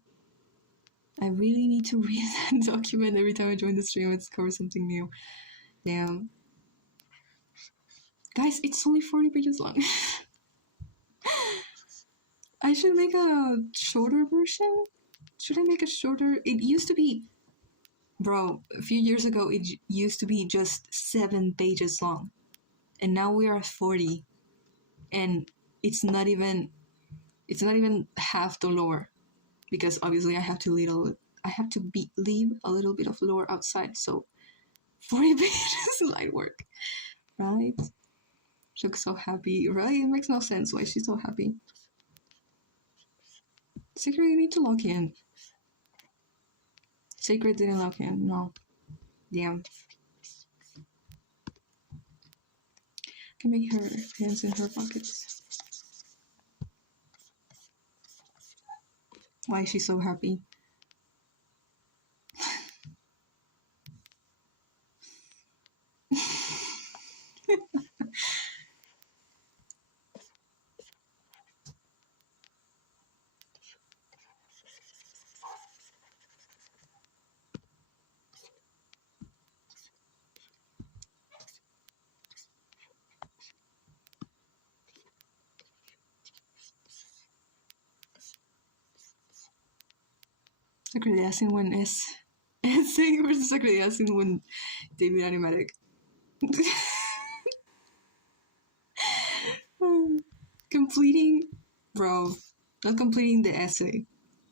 I really need to read that document every time I join the stream. I discover something new. Damn. Guys, it's only 40 pages long. I should make a shorter version. Should I make a shorter? It used to be, bro, a few years ago, it used to be just 7 pages long. And now we are at 40. And it's not even half the lore. Because obviously I have to leave a little bit of lore outside. So 40 pages light work. Right? She looks so happy. Right? It makes no sense why she's so happy. Sacred, you need to log in. Sacred didn't log in. No. Damn. Can make her hands in her pockets. Why is she so happy? Sacred Yasin when essay versus Sacred Yasin when David Animatic. Completing, bro, not completing the essay.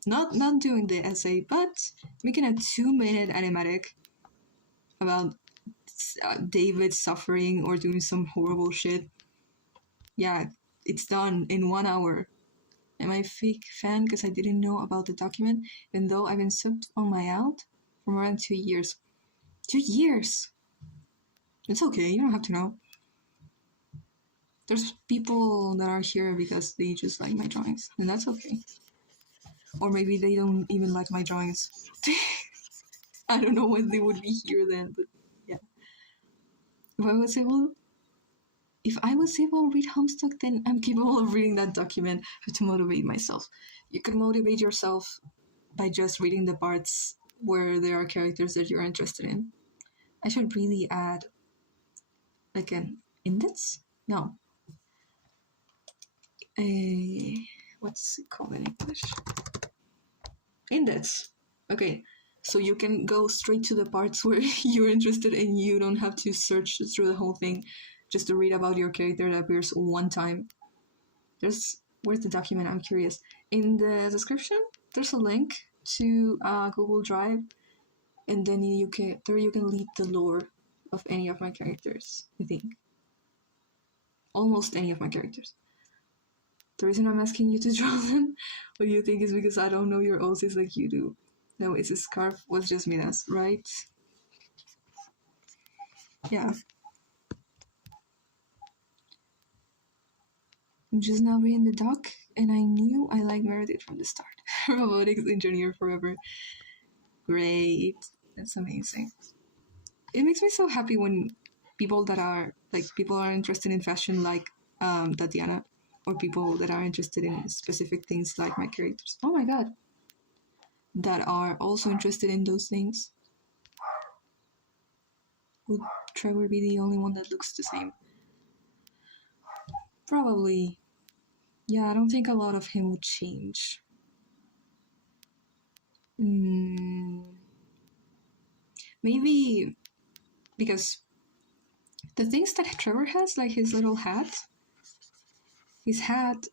Not doing the essay, but making a 2-minute animatic about David suffering or doing some horrible shit. Yeah, it's done in 1 hour. Am I a fake fan because I didn't know about the document, even though I've been subbed on my out for more than 2 years? 2 years! It's okay, you don't have to know. There's people that are here because they just like my drawings, and that's okay. Or maybe they don't even like my drawings. I don't know when they would be here then, but yeah. If I was able to read Homestuck, then I'm capable of reading that document to motivate myself. You can motivate yourself by just reading the parts where there are characters that you're interested in. I should really add like an index? No. What's it called in English? Index. Okay. So you can go straight to the parts where you're interested and you don't have to search through the whole thing just to read about your character that appears one time. Where's the document? I'm curious. In the description, there's a link to Google Drive, and then you can leave the lore of any of my characters, I think. Almost any of my characters. The reason I'm asking you to draw them, what do you think, is because I don't know your OCs like you do. No, it's a scarf was just Midas, right? Yeah. I'm just now reading the doc, and I knew I liked Meredith from the start. Robotics engineer forever. Great. That's amazing. It makes me so happy when people are interested in fashion like Tatiana, or people that are interested in specific things like my characters. Oh my god. That are also interested in those things. Would Trevor be the only one that looks the same? Probably. Yeah, I don't think a lot of him would change. Maybe because the things that Trevor has, like his little hat,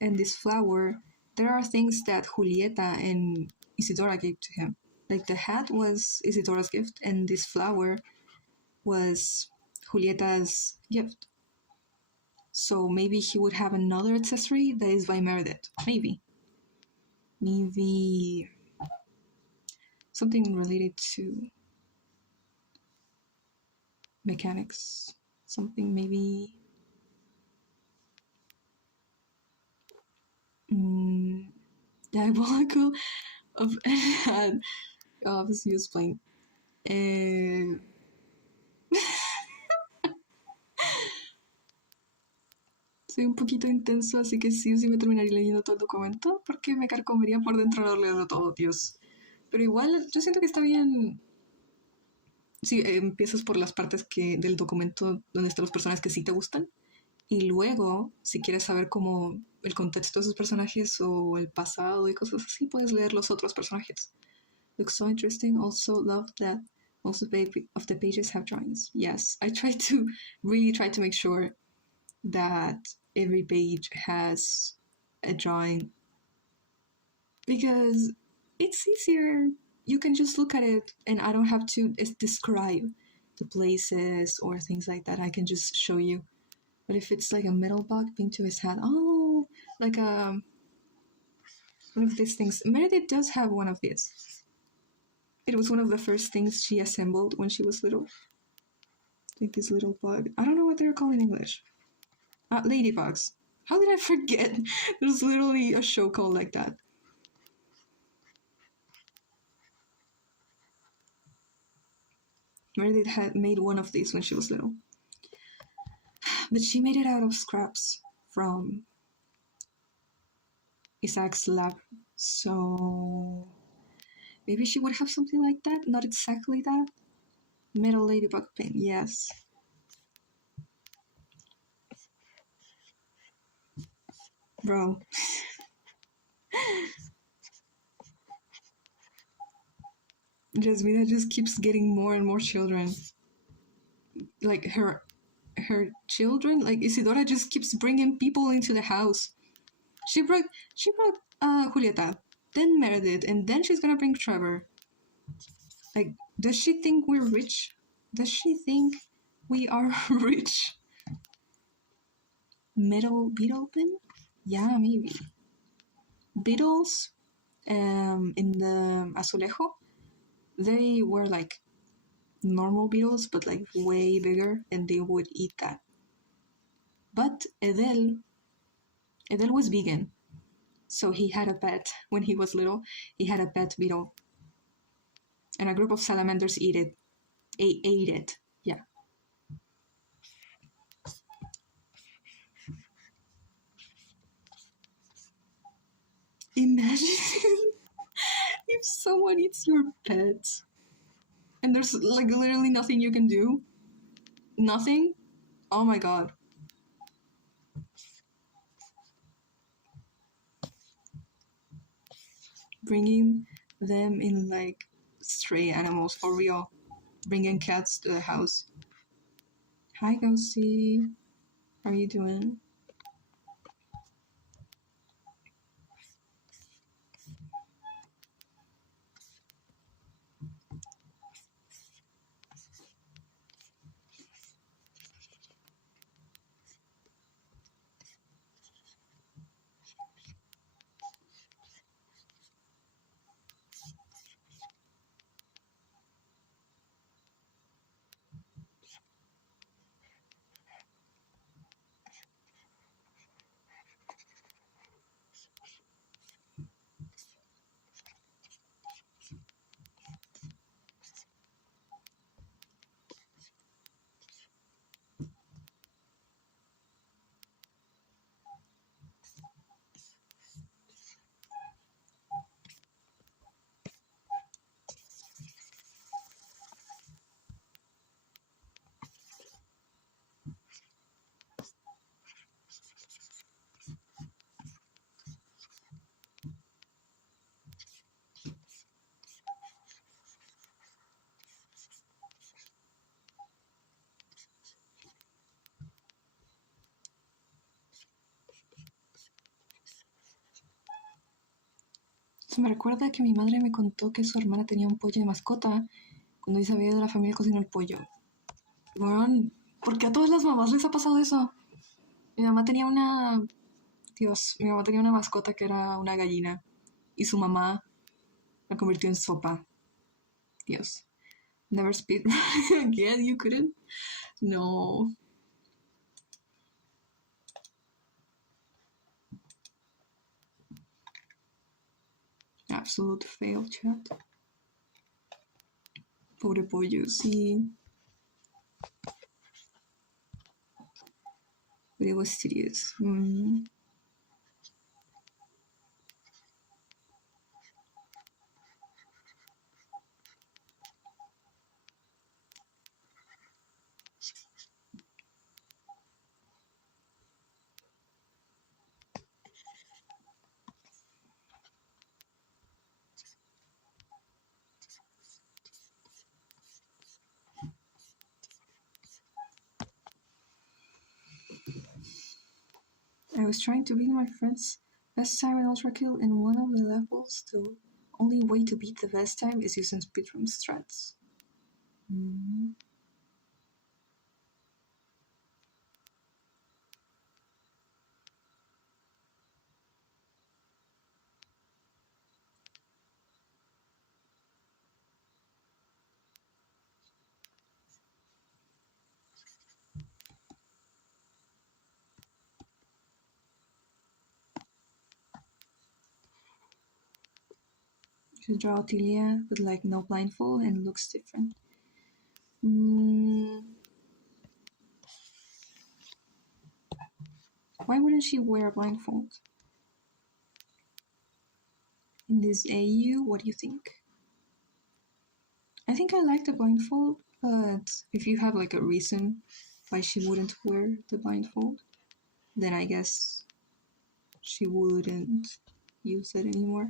and this flower, there are things that Julieta and Isidora gave to him. Like the hat was Isidora's gift, and this flower was Julieta's gift. So maybe he would have another accessory that is by Meredith. Maybe something related to mechanics. Something maybe diabolical of obviously was playing. Soy un poquito intenso, así que sí o sí me terminaría leyendo todo el documento porque me carcomería por dentro de leerlo todo, Dios. Pero igual, yo siento que está bien. Sí, empiezas por las partes del documento donde están los personajes que sí te gustan. Y luego, si quieres saber como el contexto de esos personajes o el pasado y cosas así, puedes leer los otros personajes. Looks so interesting. Also love that most of the pages have drawings. Yes, I try to really try to make sure that every page has a drawing because it's easier. You can just look at it and I don't have to describe the places or things like that. I can just show you. But if it's like a metal bug pinned to his head, oh, like one of these things. Meredith does have one of these. It was one of the first things she assembled when she was little. Like this little bug. I don't know what they're called in English. Ladybugs. How did I forget? There's literally a show called like that. Meredith had made one of these when she was little. But she made it out of scraps from Isaac's lab. So maybe she would have something like that. Not exactly that. Metal ladybug pin, yes. Bro. Jasmina just keeps getting more and more children. Like her children, like Isidora just keeps bringing people into the house. She brought Julieta, then Meredith, and then she's gonna bring Trevor. Like, does she think we're rich? Does she think we are rich? Metal beetle pin? Yeah, maybe. Beetles in the azulejo, they were like normal beetles, but like way bigger, and they would eat that. But Edel was vegan, so he had a pet when he was little. He had a pet beetle, and a group of salamanders ate it. Yeah. Imagine if someone eats your pet, and there's like literally nothing you can do. Nothing. Oh my god. Bringing them in like stray animals for real. Bringing cats to the house. Hi, Ghosty. How are you doing? Se me recuerda que mi madre me contó que su hermana tenía un pollo de mascota cuando ella sabía de la familia cocinó el pollo. Bueno, ¿por qué a todas las mamás les ha pasado eso? Mi mamá tenía una... Dios, mi mamá tenía una mascota que era una gallina y su mamá la convirtió en sopa. Dios. Never speed again, you couldn't? No. Absolute fail, chat. Pobre pollo, sí. But it was serious. was trying to beat my friend's best time in Ultra Kill in one of the levels. The only way to beat the best time is using speedrun strats. You draw Tilia with like no blindfold and it looks different. Why wouldn't she wear a blindfold? In this AU, what do you think? I think I like the blindfold, but if you have like a reason why she wouldn't wear the blindfold, then I guess she wouldn't use it anymore.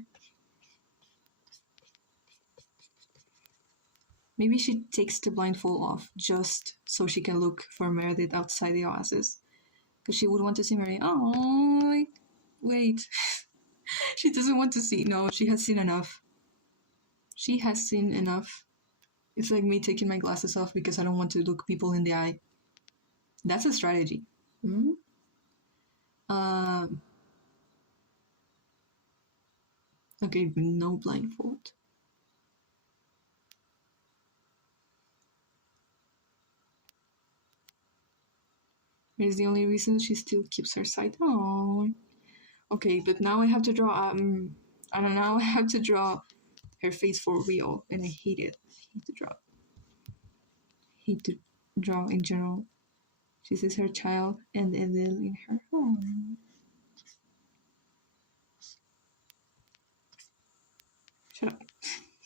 Maybe she takes the blindfold off just so she can look for Meredith outside the oasis. Because she would want to see Meredith. Oh, wait. She doesn't want to see. No, she has seen enough. She has seen enough. It's like me taking my glasses off because I don't want to look people in the eye. That's a strategy. Okay, no blindfold. It's the only reason she still keeps her sight. Oh. Okay, but now I have to draw. I don't know. I have to draw her face for real, and I hate it. I hate to draw. Hate to draw in general. She sees her child and Edel in her home. Shut up.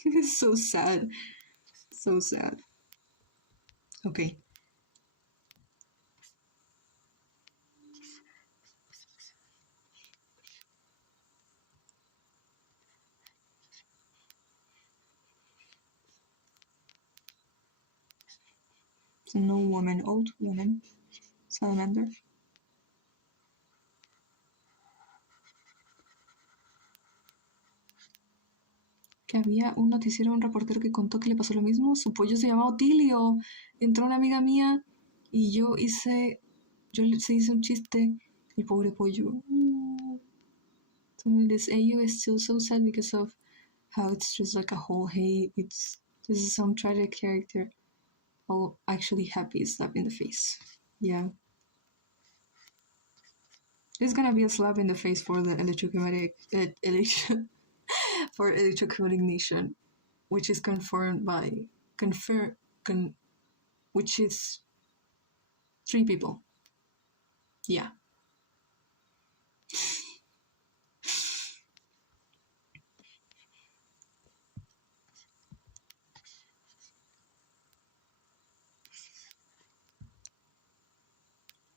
It's so sad. So sad. Okay. So no woman, old woman. Salamander. Que había un noticiero, un reportero que contó que le pasó lo mismo. Su pollo se llamaba Otilio. Entró una amiga mía y yo se hice un chiste. El pobre pollo. So this AU is still so sad because of how it's just like a whole hate. This is some tragic character. Oh, actually happy slap in the face. Yeah. There's gonna be a slap in the face for the electroclimatic for electroclimatic nation, which is confirmed by which is 3 people. Yeah.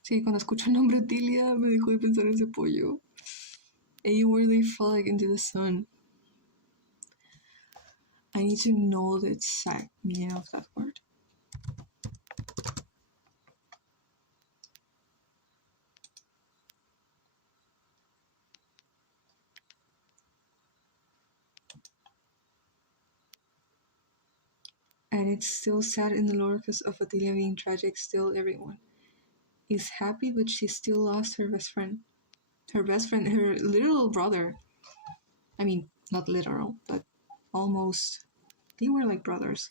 Sí, cuando escucho el nombre Tilia me dejo de pensar en ese pollo. AU really fell like into the sun. I need to know the exact meaning of that word. And it's still sad in the lore because of Adelia being tragic. Still, everyone is happy, but she still lost her best friend. Her best friend, her literal brother. I mean, not literal, but almost. They were like brothers.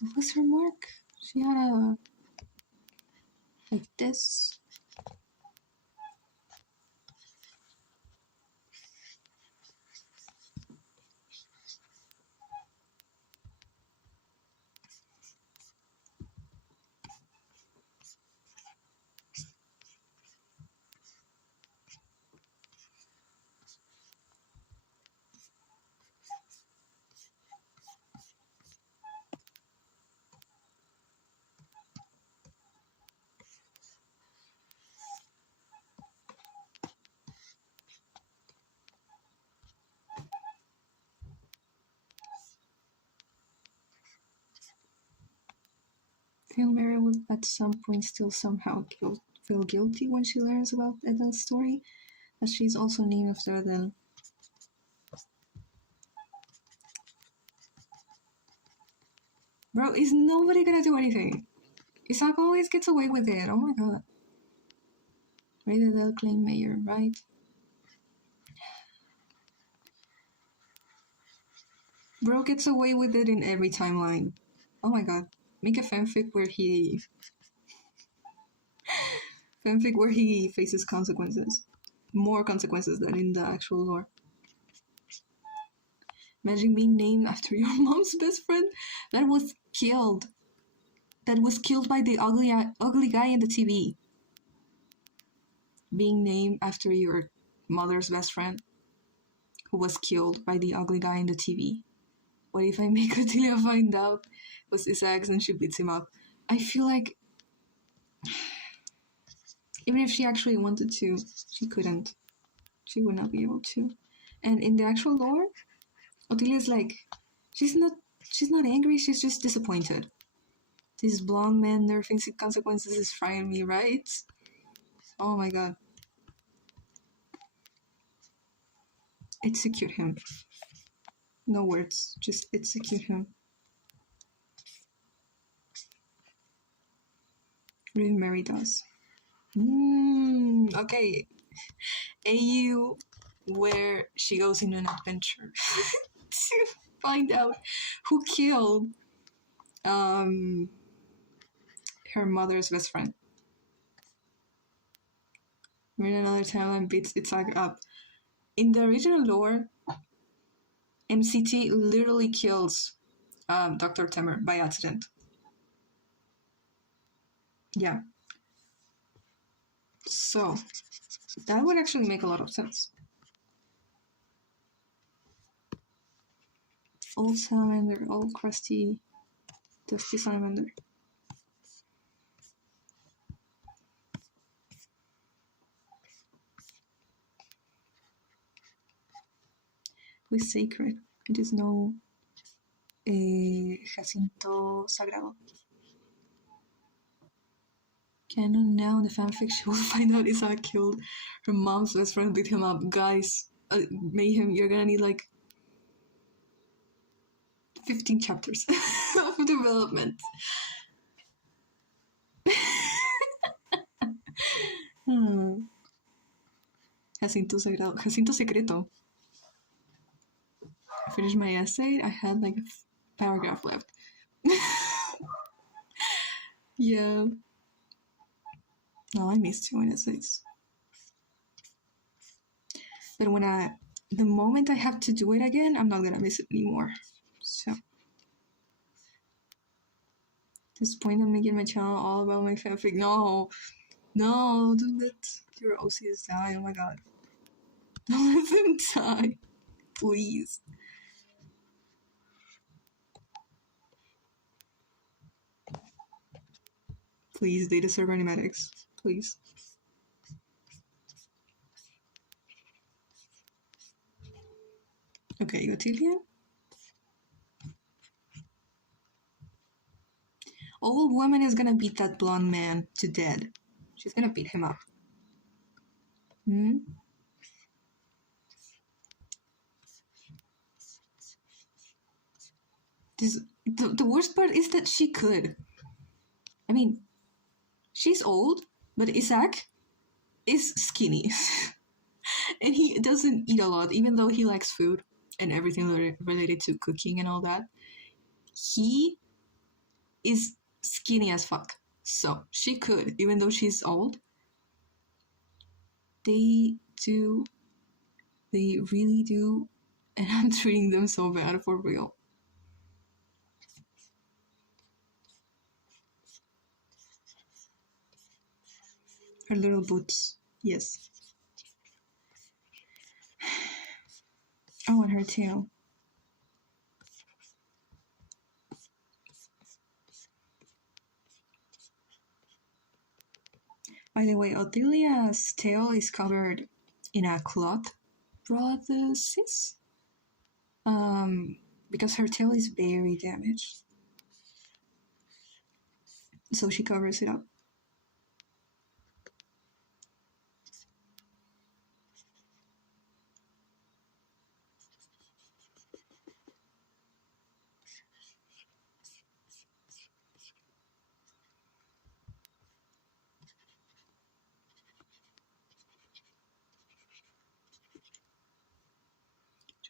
What was her mark? She had a like this. Hail Mary would at some point still somehow feel guilty when she learns about Adele's story, as she's also named after Adele. Bro, is nobody gonna do anything? Isaac always gets away with it. Oh my god. Right, Adele claim mayor, right? Bro gets away with it in every timeline. Oh my god. Make a fanfic where he faces consequences. More consequences than in the actual lore. Imagine being named after your mom's best friend that was killed. That was killed by the ugly guy in the TV. Being named after your mother's best friend who was killed by the ugly guy in the TV. What if I make Otilia find out it was his ex and she beats him up? I feel like even if she actually wanted to, she couldn't. She would not be able to. And in the actual lore, Otilia's like, she's not angry, she's just disappointed. This blonde man nerfing consequences is frying me, right? Oh my god. Execute him. No words, just execute him. Really Mary does. Okay. AU, where she goes in an adventure to find out who killed her mother's best friend. We're in another timeline, beats Itzhak up. In the original lore, MCT literally kills Dr. Temer by accident. Yeah. So, that would actually make a lot of sense. Old Salamander, old crusty, dusty Salamander. Who is sacred? It is no Jacinto Sagrado. Canon now in the fanfic, she will find out Isaac killed her mom's best friend, beat him up. Guys, Mayhem, you're gonna need like 15 chapters of development. Jacinto Sagrado. Jacinto Secreto. I finished my essay. I had like a paragraph left. Yeah. No, I missed doing essays. But the moment I have to do it again, I'm not gonna miss it anymore. So, at this point, I'm making my channel all about my fanfic. No, don't let your OCs die. Oh my god. Don't let them die. Please. Please, they deserve animatics. Please. Okay, Otilia. Old woman is gonna beat that blonde man to death. She's gonna beat him up. The worst part is that she could. I mean, she's old, but Isaac is skinny. And he doesn't eat a lot, even though he likes food and everything related to cooking and all that. He is skinny as fuck. So she could, even though she's old. They really do, and I'm treating them so bad for real. Her little boots, yes. I want her tail. By the way, Otilia's tail is covered in a cloth prosthesis. Because her tail is very damaged. So she covers it up.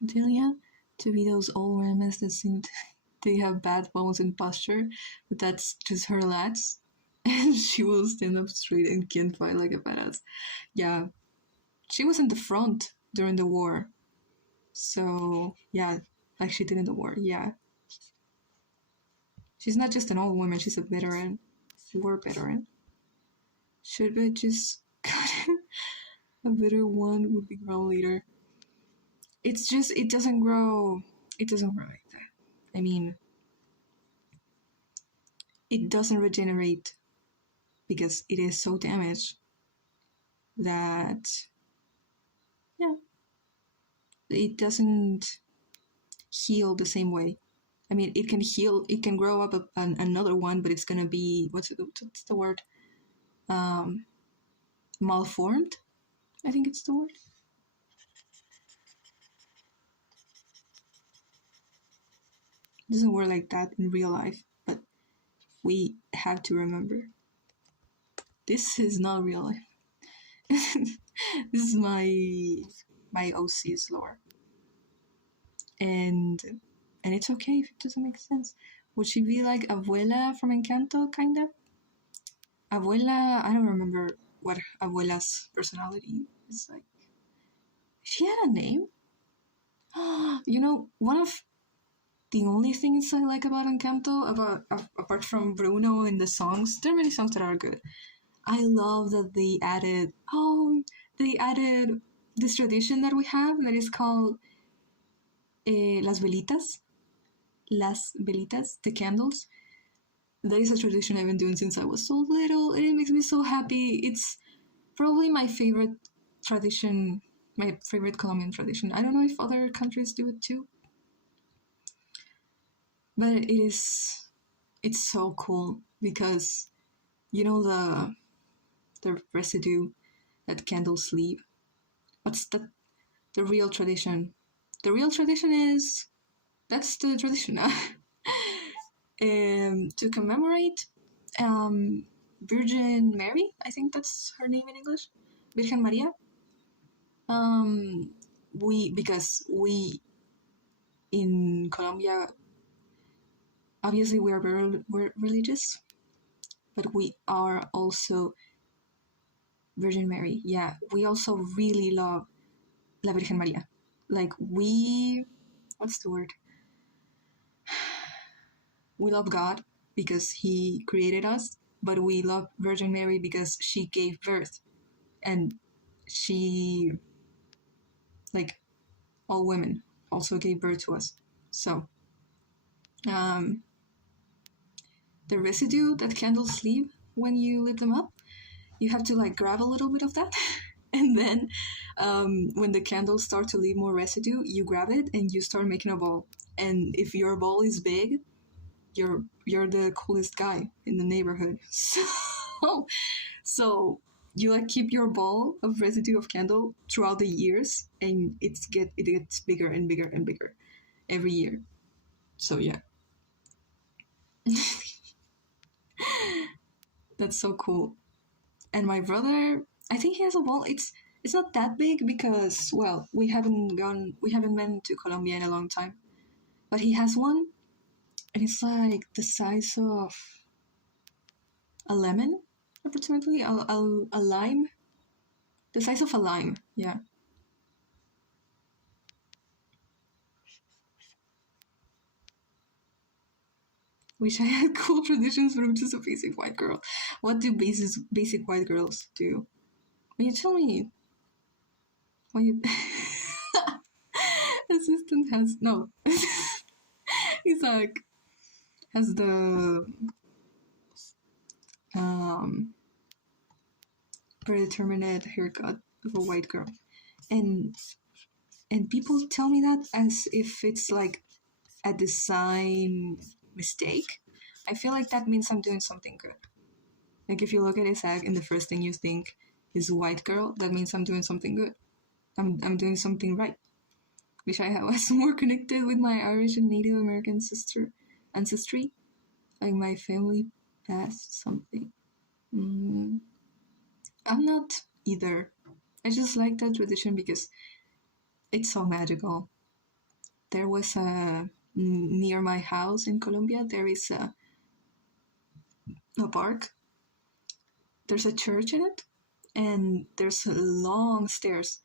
Genitalia to be those old women that seem they have bad bones and posture, but that's just her lats. And she will stand up straight and can fight like a badass. Yeah, she was in the front during the war. So, yeah, like she did in the war. Yeah. She's not just an old woman, she's a veteran. War veteran. Should we just cut a better one would be grow later. It's just, it doesn't grow. It doesn't grow like that. I mean, it doesn't regenerate because it is so damaged that, yeah, it doesn't heal the same way. I mean, it can heal, it can grow up another one, but it's gonna be, what's the word? Malformed? I think it's the word. It doesn't work like that in real life, but we have to remember. This is not real life. This is my OC's lore. And it's okay if it doesn't make sense. Would she be like Abuela from Encanto, kinda? Abuela, I don't remember what Abuela's personality is like. She had a name? You know, one of the only things I like about Encanto, apart from Bruno and the songs, there are many songs that are good. I love that they added this tradition that we have that is called las velitas, the candles. That is a tradition I've been doing since I was so little, and it makes me so happy. It's probably my favorite tradition, my favorite Colombian tradition. I don't know if other countries do it too, but it's so cool because you know the residue that candles leave. What's the real tradition? The real tradition is that's the tradition. To commemorate Virgin Mary, I think that's her name in English, Virgen Maria. Because we in Colombia, obviously we're religious, but we are also Virgin Mary. Yeah, we also really love La Virgen Maria. Like what's the word? We love God because He created us, but we love Virgin Mary because she gave birth, and she, like all women, also gave birth to us. So, um, the residue that candles leave when you lit them up, you have to like grab a little bit of that. And then when the candles start to leave more residue, you grab it and you start making a ball. And if your ball is big, you're the coolest guy in the neighborhood. So you like keep your ball of residue of candle throughout the years, and it gets bigger and bigger and bigger every year. So yeah, that's so cool. And my brother, I think he has a ball. It's not that big because well, we haven't been to Colombia in a long time, but he has one, and it's like the size of a lemon, approximately a lime, the size of a lime. Yeah. Wish I had cool traditions, but I'm just a basic white girl. What do basic white girls do? Can you tell me what you assistant has no he's like has the um predetermined haircut of a white girl. And people tell me that as if it's like a design mistake. I feel like that means I'm doing something good. Like if you look at his egg and the first thing you think is white girl, that means I'm doing something good. I'm doing something right. Wish I was more connected with my Irish and Native American sister ancestry. Like my family passed something. Mm, I'm not either. I just like that tradition because it's so magical. There was a near my house in Colombia. There is a park. There's a church in it, and there's long stairs.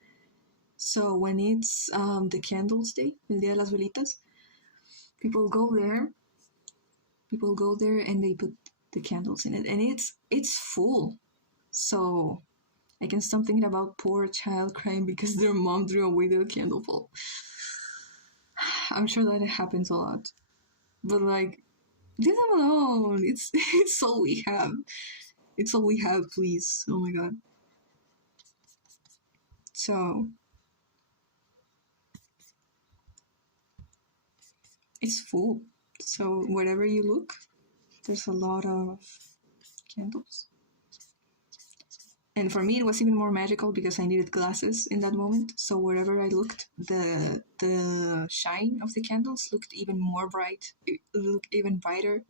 So when it's the Candles Day, El Día de las Velitas, people go there. People go there and they put the candles in it, and it's full. So I can stop thinking about poor child crying because their mom threw away their candle bowl. I'm sure that it happens a lot, but like, leave them alone. It's all we have. It's all we have, please. Oh my god. So it's full. So wherever you look, there's a lot of candles. And for me, it was even more magical because I needed glasses in that moment. So wherever I looked, the shine of the candles looked even more bright. It looked even brighter.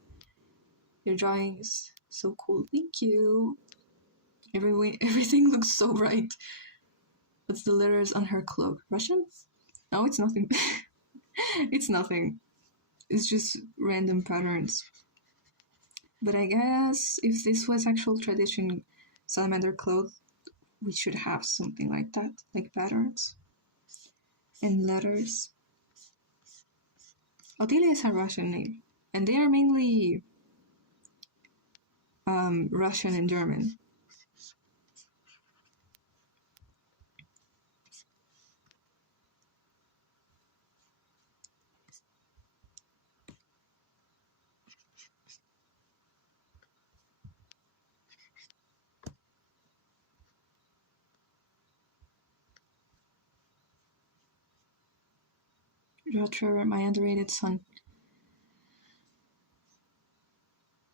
Your drawing is so cool. Thank you. Everything looks so bright. What's the letters on her cloak? Russian? No, it's nothing. It's nothing. It's just random patterns. But I guess if this was actual tradition, salamander cloth, we should have something like that, like patterns and letters. Otilia is a Russian name, and they are mainly Russian and German. Roger, my underrated son.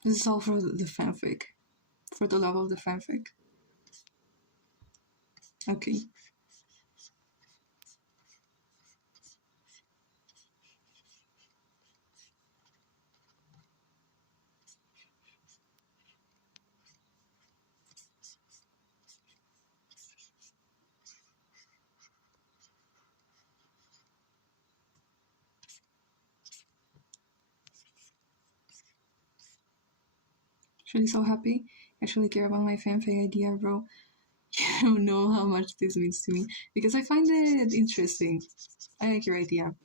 This is all for the fanfic. For the love of the fanfic. Okay. Actually so happy. Actually care about my fanfic idea, bro. You don't know how much this means to me. Because I find it interesting. I like your idea.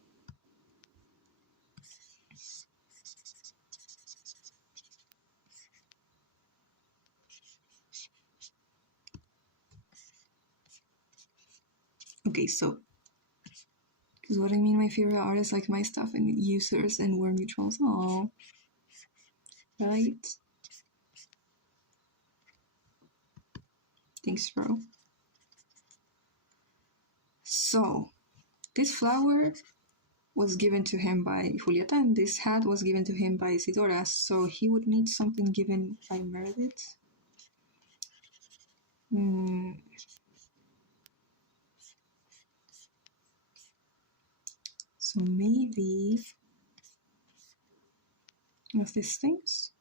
Okay, so because what I mean, my favorite artists like my stuff and users and war mutuals. Oh, right. Thanks, bro. So, this flower was given to him by Julieta, and this hat was given to him by Isidora, so he would need something given by Meredith. So maybe of these things,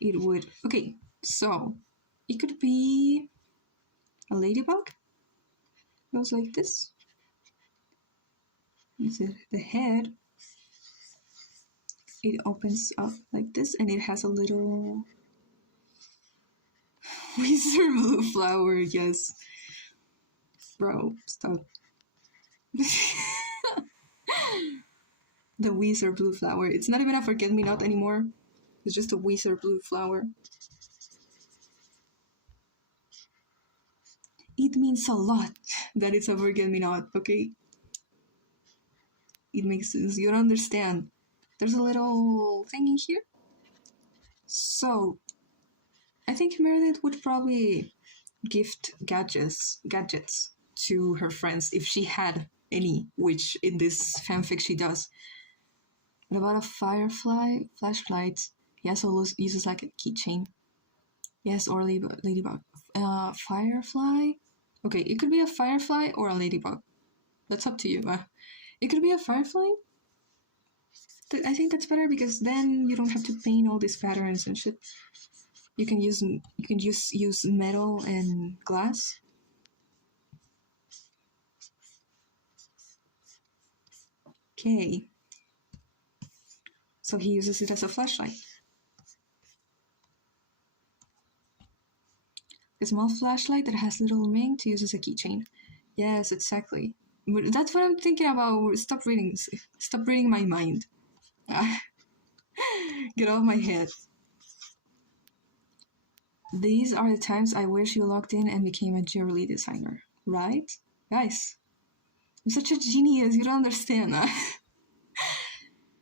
it would. Okay, so it could be a ladybug. It goes like this. The head, it opens up like this, and it has a little wizard blue flower. Yes, bro, stop. The wizard blue flower. It's not even a forget-me-not anymore. It's just a wizard blue flower. It means a lot that it's a forget-me-not, okay? It makes sense. You don't understand. There's a little thing in here. So, I think Meredith would probably gift gadgets to her friends if she had any, which in this fanfic she does. What about a firefly? Flashlight. He also uses like a keychain. Yes, or ladybug. Firefly. Okay, it could be a firefly or a ladybug. That's up to you. It could be a firefly. I think that's better because then you don't have to paint all these patterns and shit. You can use metal and glass. Okay. So he uses it as a flashlight. A small flashlight that has little ring to use as a keychain. Yes, exactly. But that's what I'm thinking about. Stop reading my mind. Get off my head. These are the times I wish you logged in and became a jewelry designer, right? Guys, I'm such a genius, you don't understand.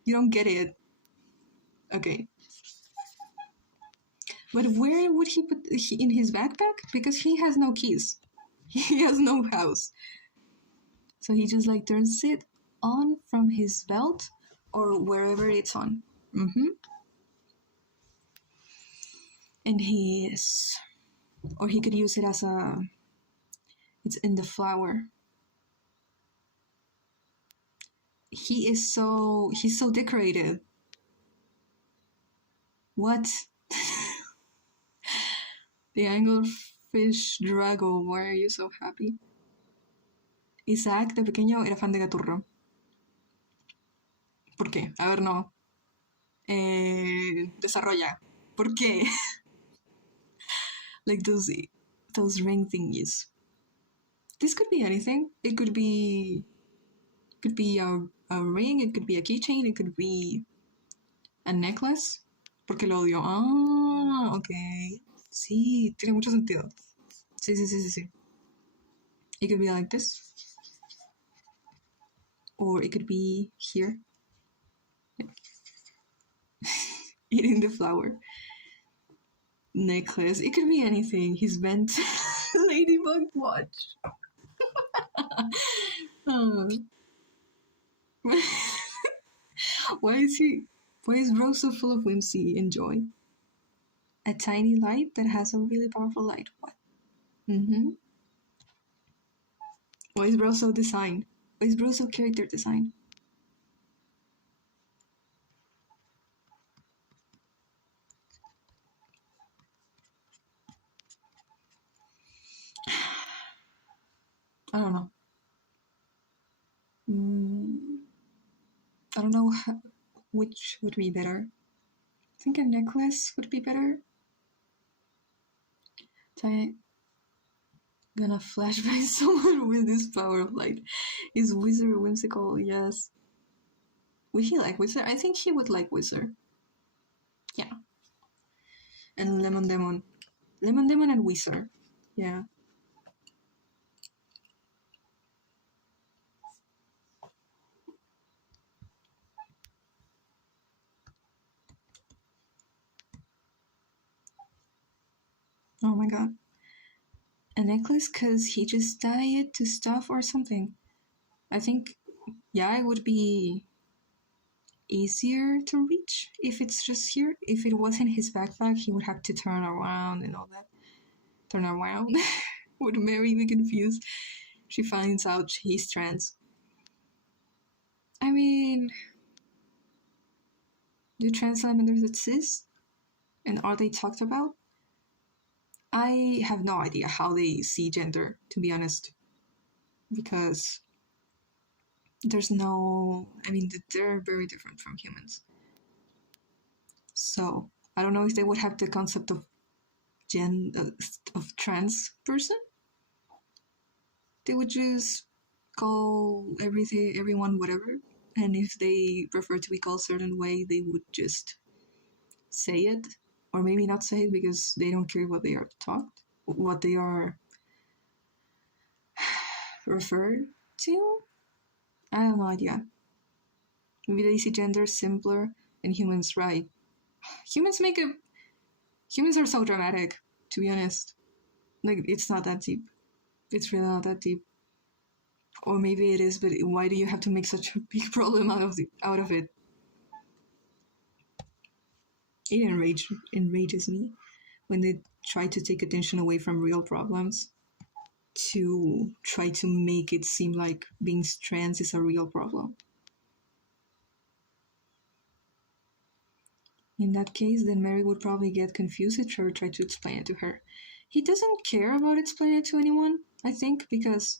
You don't get it. Okay. But where would he put in his backpack? Because he has no keys. He has no house. So he just like turns it on from his belt or wherever it's on. And or he could use it as it's in the flower. He's so decorated. What? The anglerfish Drago, why are you so happy? Isaac de pequeño era fan de Gaturro. ¿Por qué? A ver, no. Desarrolla. ¿Por qué? Like those ring thingies. This could be anything. It could be a ring, it could be a keychain, it could be a necklace. Porque lo odio. Ah, ok. Sí, tiene mucho sentido. Sí. It could be like this. Or it could be here. Eating the flower. Necklace. It could be anything. He's bent ladybug watch. Why is Rose so full of whimsy and joy? A tiny light that has a really powerful light. What? Why is Rose so designed? Why is Rose so character design? I don't know. I don't know which would be better. I think a necklace would be better. Gonna flashbang someone with this power of light. Is Wizard whimsical? Yes. Would he like Wizard? I think he would like Wizard. Yeah. And Lemon Demon. Lemon Demon and Wizard. Yeah. Oh my god. A necklace because he just tied it to stuff or something. I think, yeah, it would be easier to reach if it's just here. If it was in his backpack, he would have to turn around and all that. Turn around? Would Mary be confused? She finds out he's trans. I mean, do trans salamanders exist? And are they talked about? I have no idea how they see gender, to be honest. Because there's no. I mean, they're very different from humans. So, I don't know if they would have the concept of of trans person. They would just call everyone whatever, and if they prefer to be called a certain way, they would just say it, or maybe not say it because they don't care what they are what they are referred to. I have no idea. Maybe they see gender simpler and humans right. Humans are so dramatic, to be honest. Like, it's not that deep. It's really not that deep. Or maybe it is, but why do you have to make such a big problem out of it? It enrages me when they try to take attention away from real problems to try to make it seem like being trans is a real problem. In that case, then Mary would probably get confused if Trevor tried to explain it to her. He doesn't care about explaining it to anyone, I think, because,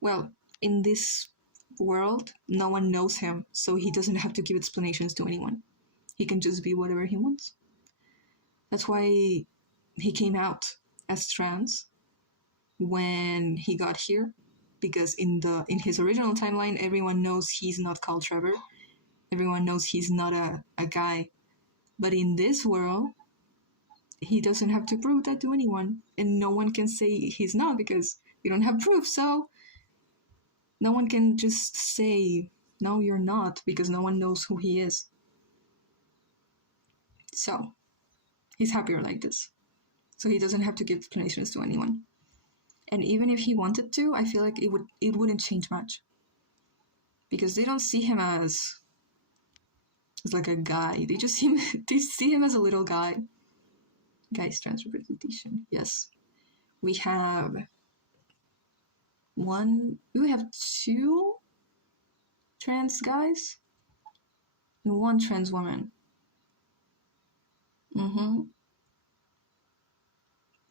well, in this world, no one knows him, so he doesn't have to give explanations to anyone. He can just be whatever he wants. That's why he came out as trans when he got here, because in his original timeline, everyone knows he's not called Trevor. Everyone knows he's not a guy. But in this world, he doesn't have to prove that to anyone, and no one can say he's not because we don't have proof. So no one can just say, no, you're not, because no one knows who he is. So he's happier like this. So he doesn't have to give explanations to anyone. And even if he wanted to, I feel like it wouldn't change much. Because they don't see him as like a guy. They see him as a little guy. Guys, trans representation. Yes. We have two trans guys and one trans woman.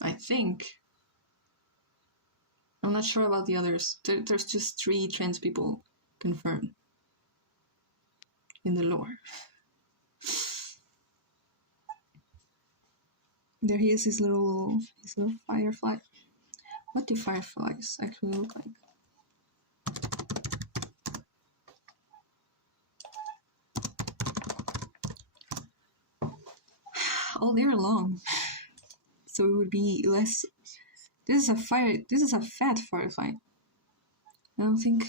I think. I'm not sure about the others. There's just 3 trans people confirmed in the lore. There he is, his little firefly. What do fireflies actually look like? All day long. So it would be less. This is a fat firefly. I don't think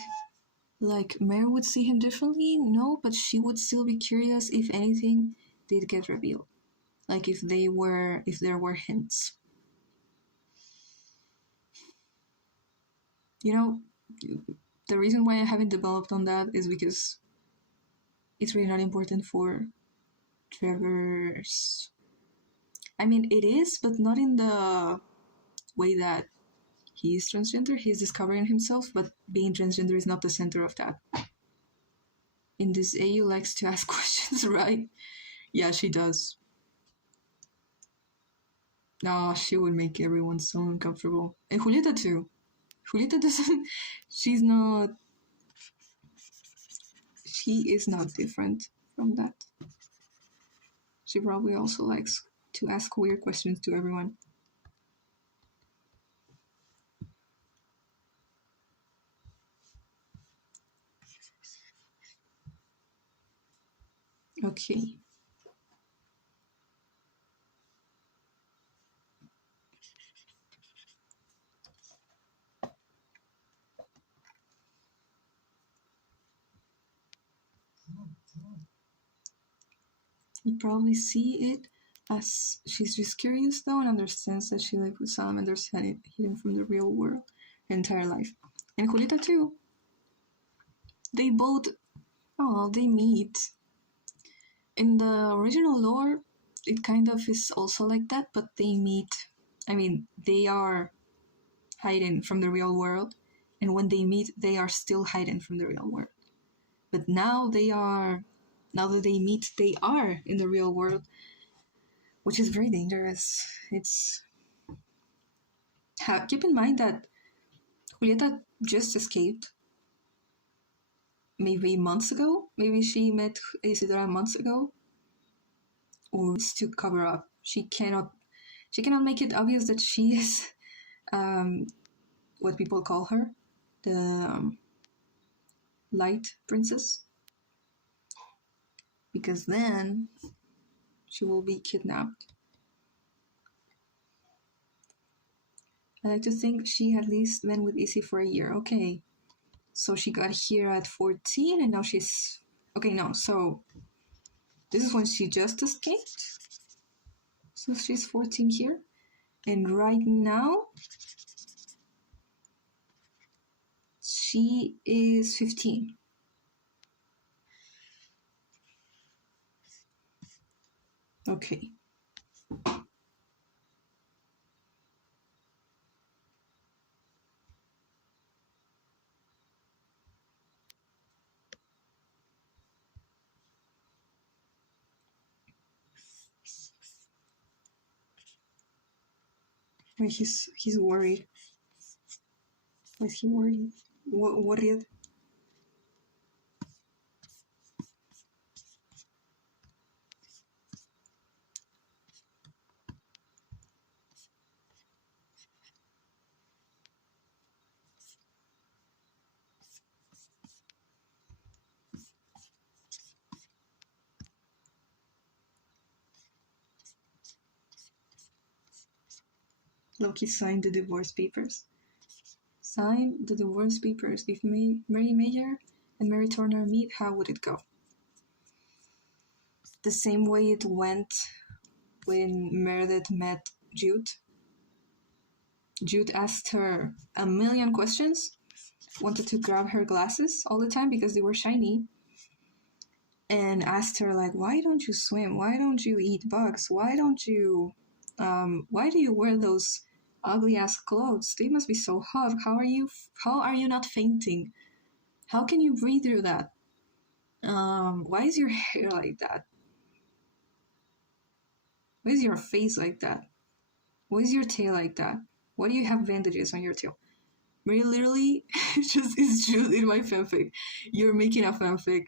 like Mare would see him differently, no, but she would still be curious if anything did get revealed. Like if there were hints. You know, the reason why I haven't developed on that is because it's really not important for Trevor's. I mean, it is, but not in the way that he is transgender. He's discovering himself, but being transgender is not the center of that. In this, AU likes to ask questions, right? Yeah, she does. No, she would make everyone so uncomfortable. And Julieta too. Julieta doesn't. She is not different from that. She probably also likes to ask weird questions to everyone. Okay. You probably see it as she's just curious though and understands that she lived with salamanders hidden from the real world her entire life. And Julieta too. They both, they meet. In the original lore, it kind of is also like that, but they meet. I mean, they are hidden from the real world, and when they meet, they are still hidden from the real world. But now that they meet, they are in the real world, which is very dangerous. Keep in mind that Julieta just escaped maybe months ago. Maybe she met Isidora months ago, or to cover up. She cannot make it obvious that she is what people call her, the light princess, because then she will be kidnapped. I like to think she at least been with Izzy for a year. Okay, so she got here at 14 and now she's... Okay, no, so this is when she just escaped. So she's 14 here. And right now, she is 15. Okay. Like he's worried. Was he worried? Worried? Loki signed the divorce papers. Signed the divorce papers. If Mary Mayer and Mary Turner meet, how would it go? The same way it went when Meredith met Jude. Jude asked her a million questions, wanted to grab her glasses all the time because they were shiny, and asked her, like, why don't you swim? Why don't you eat bugs? Why do you wear those ugly ass clothes? They must be so hot. How are you not fainting? How can you breathe through that? Why is your hair like that? Why is your face like that? Why is your tail like that? Why do you have bandages on your tail? Mary literally just is Jude in my fanfic. You're making a fanfic.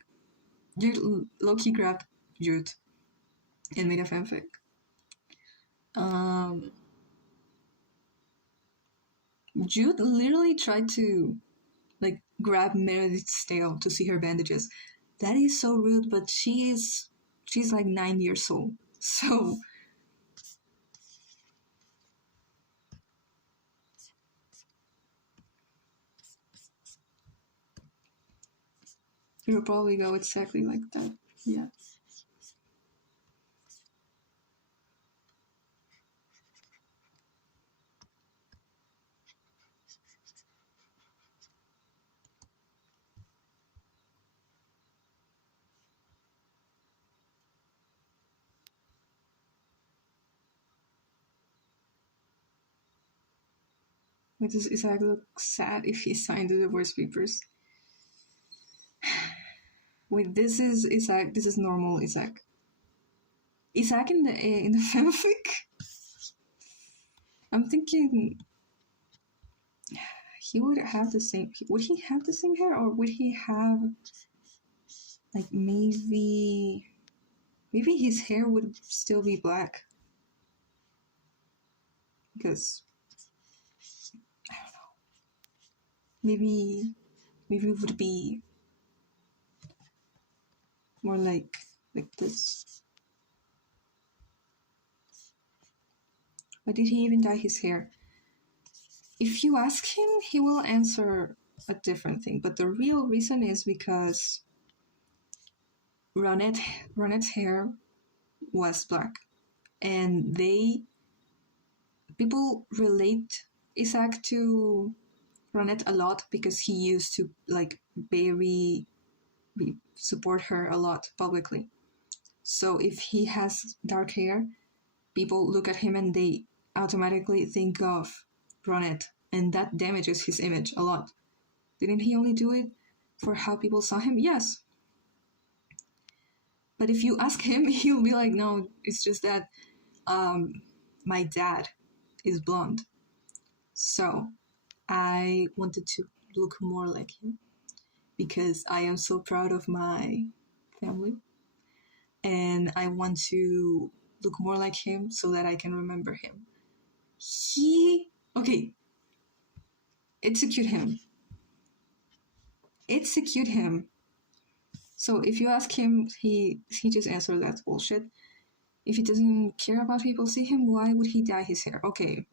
You Loki grabbed Jude and made a fanfic. Jude literally tried to like grab Meredith's tail to see her bandages. That is so rude, but she's like 9 years old. So you'll probably go exactly like that. Yeah. But does Isaac look sad if he signed the divorce papers? Wait, this is Isaac. This is normal Isaac. Isaac in the fanfic. I'm thinking he would have the same. Would he have the same hair, or would he have like maybe his hair would still be black? Because I don't know. Maybe it would be more like this. Why did he even dye his hair? If you ask him, he will answer a different thing. But the real reason is because Ronette's hair was black, and people relate Isaac to Ronette a lot because he used to like very support her a lot publicly. So if he has dark hair, people look at him and they automatically think of Ronette, and that damages his image a lot. Didn't he only do it for how people saw him? Yes. But if you ask him, he'll be like, no, it's just that my dad is blonde. So I wanted to look more like him because I am so proud of my family. And I want to look more like him so that I can remember him. Okay. Execute him. So if you ask him, he just answers that's bullshit. If he doesn't care about people see him, why would he dye his hair? Okay,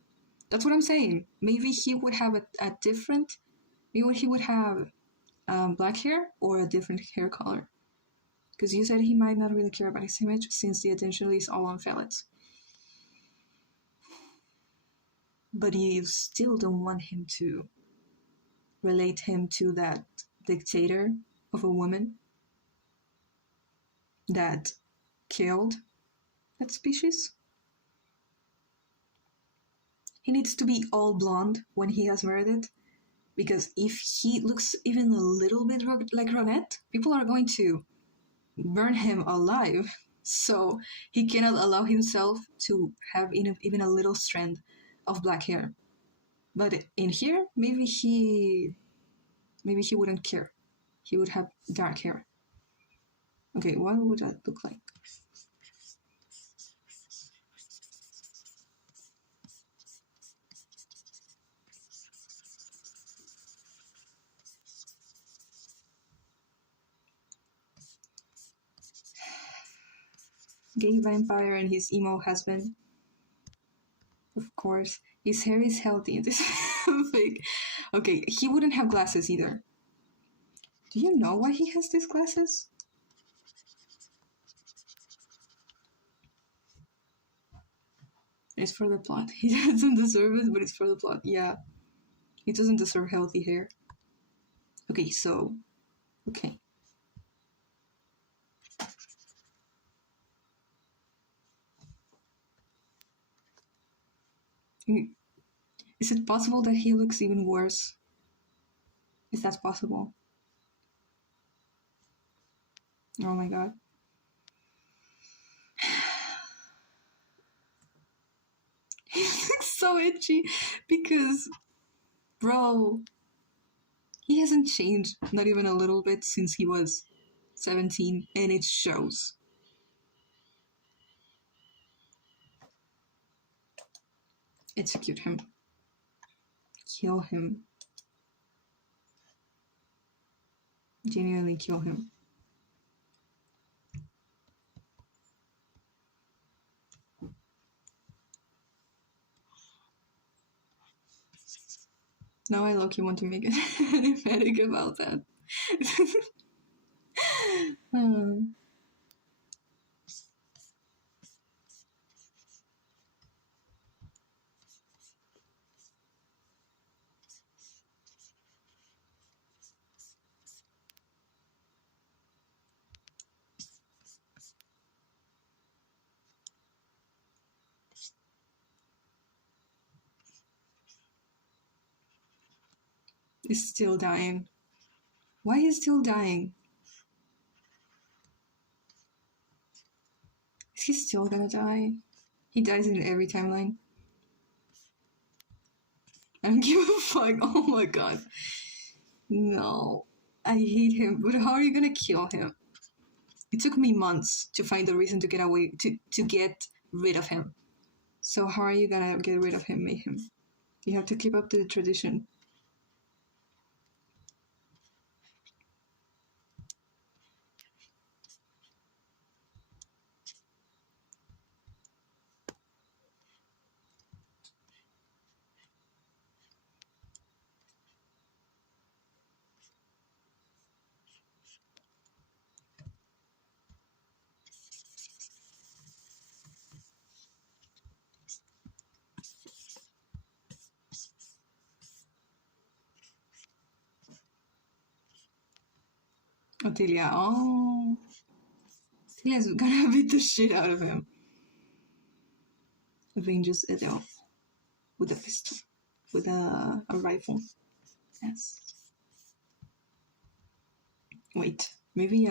that's what I'm saying. Maybe he would have a different. Maybe he would have black hair or a different hair color. Because you said he might not really care about his image since the attention is all on Felix. But you still don't want him to relate him to that dictator of a woman that killed that species. He needs to be all blonde when he has Meredith, because if he looks even a little bit like Ronette, people are going to burn him alive. So he cannot allow himself to have even a little strand of black hair. But in here, maybe he wouldn't care. He would have dark hair. Okay, what would that look like? Gay vampire and his emo husband. Of course. His hair is healthy. This is fake. Okay, he wouldn't have glasses either. Do you know why he has these glasses? It's for the plot. He doesn't deserve it, but it's for the plot. Yeah. He doesn't deserve healthy hair. Okay, so... Okay. Is it possible that he looks even worse? Is that possible? Oh my god. He looks so itchy because, bro, he hasn't changed, not even a little bit, since he was 17, and it shows. Execute him. Kill him. Genuinely kill him. Now I low-key want to make an animatic about that. He's still dying. Why is he still dying? Is he still gonna die? He dies in every timeline. I don't give a fuck. Oh my god. No. I hate him. But how are you gonna kill him? It took me months to find a reason to get away, to get rid of him. So how are you gonna get rid of him, Mayhem? You have to keep up to the tradition. Otilia, oh. Otilia's gonna beat the shit out of him. Avenges Edel with a pistol, with a rifle. Yes. Wait, maybe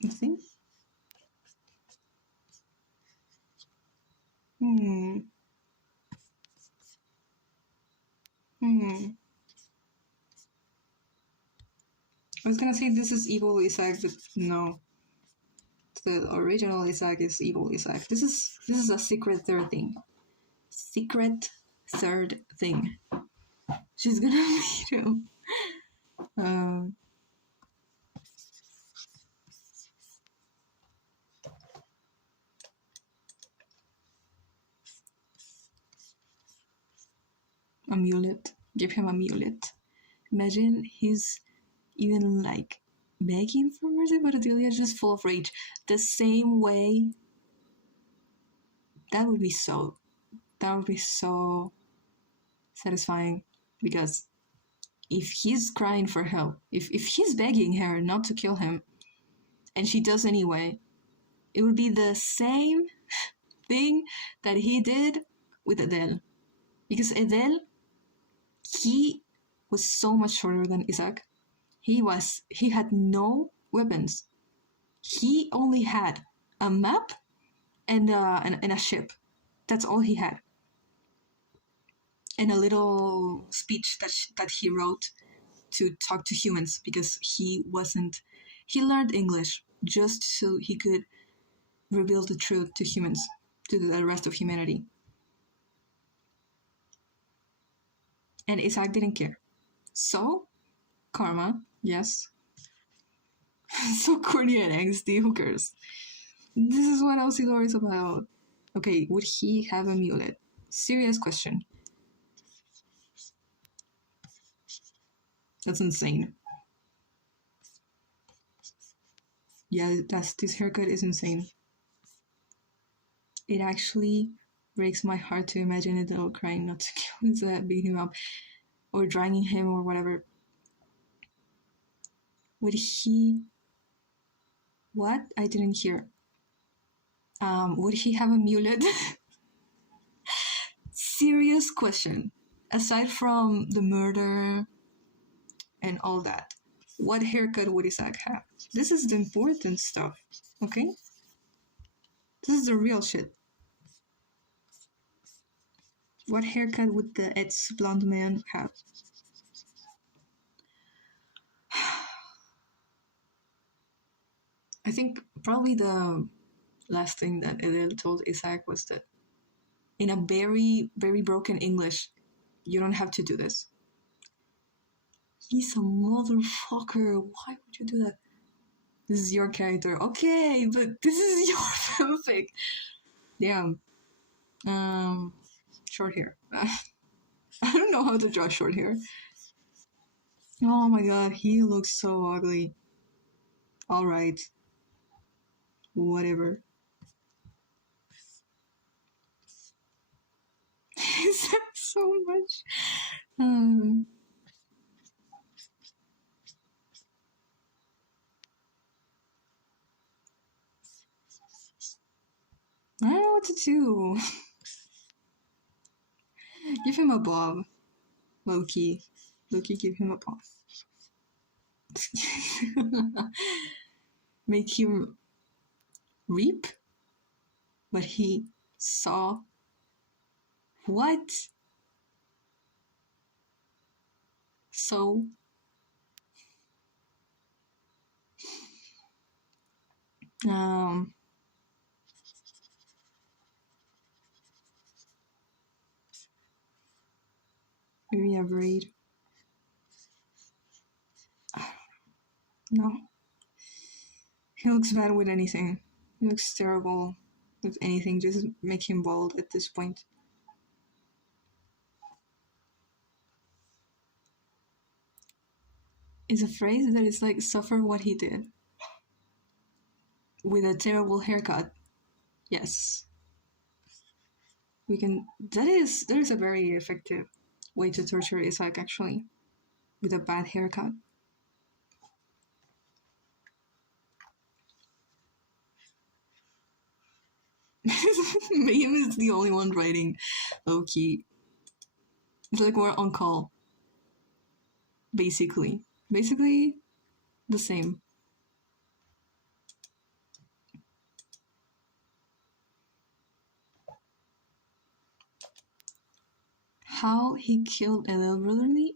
nothing. I was gonna say this is evil Isaac, but no. The original Isaac is evil Isaac. This is a secret third thing. Secret third thing. She's gonna meet him. Amulet. Give him amulet. Imagine he's even like begging for mercy, but Adelia is just full of rage. The same way. That would be so satisfying, because if he's crying for help, if he's begging her not to kill him, and she does anyway, it would be the same thing that he did with Adele. Because Adele, he was so much shorter than Isaac. He had no weapons. He only had a map and a ship. That's all he had. And a little speech that he wrote to talk to humans because he learned English just so he could reveal the truth to humans, to the rest of humanity. And Isaac didn't care. So, karma, yes. So corny and angsty, who cares? This is what Elsilor is about. Okay, would he have a mullet? Serious question. That's insane. Yeah, this haircut is insane. It actually breaks my heart to imagine a dog crying not to kill Isaac, beat him up, or dragging him or whatever. Would he... What? I didn't hear. Would he have a mullet? Serious question. Aside from the murder and all that, what haircut would Isaac have? This is the important stuff, okay? This is the real shit. What haircut would the ex-blonde man have? I think probably the last thing that Edel told Isaac was that in a very, very broken English, you don't have to do this. He's a motherfucker. Why would you do that? This is your character. Okay, but this is your fanfic. Damn. Short hair. I don't know how to draw short hair. Oh my god, he looks so ugly. Alright. Whatever. Is that so much? I don't know what to do. Give him a bob. Loki. Loki, give him a bob. Make him reap what he saw. What? So maybe a braid. No. He looks bad with anything. He looks terrible with anything. Just make him bald at this point. It's a phrase that is like suffer what he did. With a terrible haircut. Yes. We can that is a very effective way to torture Isaac actually. With a bad haircut. Mayhem is the only one writing low-key. It's like we're on call. Basically the same. How he killed Edel brutally,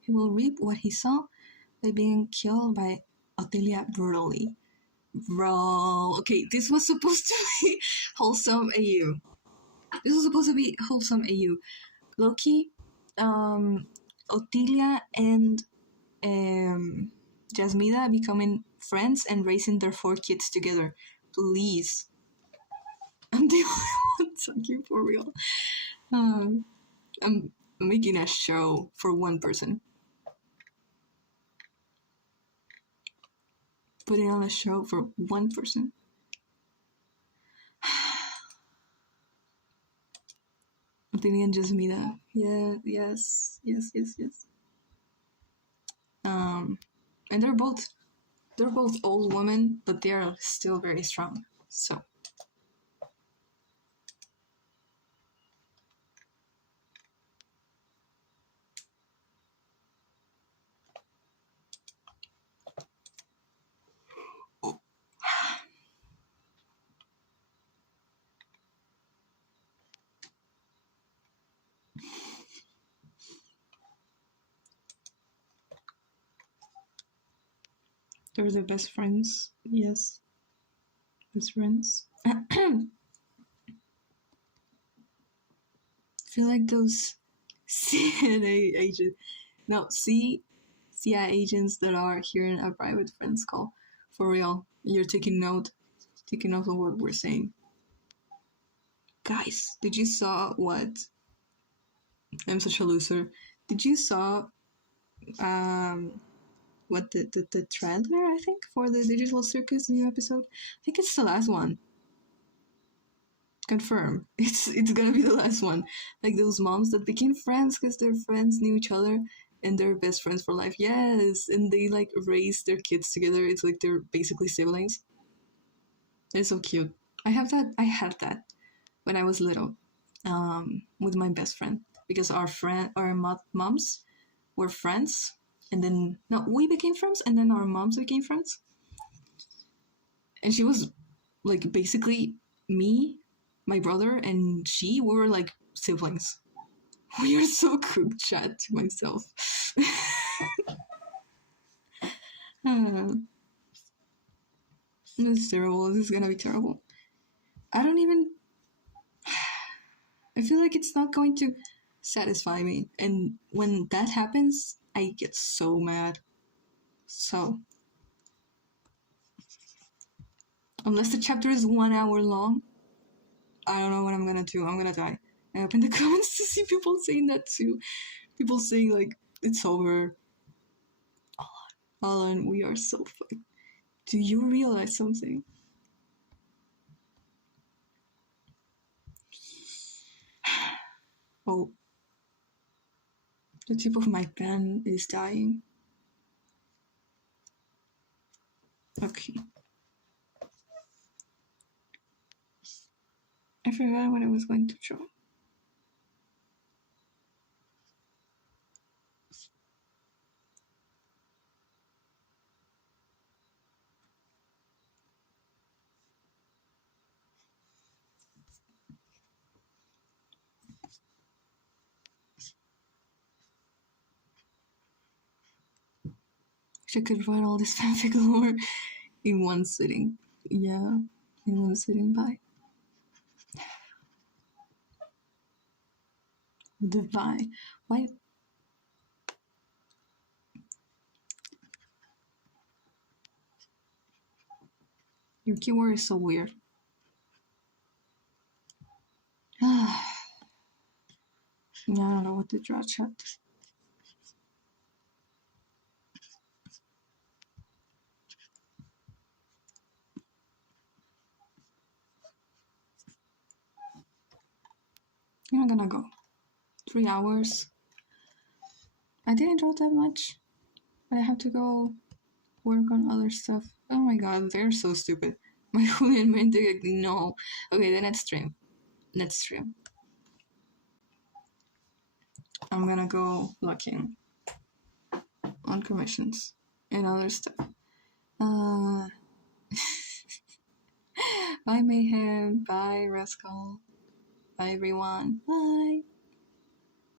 he will reap what he saw by being killed by Otilia brutally. Bro, okay, this was supposed to be wholesome AU. This was supposed to be wholesome AU. Loki, Otilia and Jasmida becoming friends and raising their 4 kids together. Please. I'm the only one talking for real. I'm making a show for one person. Putting on a show for one person. Otilia and Jasmida. Yeah, yes. And they're both old women, but they're still very strong. So They're the best friends. Yes, best friends. I feel like those CNA agents, no, CIA agents that are hearing a private friends call. For real, you're taking note of what we're saying. Guys, did you saw what? I'm such a loser. Did you saw what the trailer, I think, for the Digital Circus new episode? I think it's the last one. Confirm. It's gonna be the last one. Like those moms that became friends because their friends knew each other and they're best friends for life. Yes, and they like raise their kids together. It's like they're basically siblings. They're so cute. I have that. I had that when I was little, with my best friend because our moms were friends, and then no, we became friends, and then our moms became friends, and she was like basically me, my brother, and we were like siblings. We are so cool, chat to myself. This is terrible. This is gonna be terrible. I don't even. I feel like it's not going to satisfy me, and when that happens, I get so mad. So, unless the chapter is 1 hour long, I don't know what I'm gonna do. I'm gonna die. I open the comments to see people saying that too. People saying like it's over. Alan, we are so fucked. Do you realize something? Oh, the tip of my pen is dying. Okay. I forgot what I was going to draw. I could write all this fanfic lore in one sitting. Yeah, in one sitting by. The vibe. Why? Your keyword is so weird. Yeah, I don't know what to draw, chat. I'm gonna go. 3 hours. I didn't draw that much, but I have to go work on other stuff. Oh my god, they're so stupid. My Julian Mendig, no. Okay, then let's stream. Let's stream. I'm gonna go looking on commissions and other stuff. Bye Mayhem, bye Rascal, bye everyone, bye.